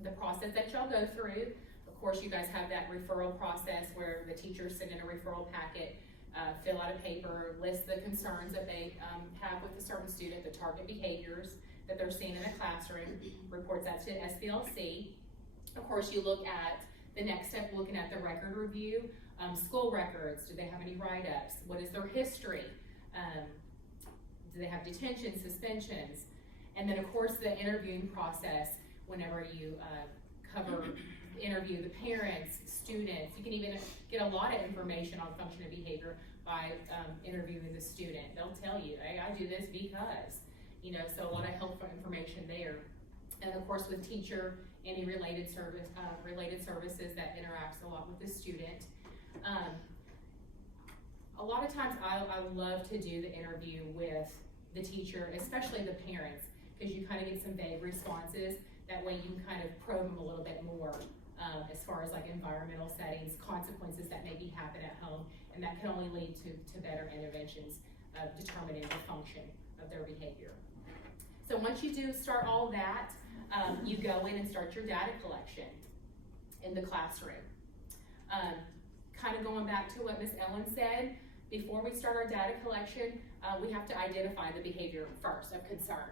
the process that y'all go through, of course you guys have that referral process where the teachers send in a referral packet, fill out a paper, list the concerns that they have with a certain student, the target behaviors that they're seeing in a classroom, reports that to SBLC. Of course, you look at the next step, looking at the record review, school records, do they have any write-ups? What is their history? Do they have detention, suspensions? And then of course the interviewing process, whenever you interview the parents, students, you can even get a lot of information on function and behavior by interviewing the student. They'll tell you, hey, I do this because, you know, so a lot of helpful information there. And of course with teacher, any related services that interacts a lot with the student. A lot of times I love to do the interview with the teacher, especially the parents, because you kind of get some vague responses. That way you can kind of probe them a little bit more as far as like environmental settings, consequences that maybe happen at home, and that can only lead to better interventions determining the function of their behavior. So once you do start all that, you go in and start your data collection in the classroom. Kind of going back to what Ms. Ellen said, before we start our data collection, we have to identify the behavior first of concern.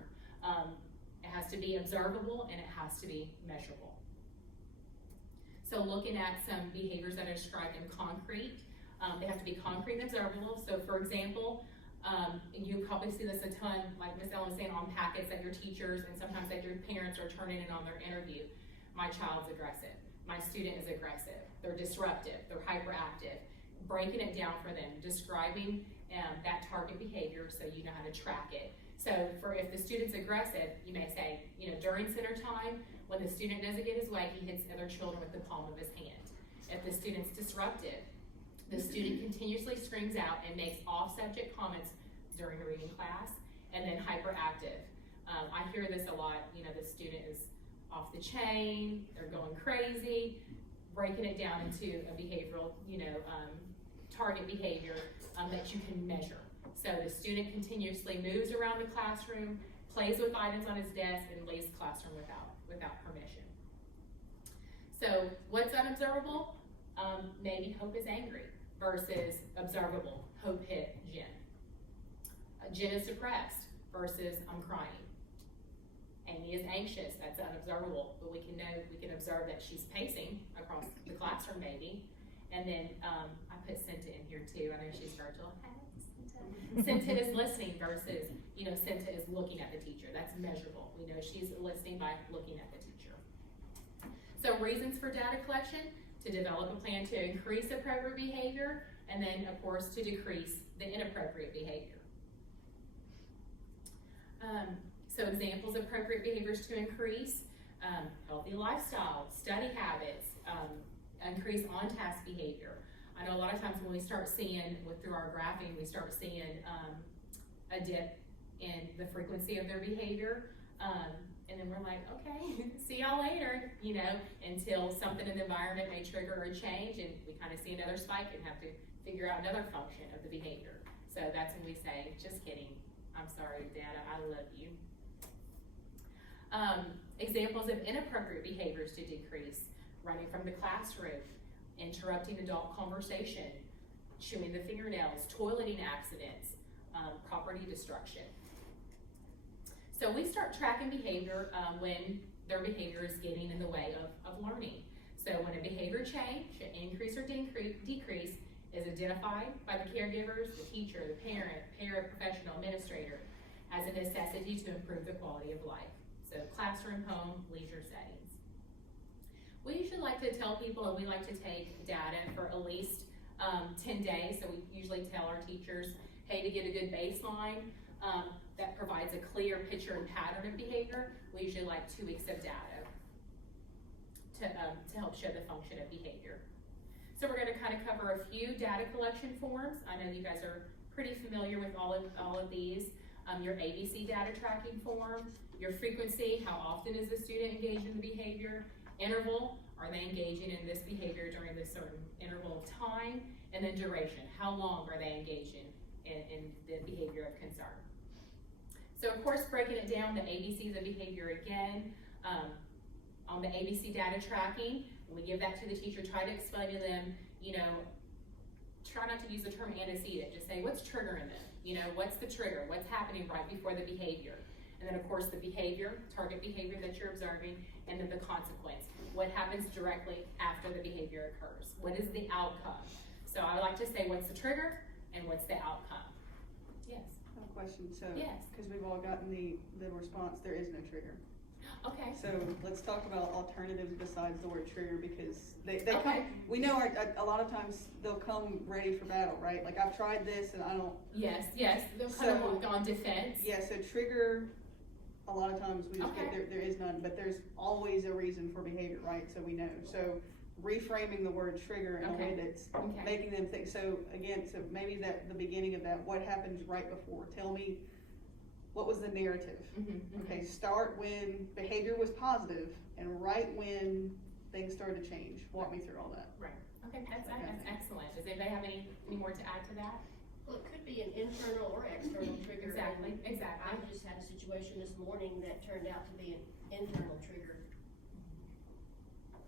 It has to be observable and it has to be measurable. So looking at some behaviors that are described in concrete, they have to be concrete and observable. So for example, you probably see this a ton, like Ms. Ellen was saying, on packets that your teachers and sometimes that your parents are turning in on their interview. My child's aggressive. My student is aggressive. They're disruptive. They're hyperactive. Breaking it down for them, describing that target behavior so you know how to track it. So if the student's aggressive, you may say, you know, during center time, when the student doesn't get his way, he hits other children with the palm of his hand. If the student's disruptive, the student continuously screams out and makes off-subject comments during a reading class, and then hyperactive. I hear this a lot, you know, the student is off the chain, they're going crazy, breaking it down into a behavioral, you know, target behavior that you can measure. So the student continuously moves around the classroom, plays with items on his desk, and leaves the classroom without permission. So what's unobservable? Maybe Hope is angry versus observable. Hope hit Jen. Jen is depressed versus I'm crying. Amy is anxious, that's unobservable, but we can observe that she's pacing across the classroom maybe. And then I put Cinta in here too. I know she's virtual. Cinta is listening versus, you know, Cinta is looking at the teacher. That's measurable. We know she's listening by looking at the teacher. So reasons for data collection: to develop a plan to increase appropriate behavior, and then of course to decrease the inappropriate behavior. So examples of appropriate behaviors to increase: healthy lifestyle, study habits, increase on-task behavior. I know a lot of times when we start seeing, through our graphing, we start seeing a dip in the frequency of their behavior. And then we're like, okay, see y'all later, you know, until something in the environment may trigger a change and we kind of see another spike and have to figure out another function of the behavior. So that's when we say, just kidding, I'm sorry, data, I love you. Examples of inappropriate behaviors to decrease: running from the classroom, interrupting adult conversation, chewing the fingernails, toileting accidents, property destruction. So we start tracking behavior when their behavior is getting in the way of learning. So when a behavior change, an increase or decrease, is identified by the caregivers, the teacher, the parent, paraprofessional, administrator, as a necessity to improve the quality of life. So classroom, home, leisure settings. We usually like to tell people, and we like to take data for at least 10 days. So we usually tell our teachers, hey, to get a good baseline that provides a clear picture and pattern of behavior, we usually like 2 weeks of data to help show the function of behavior. So we're going to kind of cover a few data collection forms. I know you guys are pretty familiar with all of these. Your ABC data tracking form, your frequency, how often is the student engaged in the behavior, interval, Are they engaging in this behavior during this certain interval of time? And then duration, how long are they engaging in the behavior of concern? So of course, breaking it down, the ABCs of behavior again, on the ABC data tracking, when we give that to the teacher, try to explain to them, try not to use the term antecedent, just say what's triggering them, what's the trigger, what's happening right before the behavior. And then of course the behavior, target behavior that you're observing, and then the consequence. What happens directly after the behavior occurs? What is the outcome? So I like to say what's the trigger and what's the outcome. Yes? I have a question, so, Yes. because we've all gotten the response, there is no trigger. Okay. So let's talk about alternatives besides the word trigger, because they Okay. come, we know a lot of times they'll come ready for battle, right? Like I've tried this and I don't. Yes, they're kind of on defense. Yeah, so trigger, a lot of times we just Okay. there is none, but there's always a reason for behavior, right? So we know. So reframing the word trigger in a way that's making them think. So again, so maybe that the beginning of that, what happens right before? Tell me, what was the narrative? Okay, start when behavior was positive and right when things started to change. Walk me through all that. Right. Okay, that's excellent. Does anybody have any more to add to that? Well, it could be an internal or external trigger. Exactly. I just had a situation this morning that turned out to be an internal trigger.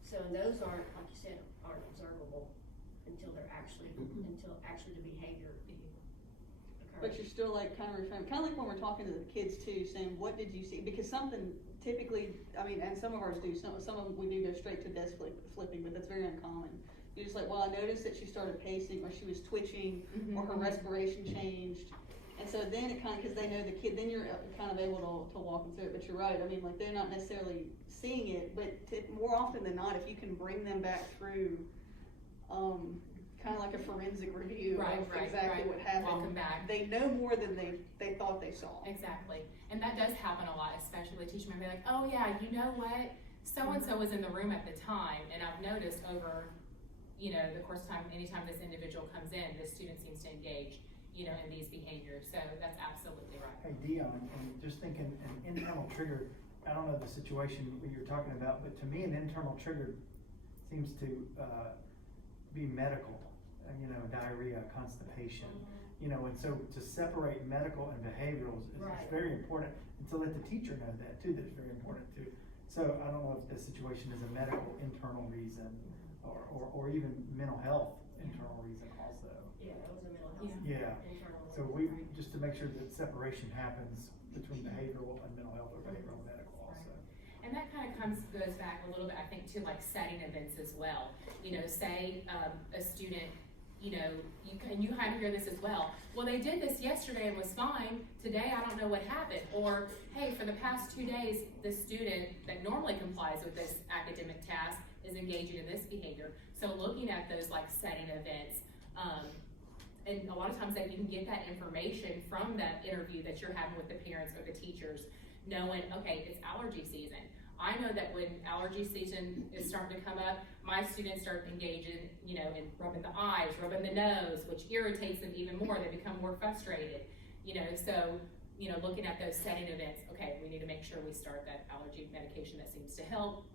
So those aren't, like you said, aren't observable until they're actually the behavior occurs. But you're still like kind of like when we're talking to the kids too, saying, what did you see? Because something typically, and some of ours do, some of them we do go straight to desk flipping, but that's very uncommon. You're just like, well, I noticed that she started pacing, or she was twitching, or her respiration changed. And so then it kind of, because they know the kid, then you're kind of able to walk them through it. But you're right, like they're not necessarily seeing it, but more often than not, if you can bring them back through, kind of like a forensic review of exactly what happened. Welcome back. They know more than they thought they saw. Exactly. And that does happen a lot, especially the teacher might be like, oh yeah, you know what? So-and-so was in the room at the time, and I've noticed over, the course of time, anytime this individual comes in, this student seems to engage, in these behaviors. So that's absolutely right. Hey, Dion, and just thinking an internal trigger, I don't know the situation you're talking about, but to me an internal trigger seems to be medical, diarrhea, constipation, and so to separate medical and behavioral is very important, and to let the teacher know that too, that's very important too. So I don't know if the situation is a medical internal reason or even mental health internal reason also. Yeah, that was a mental health. Yeah. Internal. So we, just to make sure that separation happens between behavioral and mental health, or behavioral and medical also. And that kind of goes back a little bit, I think, to like setting events as well. Say a student, and you kind of hear this as well. Well, they did this yesterday and was fine. Today, I don't know what happened. Or, hey, for the past 2 days, the student that normally complies with this academic task is engaging in this behavior. So looking at those like setting events, and a lot of times that you can get that information from that interview that you're having with the parents or the teachers, knowing, okay, it's allergy season. I know that when allergy season is starting to come up, my students start engaging, in rubbing the eyes, rubbing the nose, which irritates them even more. They become more frustrated, so, looking at those setting events, okay, we need to make sure we start that allergy medication that seems to help,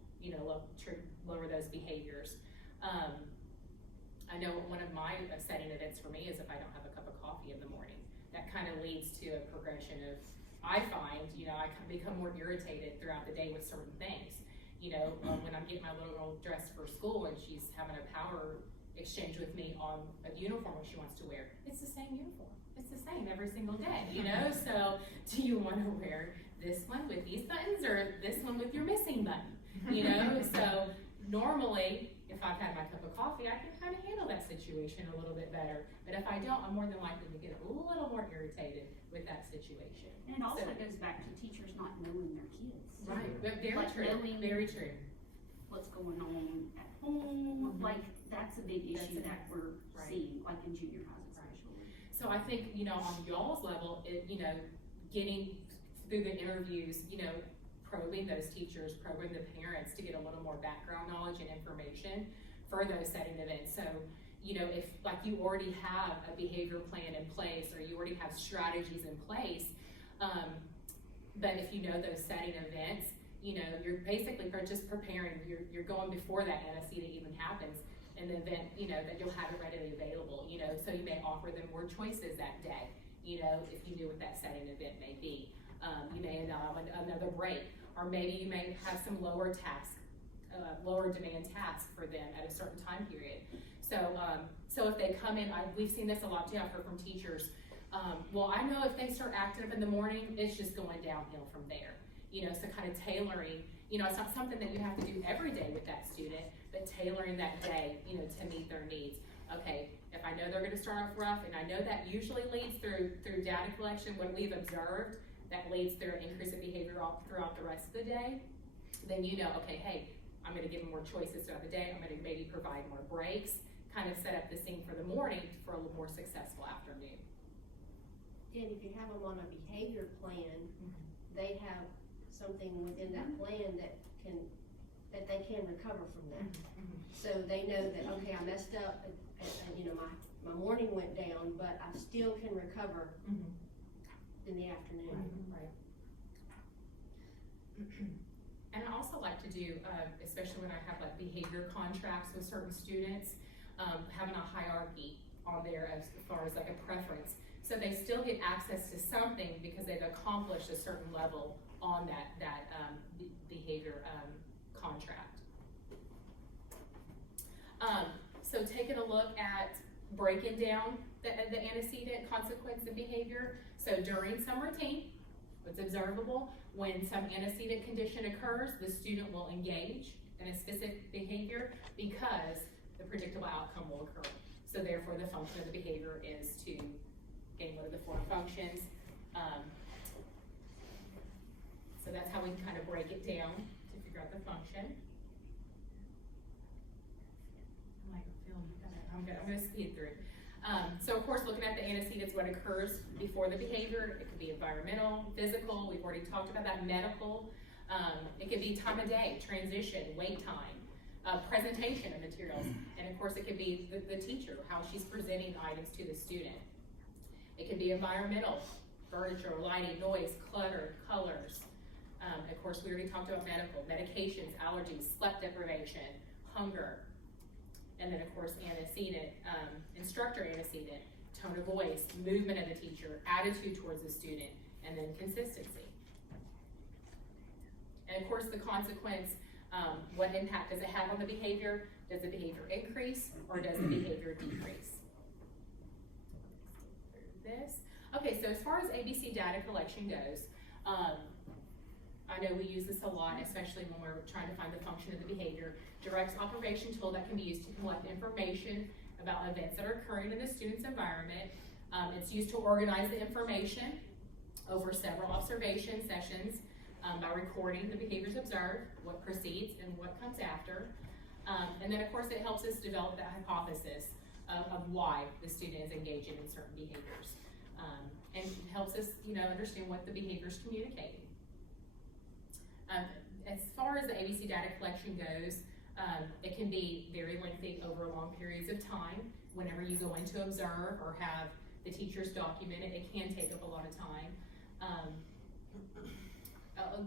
lower those behaviors. I know one of my setting events for me is if I don't have a cup of coffee in the morning. That kind of leads to a progression of, I find, I become more irritated throughout the day with certain things. When I'm getting my little girl dressed for school and she's having a power exchange with me on a uniform she wants to wear, it's the same uniform. It's the same every single day, So do you want to wear this one with these buttons or this one with your missing button? So normally, if I've had my cup of coffee, I can kind of handle that situation a little bit better. But if I don't, I'm more than likely to get a little more irritated with that situation. And it also goes back to teachers not knowing their kids. Right, very like true, very true. What's going on at home, like that's a big issue that we're seeing, like in junior highs especially. So I think, on y'all's level, getting through the interviews, probing those teachers, probing the parents to get a little more background knowledge and information for those setting events. So, if like you already have a behavior plan in place or you already have strategies in place, but if you know those setting events, you know, you're basically just preparing, you're going before that antecedent even happens in the event, you know, that you'll have it readily available, you know, so you may offer them more choices that day, you know, if you knew what that setting event may be. You may allow another break, or maybe you may have some lower demand tasks for them at a certain time period. So if they come in, we've seen this a lot too, I've heard from teachers, well, I know if they start acting up in the morning, it's just going downhill from there. You know, so kind of tailoring, you know, it's not something that you have to do every day with that student, but tailoring that day, you know, to meet their needs. Okay, if I know they're gonna start off rough, and I know that usually leads through data collection, what we've observed, that leads through an increase in behavior throughout the rest of the day, then you know, okay, hey, I'm gonna give them more choices throughout the day, I'm gonna maybe provide more breaks, kind of set up the scene for the morning for a little more successful afternoon. And if you have them on a behavior plan, they have something within that plan that they can recover from that. So they know that, okay, I messed up, and you know, my morning went down, but I still can recover in the afternoon. Right. And I also like to do, especially when I have like behavior contracts with certain students, having a hierarchy on there as far as like a preference. So they still get access to something because they've accomplished a certain level on that behavior contract. So taking a look at breaking down the antecedent consequence of behavior. So during some routine, what's observable, when some antecedent condition occurs, the student will engage in a specific behavior because the predictable outcome will occur. So therefore the function of the behavior is to gain one of the four functions. So that's how we kind of break it down to figure out the function. I'm going to speed through. So of course, looking at the antecedents, what occurs before the behavior, it could be environmental, physical, we've already talked about that, medical, it could be time of day, transition, wait time, presentation of materials, and of course it could be the teacher, how she's presenting items to the student. It could be environmental, furniture, lighting, noise, clutter, colors. Of course, we already talked about medical, medications, allergies, sleep deprivation, hunger. And then of course antecedent, instructor antecedent, tone of voice, movement of the teacher, attitude towards the student, and then consistency. And of course the consequence, what impact does it have on the behavior? Does the behavior increase or does the behavior decrease? Okay, so as far as ABC data collection goes, I know we use this a lot, especially when we're trying to find the function of the behavior. Direct observation tool that can be used to collect information about events that are occurring in the student's environment. It's used to organize the information over several observation sessions by recording the behaviors observed, what precedes and what comes after. And then of course it helps us develop that hypothesis of why the student is engaging in certain behaviors. And helps us, you know, understand what the behavior is communicating. As far as the ABC data collection goes, it can be very lengthy over long periods of time. Whenever you go in to observe or have the teachers document it, it can take up a lot of time.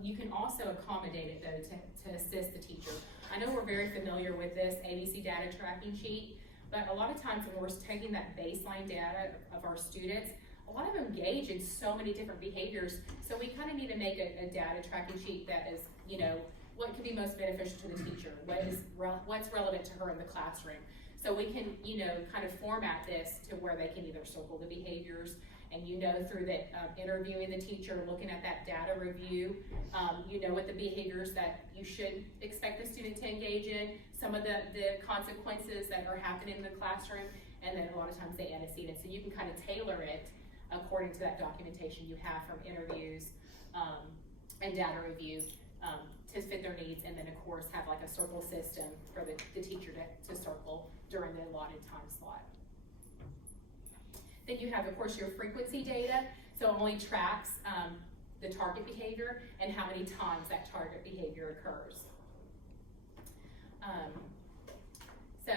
You can also accommodate it though to assist the teacher. I know we're very familiar with this ABC data tracking sheet, but a lot of times when we're taking that baseline data of our students, a lot of them engage in so many different behaviors, so we kind of need to make a data tracking sheet that is, you know, what can be most beneficial to the teacher, what's relevant to her in the classroom. So we can, you know, kind of format this to where they can either circle the behaviors, and you know through that interviewing the teacher, looking at that data review, you know what the behaviors that you should expect the student to engage in, some of the consequences that are happening in the classroom, and then a lot of times the antecedents. So you can kind of tailor it according to that documentation you have from interviews and data review to fit their needs, and then of course have like a circle system for the teacher to circle during the allotted time slot. Then you have of course your frequency data, so it only tracks the target behavior and how many times that target behavior occurs. So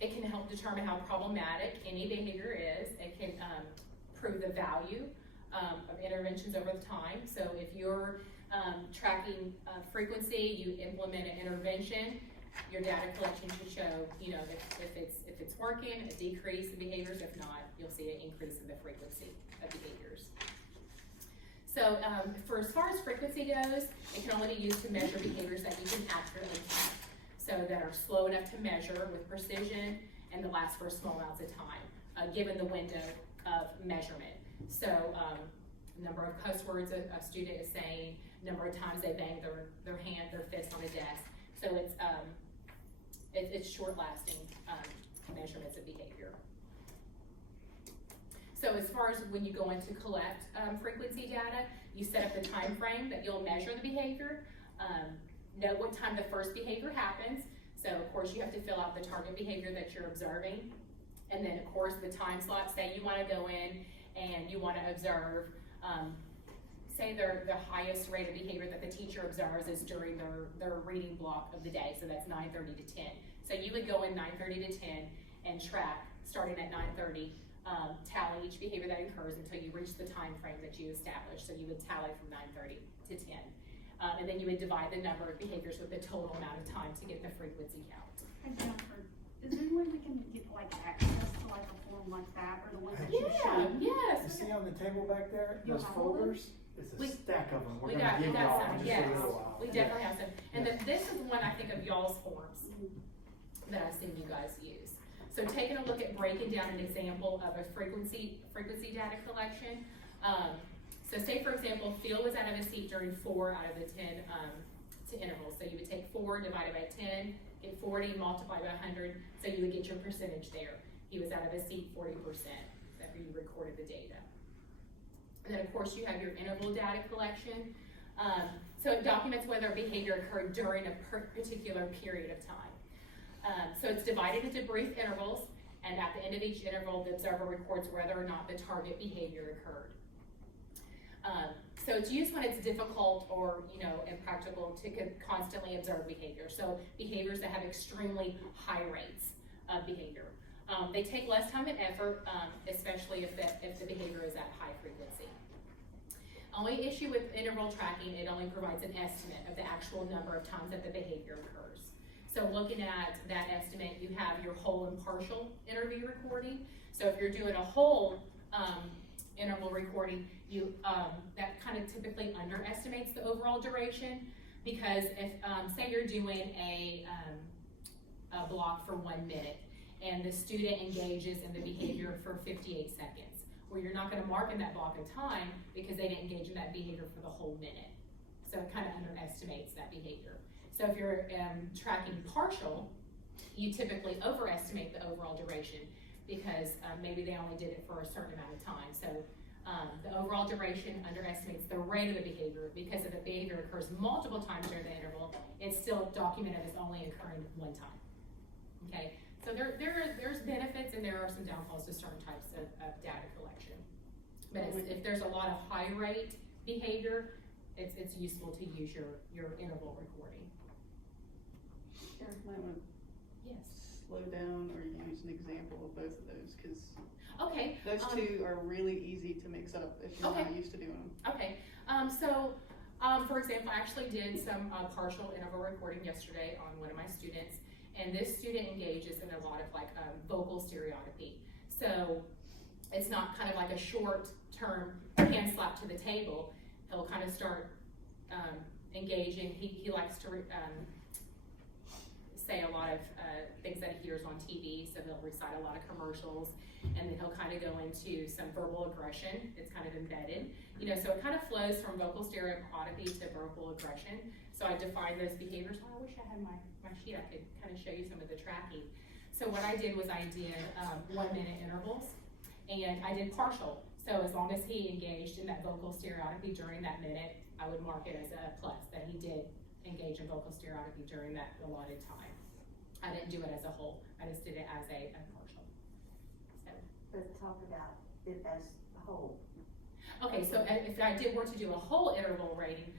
it can help determine how problematic any behavior is. It can prove the value of interventions over time. So if you're Tracking frequency, you implement an intervention. Your data collection should show, you know, if it's working, a decrease in behaviors. If not, you'll see an increase in the frequency of behaviors. So for as far as frequency goes, it can only be used to measure behaviors that you can accurately count. So that are slow enough to measure with precision and to last for small amounts of time, given the window of measurement. So number of cuss words a student is saying, number of times they bang their hand, their fist on a desk. So it's short-lasting measurements of behavior. So as far as when you go in to collect frequency data, you set up the time frame that you'll measure the behavior, know what time the first behavior happens. So of course you have to fill out the target behavior that you're observing. And then of course the time slots that you want to go in and you want to observe, say the highest rate of behavior that the teacher observes is during their reading block of the day. So that's 9:30 to 10. So you would go in 9:30 to 10 and track starting at 9:30, tally each behavior that occurs until you reach the time frame that you established. So you would tally from 9:30 to 10. And then you would divide the number of behaviors with the total amount of time to get the frequency count. Hey Jennifer, is there any way we can get like access to like a form like that, or the ones that you showed? You see on the table back there, You those have folders? It's a stack of them. We We're got gonna give y'all some, in just yes. a little while. We definitely have some. And then this is one I think of y'all's forms that I've seen you guys use. So taking a look at breaking down an example of a frequency data collection. So say for example, Phil was out of his seat during 4 out of the 10 to intervals. So you would take 4 divided by 10, get 40, multiply by 100, so you would get your percentage there. He was out of his seat 40%, after you recorded the data. And then of course you have your interval data collection. So it documents whether a behavior occurred during a particular period of time. So it's divided into brief intervals, and at the end of each interval, the observer records whether or not the target behavior occurred. So it's used when it's difficult or impractical to constantly observe behavior. So behaviors that have extremely high rates of behavior. They take less time and effort, especially if the behavior is at high frequency. Only issue with interval tracking, it only provides an estimate of the actual number of times that the behavior occurs. So looking at that estimate, you have your whole and partial interview recording. So if you're doing a whole interval recording, that kind of typically underestimates the overall duration, because if say you're doing a block for 1 minute and the student engages in the behavior for 58 seconds, well, you're not going to mark in that block of time because they didn't engage in that behavior for the whole minute. So it kind of underestimates that behavior. So if you're tracking partial, you typically overestimate the overall duration because maybe they only did it for a certain amount of time. So the overall duration underestimates the rate of the behavior, because if the behavior occurs multiple times during the interval, it's still documented as only occurring 1 time. Okay, so there's benefits and there are some downfalls to certain types of data collection. But if there's a lot of high rate behavior, it's useful to use your interval recording. Sure. Might want to slow down or use an example of both of those, because those two are really easy to mix up if you're not used to doing them. Okay, for example, I actually did some partial interval recording yesterday on one of my students, and this student engages in a lot of vocal stereotypy. So it's not kind of like a short-term hand slap to the table. He'll kind of start engaging. He likes to say a lot of things that he hears on TV, so he'll recite a lot of commercials, and then he'll kind of go into some verbal aggression. It's kind of embedded, so it kind of flows from vocal stereotypy to verbal aggression. So I define those behaviors. Oh, I wish I had my sheet. I could kind of show you some of the tracking. So what I did was I did 1 minute intervals, and I did partial. So as long as he engaged in that vocal stereotypy during that minute, I would mark it as a plus, that he did engage in vocal stereotypy during that allotted time. I didn't do it as a whole. I just did it as a partial. So. But talk about it as a whole. Okay, so if I were to do a whole interval rating,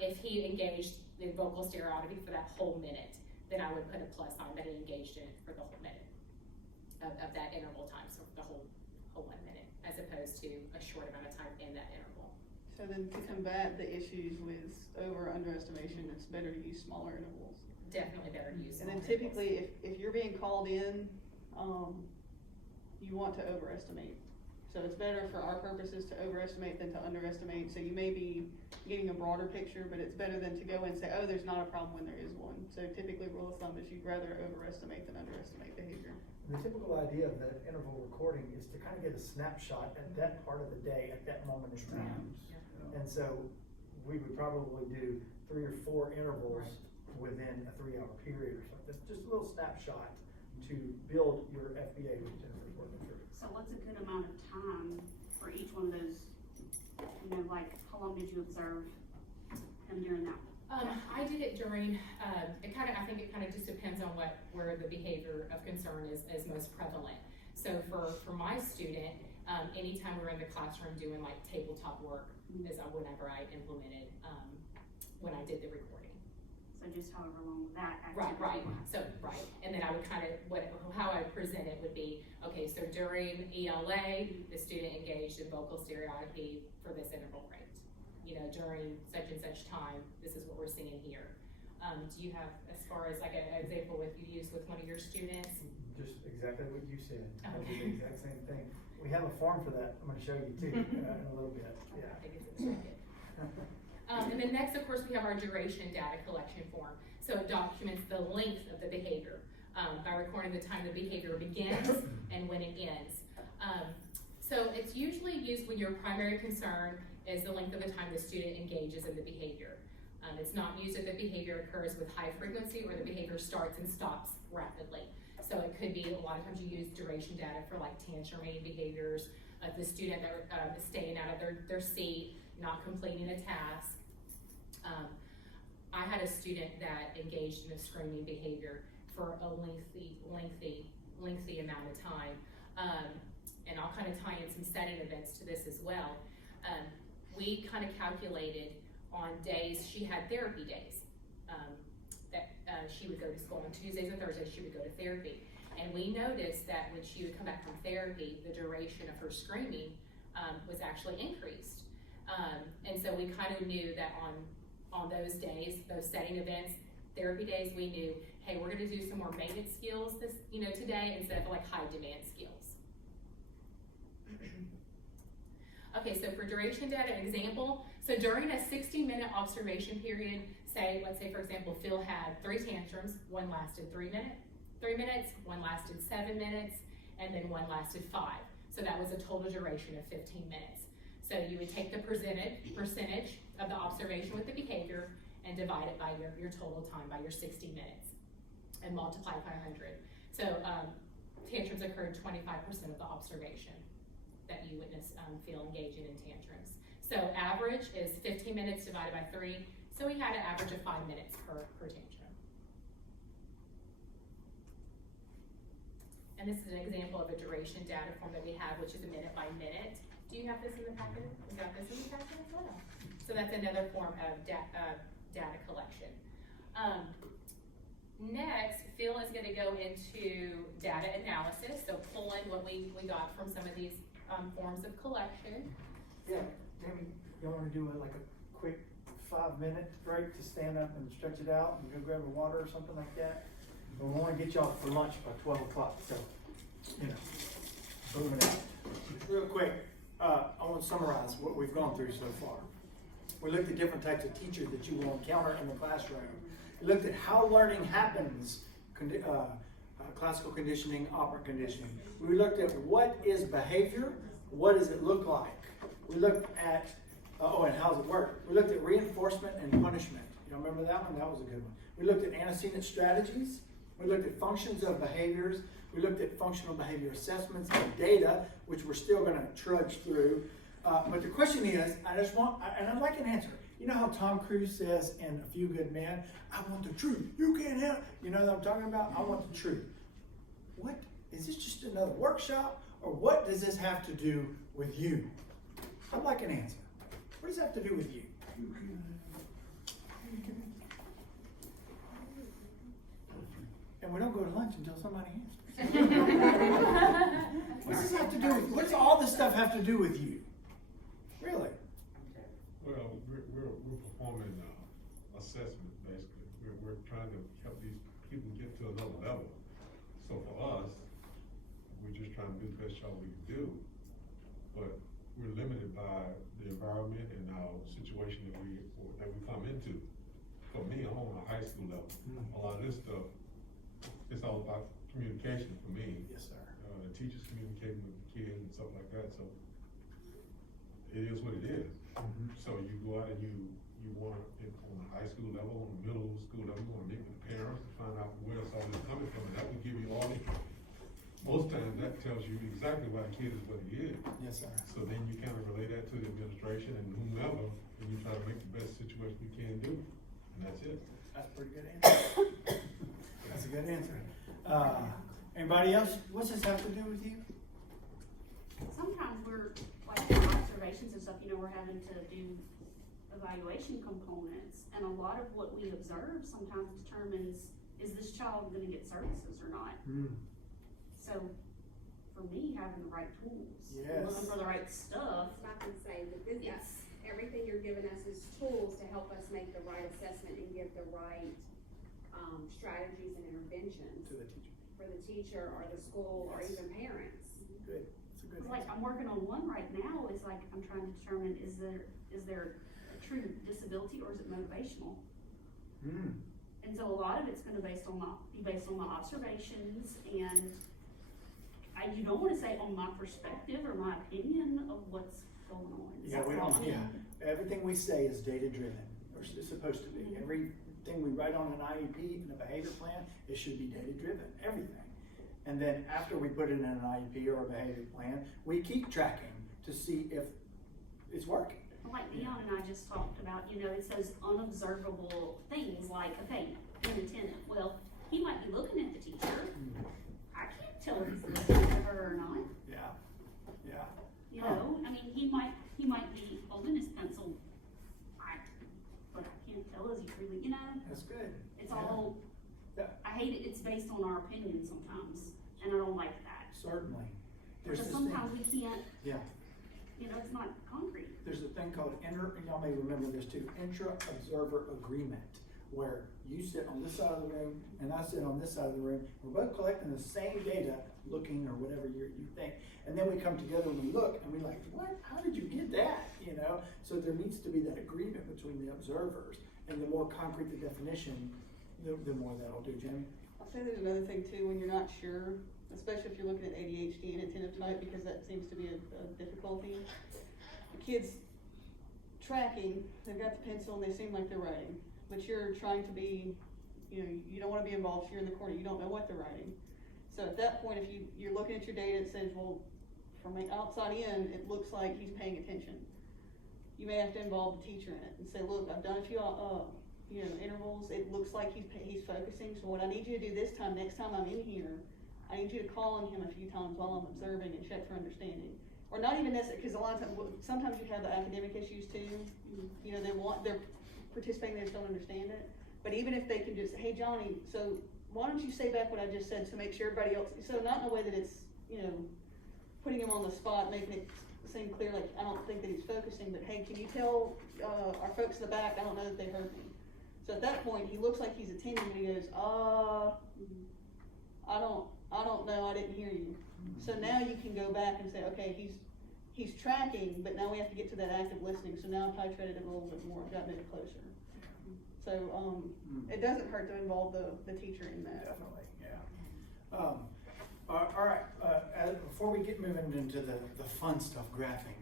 if he engaged in vocal stereotypy for that whole minute, then I would put a plus on that he engaged in it for the whole minute of that interval time, so the whole 1 minute, as opposed to a short amount of time in that interval. So So then to combat the issues with over or underestimation, it's better to use smaller intervals. Definitely better to use. And then smaller typically, if you're being called in, you want to overestimate. So it's better for our purposes to overestimate than to underestimate. So you may be getting a broader picture, but it's better than to go and say, oh, there's not a problem when there is one. So typically, rule of thumb is you'd rather overestimate than underestimate behavior. The typical idea of that interval recording is to kind of get a snapshot at that part of the day, at that moment in time. And so we would probably do 3 or 4 intervals within a 3-hour period or something. Just a little snapshot to build your FBA, which Jennifer's working through. So what's a good amount of time for each one of those, you know, like how long did you observe him during that? I did it during, I think it kind of just depends on where the behavior of concern is most prevalent. So for my student, anytime we're in the classroom doing like tabletop work is whenever I implemented, when I did the recording. So just however long that activity Right. was. So, and then I would how I present it would be, okay, so during ELA, the student engaged in vocal stereotypy for this interval rate. You know, during such and such time, this is what we're seeing here. Do you have, as far as like an example you used with one of your students? Just exactly what you said. I did Okay. the exact same thing. We have a form for that. I'm going to show you too in a little bit. Yeah. I think it's in the packet. And then next, of course, we have our duration data collection form. So it documents the length of the behavior by recording the time the behavior begins and when it ends. So it's usually used when your primary concern is the length of the time the student engages in the behavior. It's not used if the behavior occurs with high frequency or the behavior starts and stops rapidly. So it could be, a lot of times you use duration data for like tantruming behaviors, the student that is staying out of their seat, not completing a task. I had a student that engaged in a screaming behavior for a lengthy amount of time. And I'll kind of tie in some setting events to this as well. We kind of calculated on days, she had therapy days, that she would go to school on Tuesdays and Thursdays, she would go to therapy. And we noticed that when she would come back from therapy, the duration of her screaming was actually increased. And so we kind of knew that on those days, those setting events, therapy days, we knew, hey, we're gonna do some more maintenance skills today instead of like high demand skills. Okay, so for duration data example, so during a 60-minute observation period, let's say for example, Phil had 3 tantrums, one lasted 3 minutes, one lasted 7 minutes, and then one lasted 5. So that was a total duration of 15 minutes. So you would take the percentage of the observation with the behavior and divide it by your total time, by your 60 minutes, and multiply it by 100. So tantrums occurred 25% of the observation that you witness Phil engaging in tantrums. So average is 15 minutes divided by 3. So we had an average of 5 minutes per tantrum. And this is an example of a duration data form that we have, which is a minute by minute. Do you have this in the packet? We got this in the packet as well. So that's another form of data collection. Next, Phil is going to go into data analysis, so pulling what we got from some of these forms of collection. Yeah, Tammy, you want to do like a quick 5-minute break to stand up and stretch it out and go grab a water or something like that? But we want to get y'all for lunch by 12 o'clock, so, moving out. Real quick, I want to summarize what we've gone through so far. We looked at different types of teachers that you will encounter in the classroom. We looked at how learning happens, classical conditioning, operant conditioning. We looked at what is behavior, what does it look like. We looked at, and how does it work? We looked at reinforcement and punishment. You remember that one? That was a good one. We looked at antecedent strategies. We looked at functions of behaviors. We looked at functional behavior assessments and data, which we're still going to trudge through. But the question is, and I'd like an answer. You know how Tom Cruise says in A Few Good Men, I want the truth. You can't have it. You know what I'm talking about? I want the truth. What? Is this just another workshop? Or what does this have to do with you? I'd like an answer. What does it have to do with you? And we don't go to lunch until somebody answers. What does this have to do with? What does all this stuff have to do with you? Really? best job we can do, but we're limited by the environment and our situation that we come into. For me, I'm on a high school level. A lot of this stuff, it's all about communication for me. Yes, sir. The teachers communicating with the kids and stuff like that, so it is what it is. So you go out and you want, on the high school level, on the middle school level, you wanna meet with the parents to find out where it's all this coming from, and that will give you all the, most times that tells you exactly why the kid is what he is. Yes, sir. So then you kind of relay that to the administration and whomever, and you try to make the best situation you can do, and that's it. That's a pretty good answer. That's a good answer. Anybody else? What's this have to do with you? Sometimes we're, like, in observations and stuff, you know, we're having to do evaluation components, and a lot of what we observe sometimes determines, is this child gonna get services or not? So, for me, having the right tools, looking for the right stuff. I can say that this, everything you're giving us is tools to help us make the right assessment and give the right strategies and interventions To the teacher. for the teacher or the school or even parents. Good. It's a good Like, I'm working on one right now, it's like, I'm trying to determine, is there a true disability or is it motivational? And so a lot of it's gonna be based on my observations, and you don't wanna say on my perspective or my opinion of what's going on. Yeah, we don't, everything we say is data driven, or it's supposed to be. Everything we write on an IEP and a behavior plan, it should be data driven, everything. And then after we put it in an IEP or a behavior plan, we keep tracking to see if it's working. Like Dion and I just talked about, you know, it's those unobservable things like, okay, inattentive. Well, he might be looking at the teacher. I can't tell if he's listening to her or not. Yeah. You know, I mean, he might be holding his pencil, but I can't tell, is he truly, you know? That's good. It's all, I hate it, it's based on our opinion sometimes, and I don't like that. Certainly. There's Because this thing. sometimes we can't, Yeah. you know, it's not concrete. There's a thing called y'all may remember this too, intra-observer agreement, where you sit on this side of the room and I sit on this side of the room. We're both collecting the same data, looking or whatever you think, and then we come together and we look and we're like, what? How did you get that? You know, so there needs to be that agreement between the observers, and the more concrete the definition, the more that'll do. Jamie? I'll say there's another thing too, when you're not sure, especially if you're looking at ADHD and attentive type, because that seems to be a difficulty. The kids tracking, they've got the pencil and they seem like they're writing, but you're trying to be, you know, you don't want to be involved, you're in the corner, you don't know what they're writing. So at that point, if you're looking at your data, it says, well, from the outside in, it looks like he's paying attention. You may have to involve the teacher in it and say, look, I've done a few, intervals, it looks like he's focusing, so what I need you to do this time, next time I'm in here, I need you to call on him a few times while I'm observing and check for understanding. Or not even necessarily, because a lot of times, sometimes you have the academic issues too. You know, they're participating, they just don't understand it. But even if they can just, hey Johnny, so why don't you say back what I just said to make sure everybody else, so not in a way that it's, you know, putting him on the spot, making it seem clear, like, I don't think that he's focusing, but hey, can you tell our folks in the back, I don't know that they heard me. So at that point, he looks like he's attending, and he goes, I don't know, I didn't hear you. So now you can go back and say, okay, he's tracking, but now we have to get to that active listening, so now I've titrated it a little bit more, got it closer. So, it doesn't hurt to involve the teacher in that. Definitely, yeah. All right, before we get moving into the fun stuff, graphing,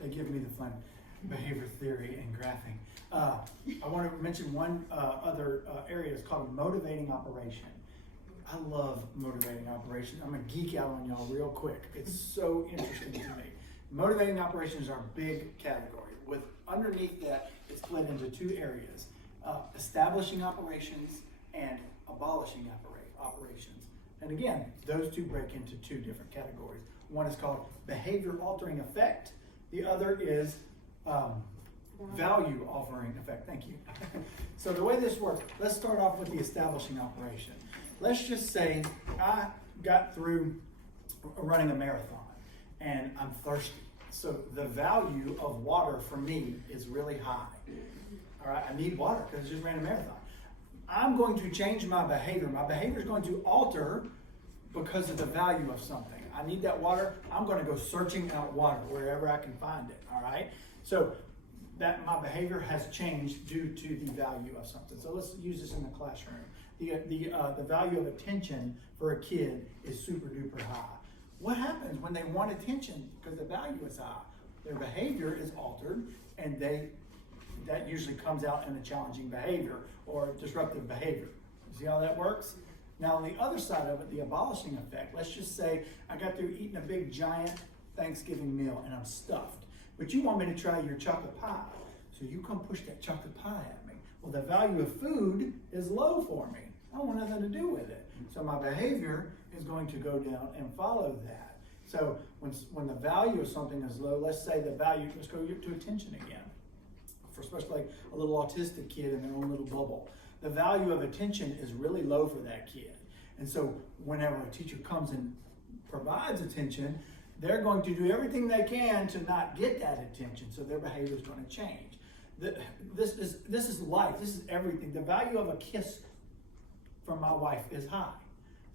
they give me the fun behavior theory and graphing. I want to mention one other area. It's called a motivating operation. I love motivating operation. I'm gonna geek out on y'all real quick. It's so interesting to me. Motivating operations are a big category. With underneath that, it's split into two areas: establishing operations and abolishing operations. And again, those two break into two different categories. One is called behavior altering effect. The other is value altering effect. Thank you. So the way this works, let's start off with the establishing operation. Let's just say I got through running a marathon and I'm thirsty. So the value of water for me is really high. All right, I need water because I just ran a marathon. I'm going to change my behavior. My behavior is going to alter because of the value of something. I need that water. I'm going to go searching out water wherever I can find it. All right. So that my behavior has changed due to the value of something. So let's use this in the classroom. The value of attention for a kid is super duper high. What happens when they want attention because the value is high? Their behavior is altered, and that usually comes out in a challenging behavior or disruptive behavior. See how that works? Now, on the other side of it, the abolishing effect, let's just say I got through eating a big giant Thanksgiving meal and I'm stuffed, but you want me to try your chocolate pie. So you come push that chocolate pie at me. Well, the value of food is low for me. I don't want nothing to do with it. So my behavior is going to go down and follow that. So when the value of something is low, let's say the value, let's go to attention again. For especially like a little autistic kid in their own little bubble. The value of attention is really low for that kid. And so whenever a teacher comes and provides attention, they're going to do everything they can to not get that attention. So their behavior is going to change. This is life. This is everything. The value of a kiss from my wife is high.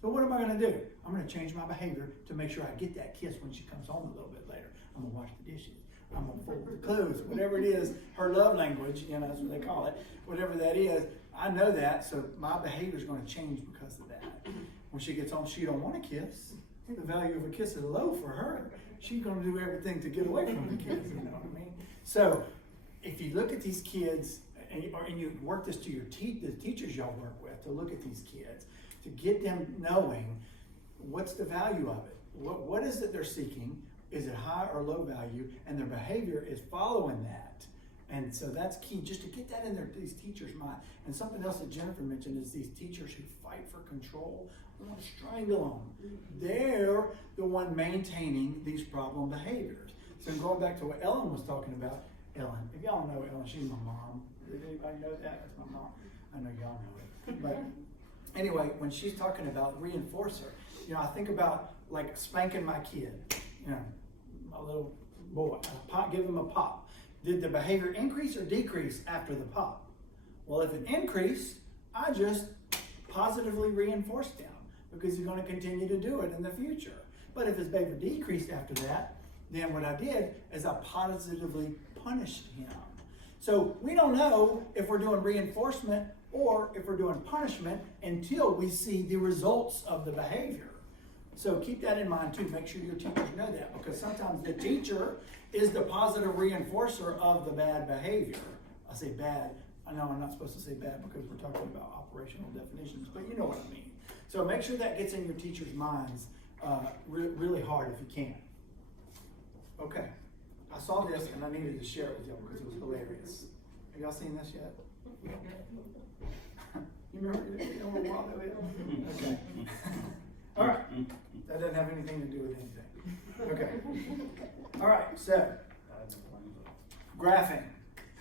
So what am I going to do? I'm going to change my behavior to make sure I get that kiss when she comes home a little bit later. I'm going to wash the dishes. I'm going to fold the clothes. Whatever it is, her love language, that's what they call it. Whatever that is, I know that, so my behavior is going to change because of that. When she gets home, she don't want a kiss. The value of a kiss is low for her. She's going to do everything to get away from the kids, you know what I mean? So if you look at these kids, and you work this to the teachers y'all work with, to look at these kids, to get them knowing what's the value of it. What is it they're seeking? Is it high or low value? And their behavior is following that. And so that's key, just to get that in these teachers' mind. And something else that Jennifer mentioned is these teachers who fight for control. We want to strangle them. They're the one maintaining these problem behaviors. So going back to what Ellen was talking about, Ellen, if y'all know Ellen, she's my mom. Does anybody know that? That's my mom. I know y'all know it. But anyway, when she's talking about reinforcer, I think about like spanking my kid, my little boy, give him a pop. Did the behavior increase or decrease after the pop? Well, if it increased, I just positively reinforced him because he's going to continue to do it in the future. But if his behavior decreased after that, then what I did is I positively punished him. So we don't know if we're doing reinforcement or if we're doing punishment until we see the results of the behavior. So keep that in mind too. Make sure your teachers know that, because sometimes the teacher is the positive reinforcer of the bad behavior. I say bad. I know I'm not supposed to say bad because we're talking about operational definitions, but you know what I mean. So make sure that gets in your teachers' minds really hard if you can. Okay. I saw this and I needed to share it with y'all because it was hilarious. Have y'all seen this yet? You remember what that is? Okay. All right. That doesn't have anything to do with anything. Okay. All right. So, graphing.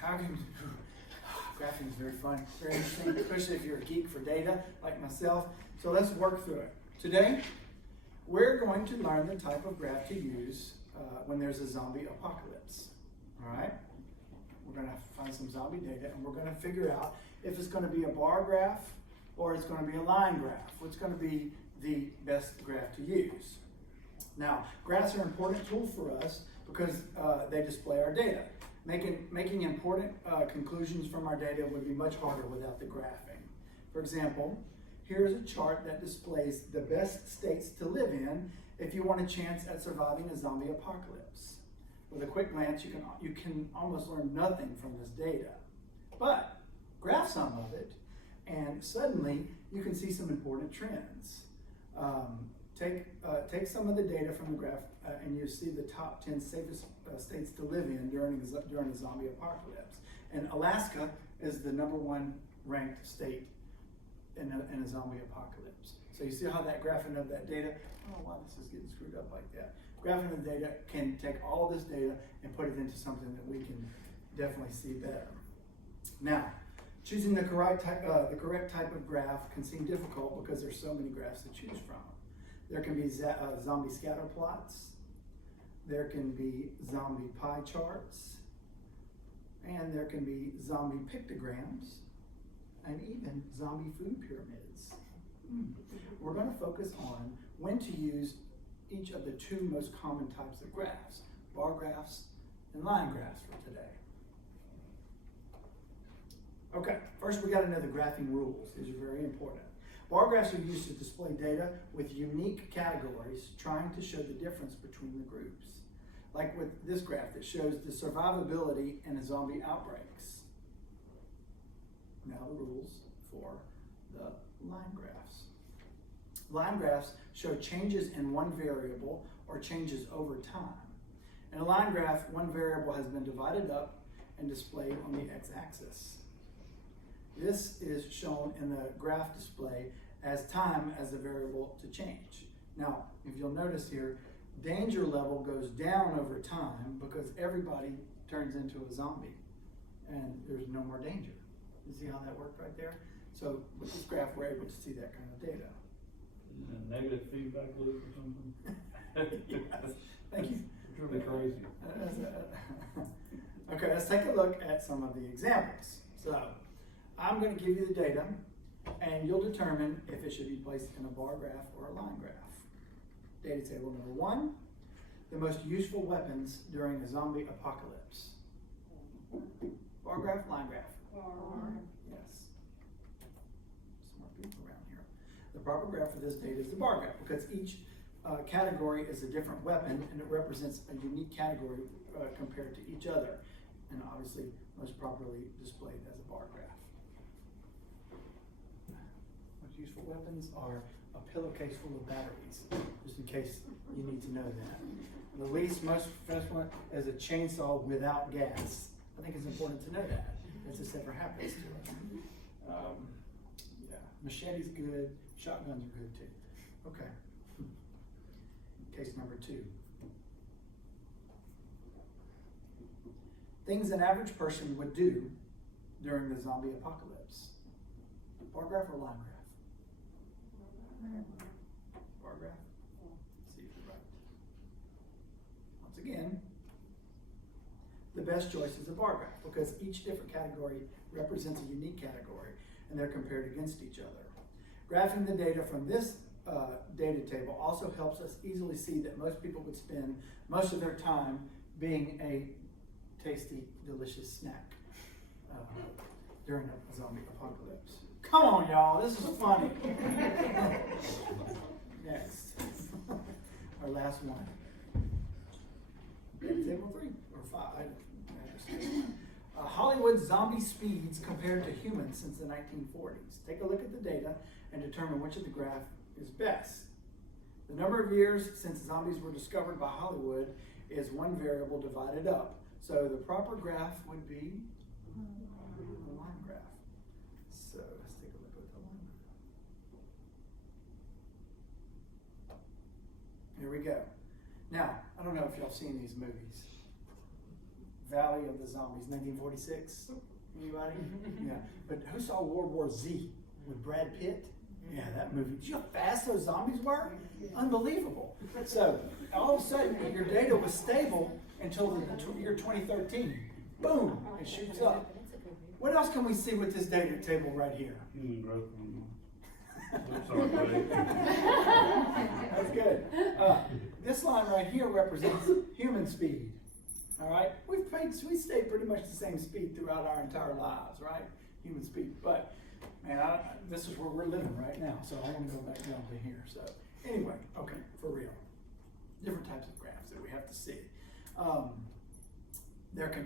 Graphing is very fun, very interesting, especially if you're a geek for data like myself. So let's work through it. Today, we're going to learn the type of graph to use when there's a zombie apocalypse. All right? We're going to find some zombie data, and we're going to figure out if it's going to be a bar graph or it's going to be a line graph. What's going to be the best graph to use? Now, graphs are an important tool for us because they display our data. Making important conclusions from our data would be much harder without the graphing. For example, here's a chart that displays the best states to live in if you want a chance at surviving a zombie apocalypse. With a quick glance, you can almost learn nothing from this data. But graph some of it, and suddenly you can see some important trends. Take some of the data from the graph and you see the top 10 safest states to live in during a zombie apocalypse. And Alaska is the #1 ranked state in a zombie apocalypse. So you see how that graphing of that data, I don't know why this is getting screwed up like that. Graphing of the data can take all this data and put it into something that we can definitely see better. Now, choosing the correct type of graph can seem difficult because there's so many graphs to choose from. There can be zombie scatter plots, there can be zombie pie charts, and there can be zombie pictograms, and even zombie food pyramids. We're going to focus on when to use each of the two most common types of graphs, bar graphs and line graphs for today. Okay, first we got to know the graphing rules. These are very important. Bar graphs are used to display data with unique categories, trying to show the difference between the groups. Like with this graph that shows the survivability in zombie outbreaks. Now the rules for the line graphs. Line graphs show changes in one variable or changes over time. In a line graph, one variable has been divided up and displayed on the x-axis. This is shown in the graph display as time as the variable to change. Now, if you'll notice here, danger level goes down over time because everybody turns into a zombie and there's no more danger. You see how that worked right there? So with this graph, we're able to see that kind of data. A negative feedback loop or something? Yes, thank you. It's really crazy. Okay, let's take a look at some of the examples. So I'm going to give you the data and you'll determine if it should be placed in a bar graph or a line graph. Data table number 1, the most useful weapons during a zombie apocalypse. Bar graph, line graph? Bar. Yes. Smart people around here. The proper graph for this data is the bar graph because each category is a different weapon and it represents a unique category compared to each other, and obviously most properly displayed as a bar graph. Most useful weapons are a pillowcase full of batteries, just in case you need to know that. The least most first one is a chainsaw without gas. I think it's important to know that, if this ever happens to us. Yeah, machete's good, shotguns are good too. Okay. Case number 2. Things an average person would do during the zombie apocalypse. Bar graph or line graph? Bar graph? Let's see if you're right. Once again, the best choice is a bar graph because each different category represents a unique category and they're compared against each other. Graphing the data from this data table also helps us easily see that most people would spend most of their time being a tasty, delicious snack during a zombie apocalypse. Come on, y'all, this is funny. Next, our last one. Table 3 or 5. Hollywood zombie speeds compared to humans since the 1940s. Take a look at the data and determine which of the graph is best. The number of years since zombies were discovered by Hollywood is one variable divided up. So the proper graph would be the line graph. So let's take a look at the line graph. Here we go. Now, I don't know if y'all seen these movies. Valley of the Zombies, 1946. Anybody? Yeah. But who saw World War Z with Brad Pitt? Yeah, that movie. Did you know how fast those zombies were? Unbelievable. So all of a sudden, your data was stable until the year 2013. Boom, it shoots up. What else can we see with this data table right here? Human growth. I'm sorry, buddy. That's good. This line right here represents human speed. All right, we stayed pretty much the same speed throughout our entire lives, right? Human speed. But man, this is where we're living right now, so I want to go back down to here. So anyway, okay, for real. Different types of graphs that we have to see.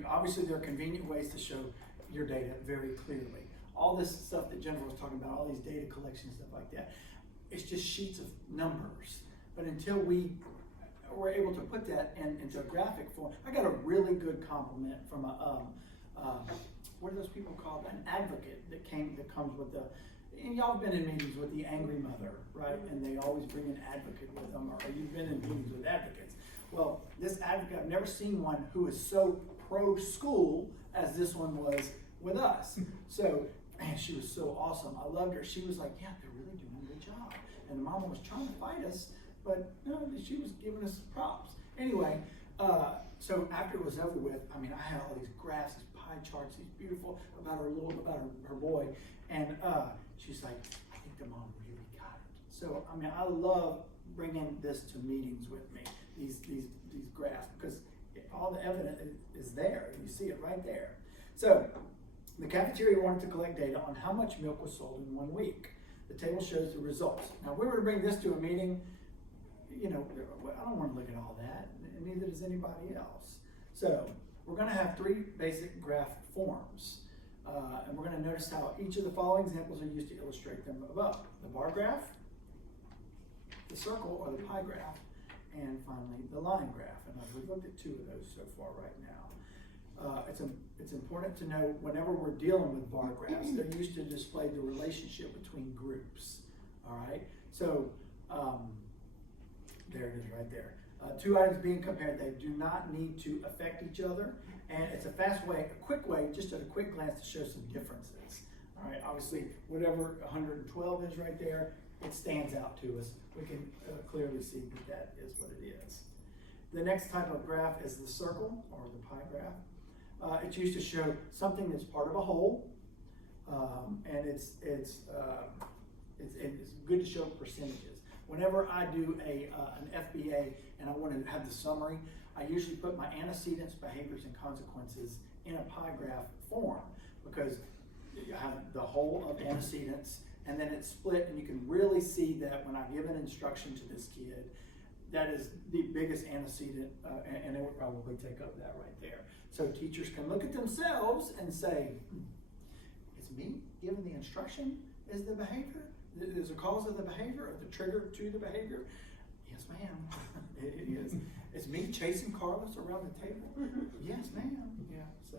Obviously there are convenient ways to show your data very clearly. All this stuff that Jennifer was talking about, all these data collections, stuff like that, it's just sheets of numbers. But until we're able to put that into a graphic form, I got a really good compliment from what are those people called? An advocate that comes with and y'all have been in meetings with the angry mother, right? And they always bring an advocate with them, or you've been in meetings with advocates. Well, this advocate, I've never seen one who is so pro-school as this one was with us. So, man, she was so awesome. I loved her. She was like, yeah, they're really doing a good job. And the mama was trying to fight us, but no, she was giving us props. Anyway, so after it was over with, I mean, I had all these graphs, these pie charts, these beautiful about her boy, and she's like, I think the mom really got it. So I mean, I love bringing this to meetings with me, these graphs, because all the evidence is there. You see it right there. So the cafeteria wanted to collect data on how much milk was sold in 1 week. The table shows the results. Now, if we were to bring this to a meeting, you know, I don't want to look at all that, and neither does anybody else. So we're going to have 3 basic graph forms, and we're going to notice how each of the following examples are used to illustrate them above: the bar graph, the circle or the pie graph, and finally the line graph. And we've looked at 2 of those so far right now. It's important to know whenever we're dealing with bar graphs, they're used to display the relationship between groups. All right, so there it is right there. 2 items being compared, they do not need to affect each other, and it's a fast way, a quick way, just at a quick glance to show some differences. All right, obviously, whatever 112 is right there, it stands out to us. We can clearly see that that is what it is. The next type of graph is the circle or the pie graph. It's used to show something that's part of a whole, and it's good to show percentages. Whenever I do an FBA and I want to have the summary, I usually put my antecedents, behaviors, and consequences in a pie graph form, because you have the whole of antecedents, and then it's split, and you can really see that when I give an instruction to this kid, that is the biggest antecedent, and it would probably take up that right there. So teachers can look at themselves and say, is me giving the instruction is the behavior? Is the cause of the behavior or the trigger to the behavior? Yes, ma'am. It is. Is me chasing Carlos around the table? Yes, ma'am. Yeah. So,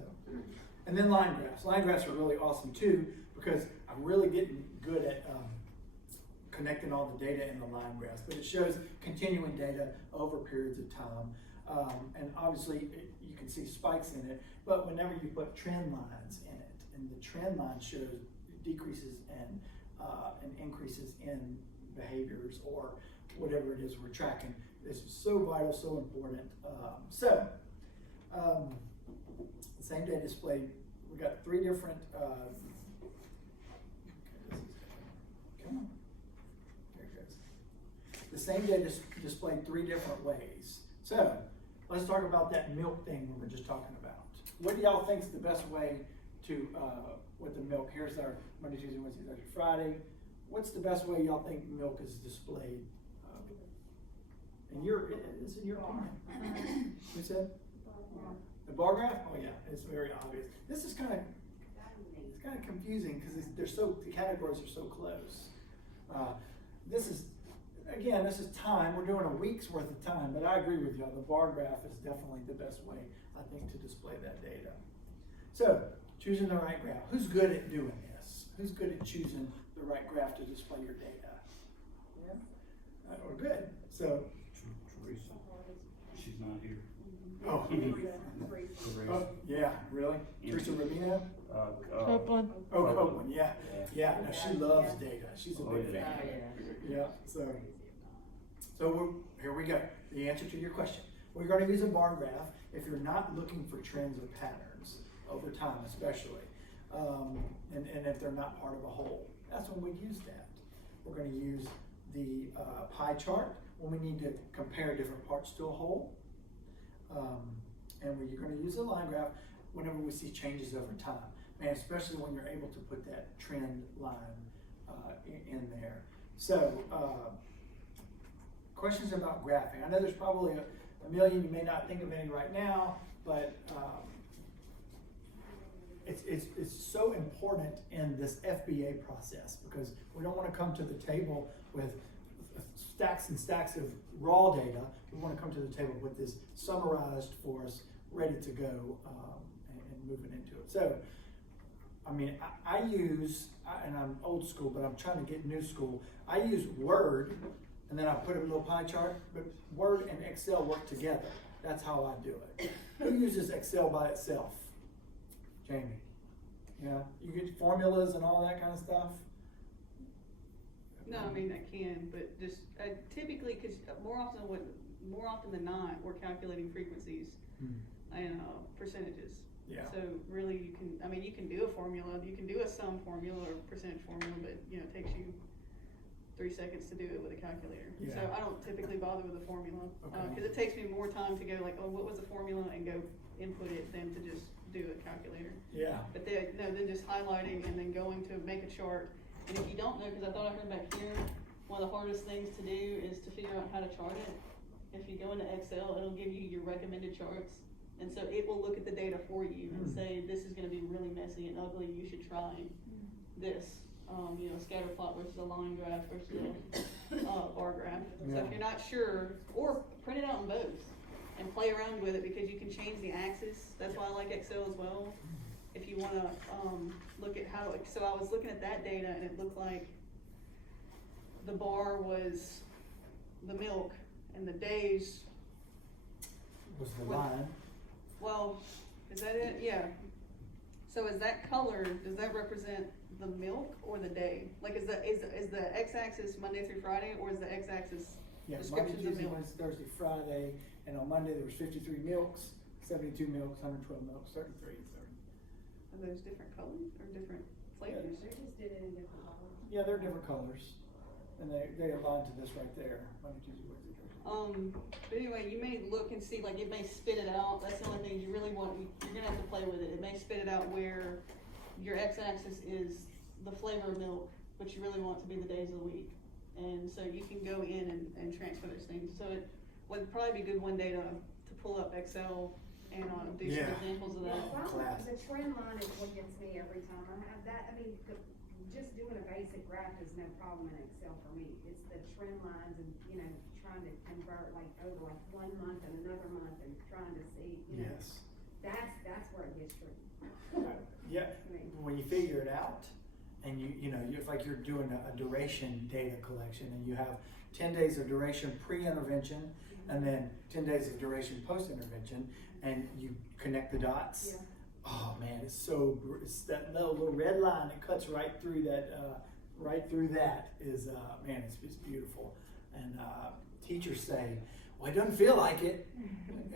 and then line graphs. Line graphs are really awesome too, because I'm really getting good at connecting all the data in the line graphs. But it shows continuing data over periods of time, and obviously you can see spikes in it. But whenever you put trend lines in it, and the trend line shows decreases and increases in behaviors or whatever it is we're tracking. This is so vital, so important. The same data displayed, we got 3 different, come on, there it goes. The same data displayed 3 different ways. So let's talk about that milk thing we were just talking about. What do y'all think is the best way to, with the milk? Here's our Monday, Tuesday, Wednesday, Thursday, Friday. What's the best way y'all think milk is displayed? In your opinion? Who said? The bar graph? Oh yeah, it's very obvious. This is kind of confusing because the categories are so close. This is time. We're doing a week's worth of time, but I agree with y'all. The bar graph is definitely the best way, I think, to display that data. So, choosing the right graph. Who's good at doing this? Who's good at choosing the right graph to display your data? Yeah. We're good. So, Teresa, she's not here. Oh. Oh, yeah, really? Teresa Rubino? Copeland. Oh, Copeland, yeah. Yeah, no, she loves data. She's a big fan. Yeah, so here we go. The answer to your question. We're going to use a bar graph if you're not looking for trends or patterns over time, especially, and if they're not part of a whole. That's when we use that. We're going to use the pie chart when we need to compare different parts to a whole. And we're going to use a line graph whenever we see changes over time, and especially when you're able to put that trend line in there. So, questions about graphing. I know there's probably a million. You may not think of any right now, but it's so important in this FBA process, because we don't want to come to the table with stacks and stacks of raw data. We want to come to the table with this summarized for us, ready to go, and moving into it. So, I mean, I use, and I'm old school, but I'm trying to get new school. I use Word, and then I put a little pie chart, but Word and Excel work together. That's how I do it. Who uses Excel by itself? Jamie. Yeah, you get formulas and all that kind of stuff? No, I mean, I can, but just typically, because more often than not, we're calculating frequencies and percentages. Yeah. So really, you can do a formula, you can do a sum formula or percentage formula, but it takes you 3 seconds to do it with a calculator. Yeah. So I don't typically bother with a formula, Okay. cause it takes me more time to go like, oh, what was the formula, and go input it than to just do a calculator. Yeah. But then just highlighting and then going to make a chart. And if you don't know, cause I thought I heard back here, one of the hardest things to do is to figure out how to chart it. If you go into Excel, it'll give you your recommended charts. And so it will look at the data for you and say, this is gonna be really messy and ugly, you should try this. Scatter plot versus a line graph versus a bar graph. So if you're not sure, or print it out in both and play around with it, because you can change the axis. That's why I like Excel as well. If you wanna look at how, so I was looking at that data and it looked like the bar was the milk and the days Was the line. Well, is that it? Yeah. So is that color, does that represent the milk or the day? Like is the x-axis Monday through Friday, or is the x-axis Yeah, Monday, descriptions of Tuesday, milk? Wednesday, Thursday, Friday, and on Monday there was 53 milks, 72 milks, 112 milks, 33. Are those different colors or different flavors? They just did it in different colors. Yeah, they're different colors, and they align to this right there. Monday, Tuesday, Wednesday, Thursday. But anyway, you may look and see, like it may spit it out. That's the only thing you really want. You're gonna have to play with it. It may spit it out where your x-axis is the flavor of milk, but you really want it to be the days of the week. And so you can go in and transfer those things. So it would probably be good one day to pull up Excel and do some examples of that. The trend line is what gets me every time. I have that, just doing a basic graph is no problem in Excel for me. It's the trend lines and, trying to convert like over like 1 month and another month and trying to see, Yes. That's where it gets tricky. Yeah, when you figure it out, and it's like you're doing a duration data collection, and you have 10 days of duration pre-intervention, and then 10 days of duration post-intervention, and you connect the dots. Yeah. Oh man, it's that little red line that cuts right through that. Is man, it's beautiful. And teachers say, well, it doesn't feel like it,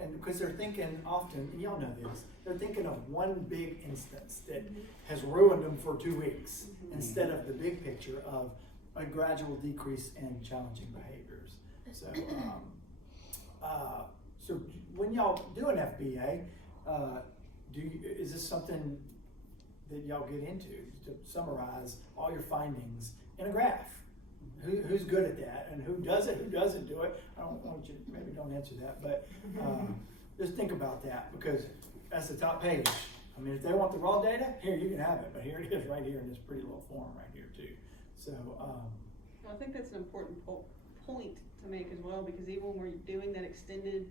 and because they're thinking often, and y'all know this, they're thinking of one big instance that has ruined them for 2 weeks, instead of the big picture of a gradual decrease in challenging behaviors. So, so when y'all do an FBA, is this something that y'all get into, to summarize all your findings in a graph? Who's good at that, and who doesn't do it? I don't want you, maybe don't answer that, but just think about that, because that's the top page. If they want the raw data, here, you can have it, but here it is right here in this pretty little form right here too. So, I think that's an important point to make as well, because even when we're doing that extended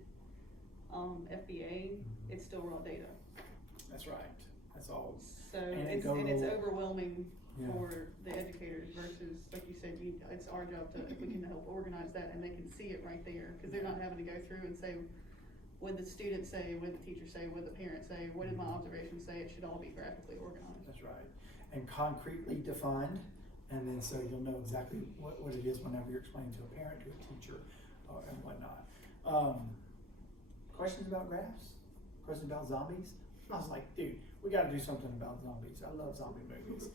FBA, it's still raw data. That's right. That's all. So it's overwhelming for the educators versus, like you said, it's our job to, if we can help organize that and they can see it right there, because they're not having to go through and say, what did the student say, what did the teacher say, what did the parent say, what did my observations say? It should all be graphically organized. That's right. And concretely defined, and then so you'll know exactly what it is whenever you're explaining to a parent, to a teacher, and whatnot. Questions about graphs? Questions about zombies? I was like, dude, we got to do something about zombies. I love zombie movies.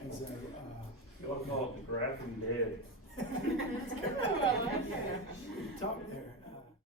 And so, Y'all call it the graphing dead. talk there.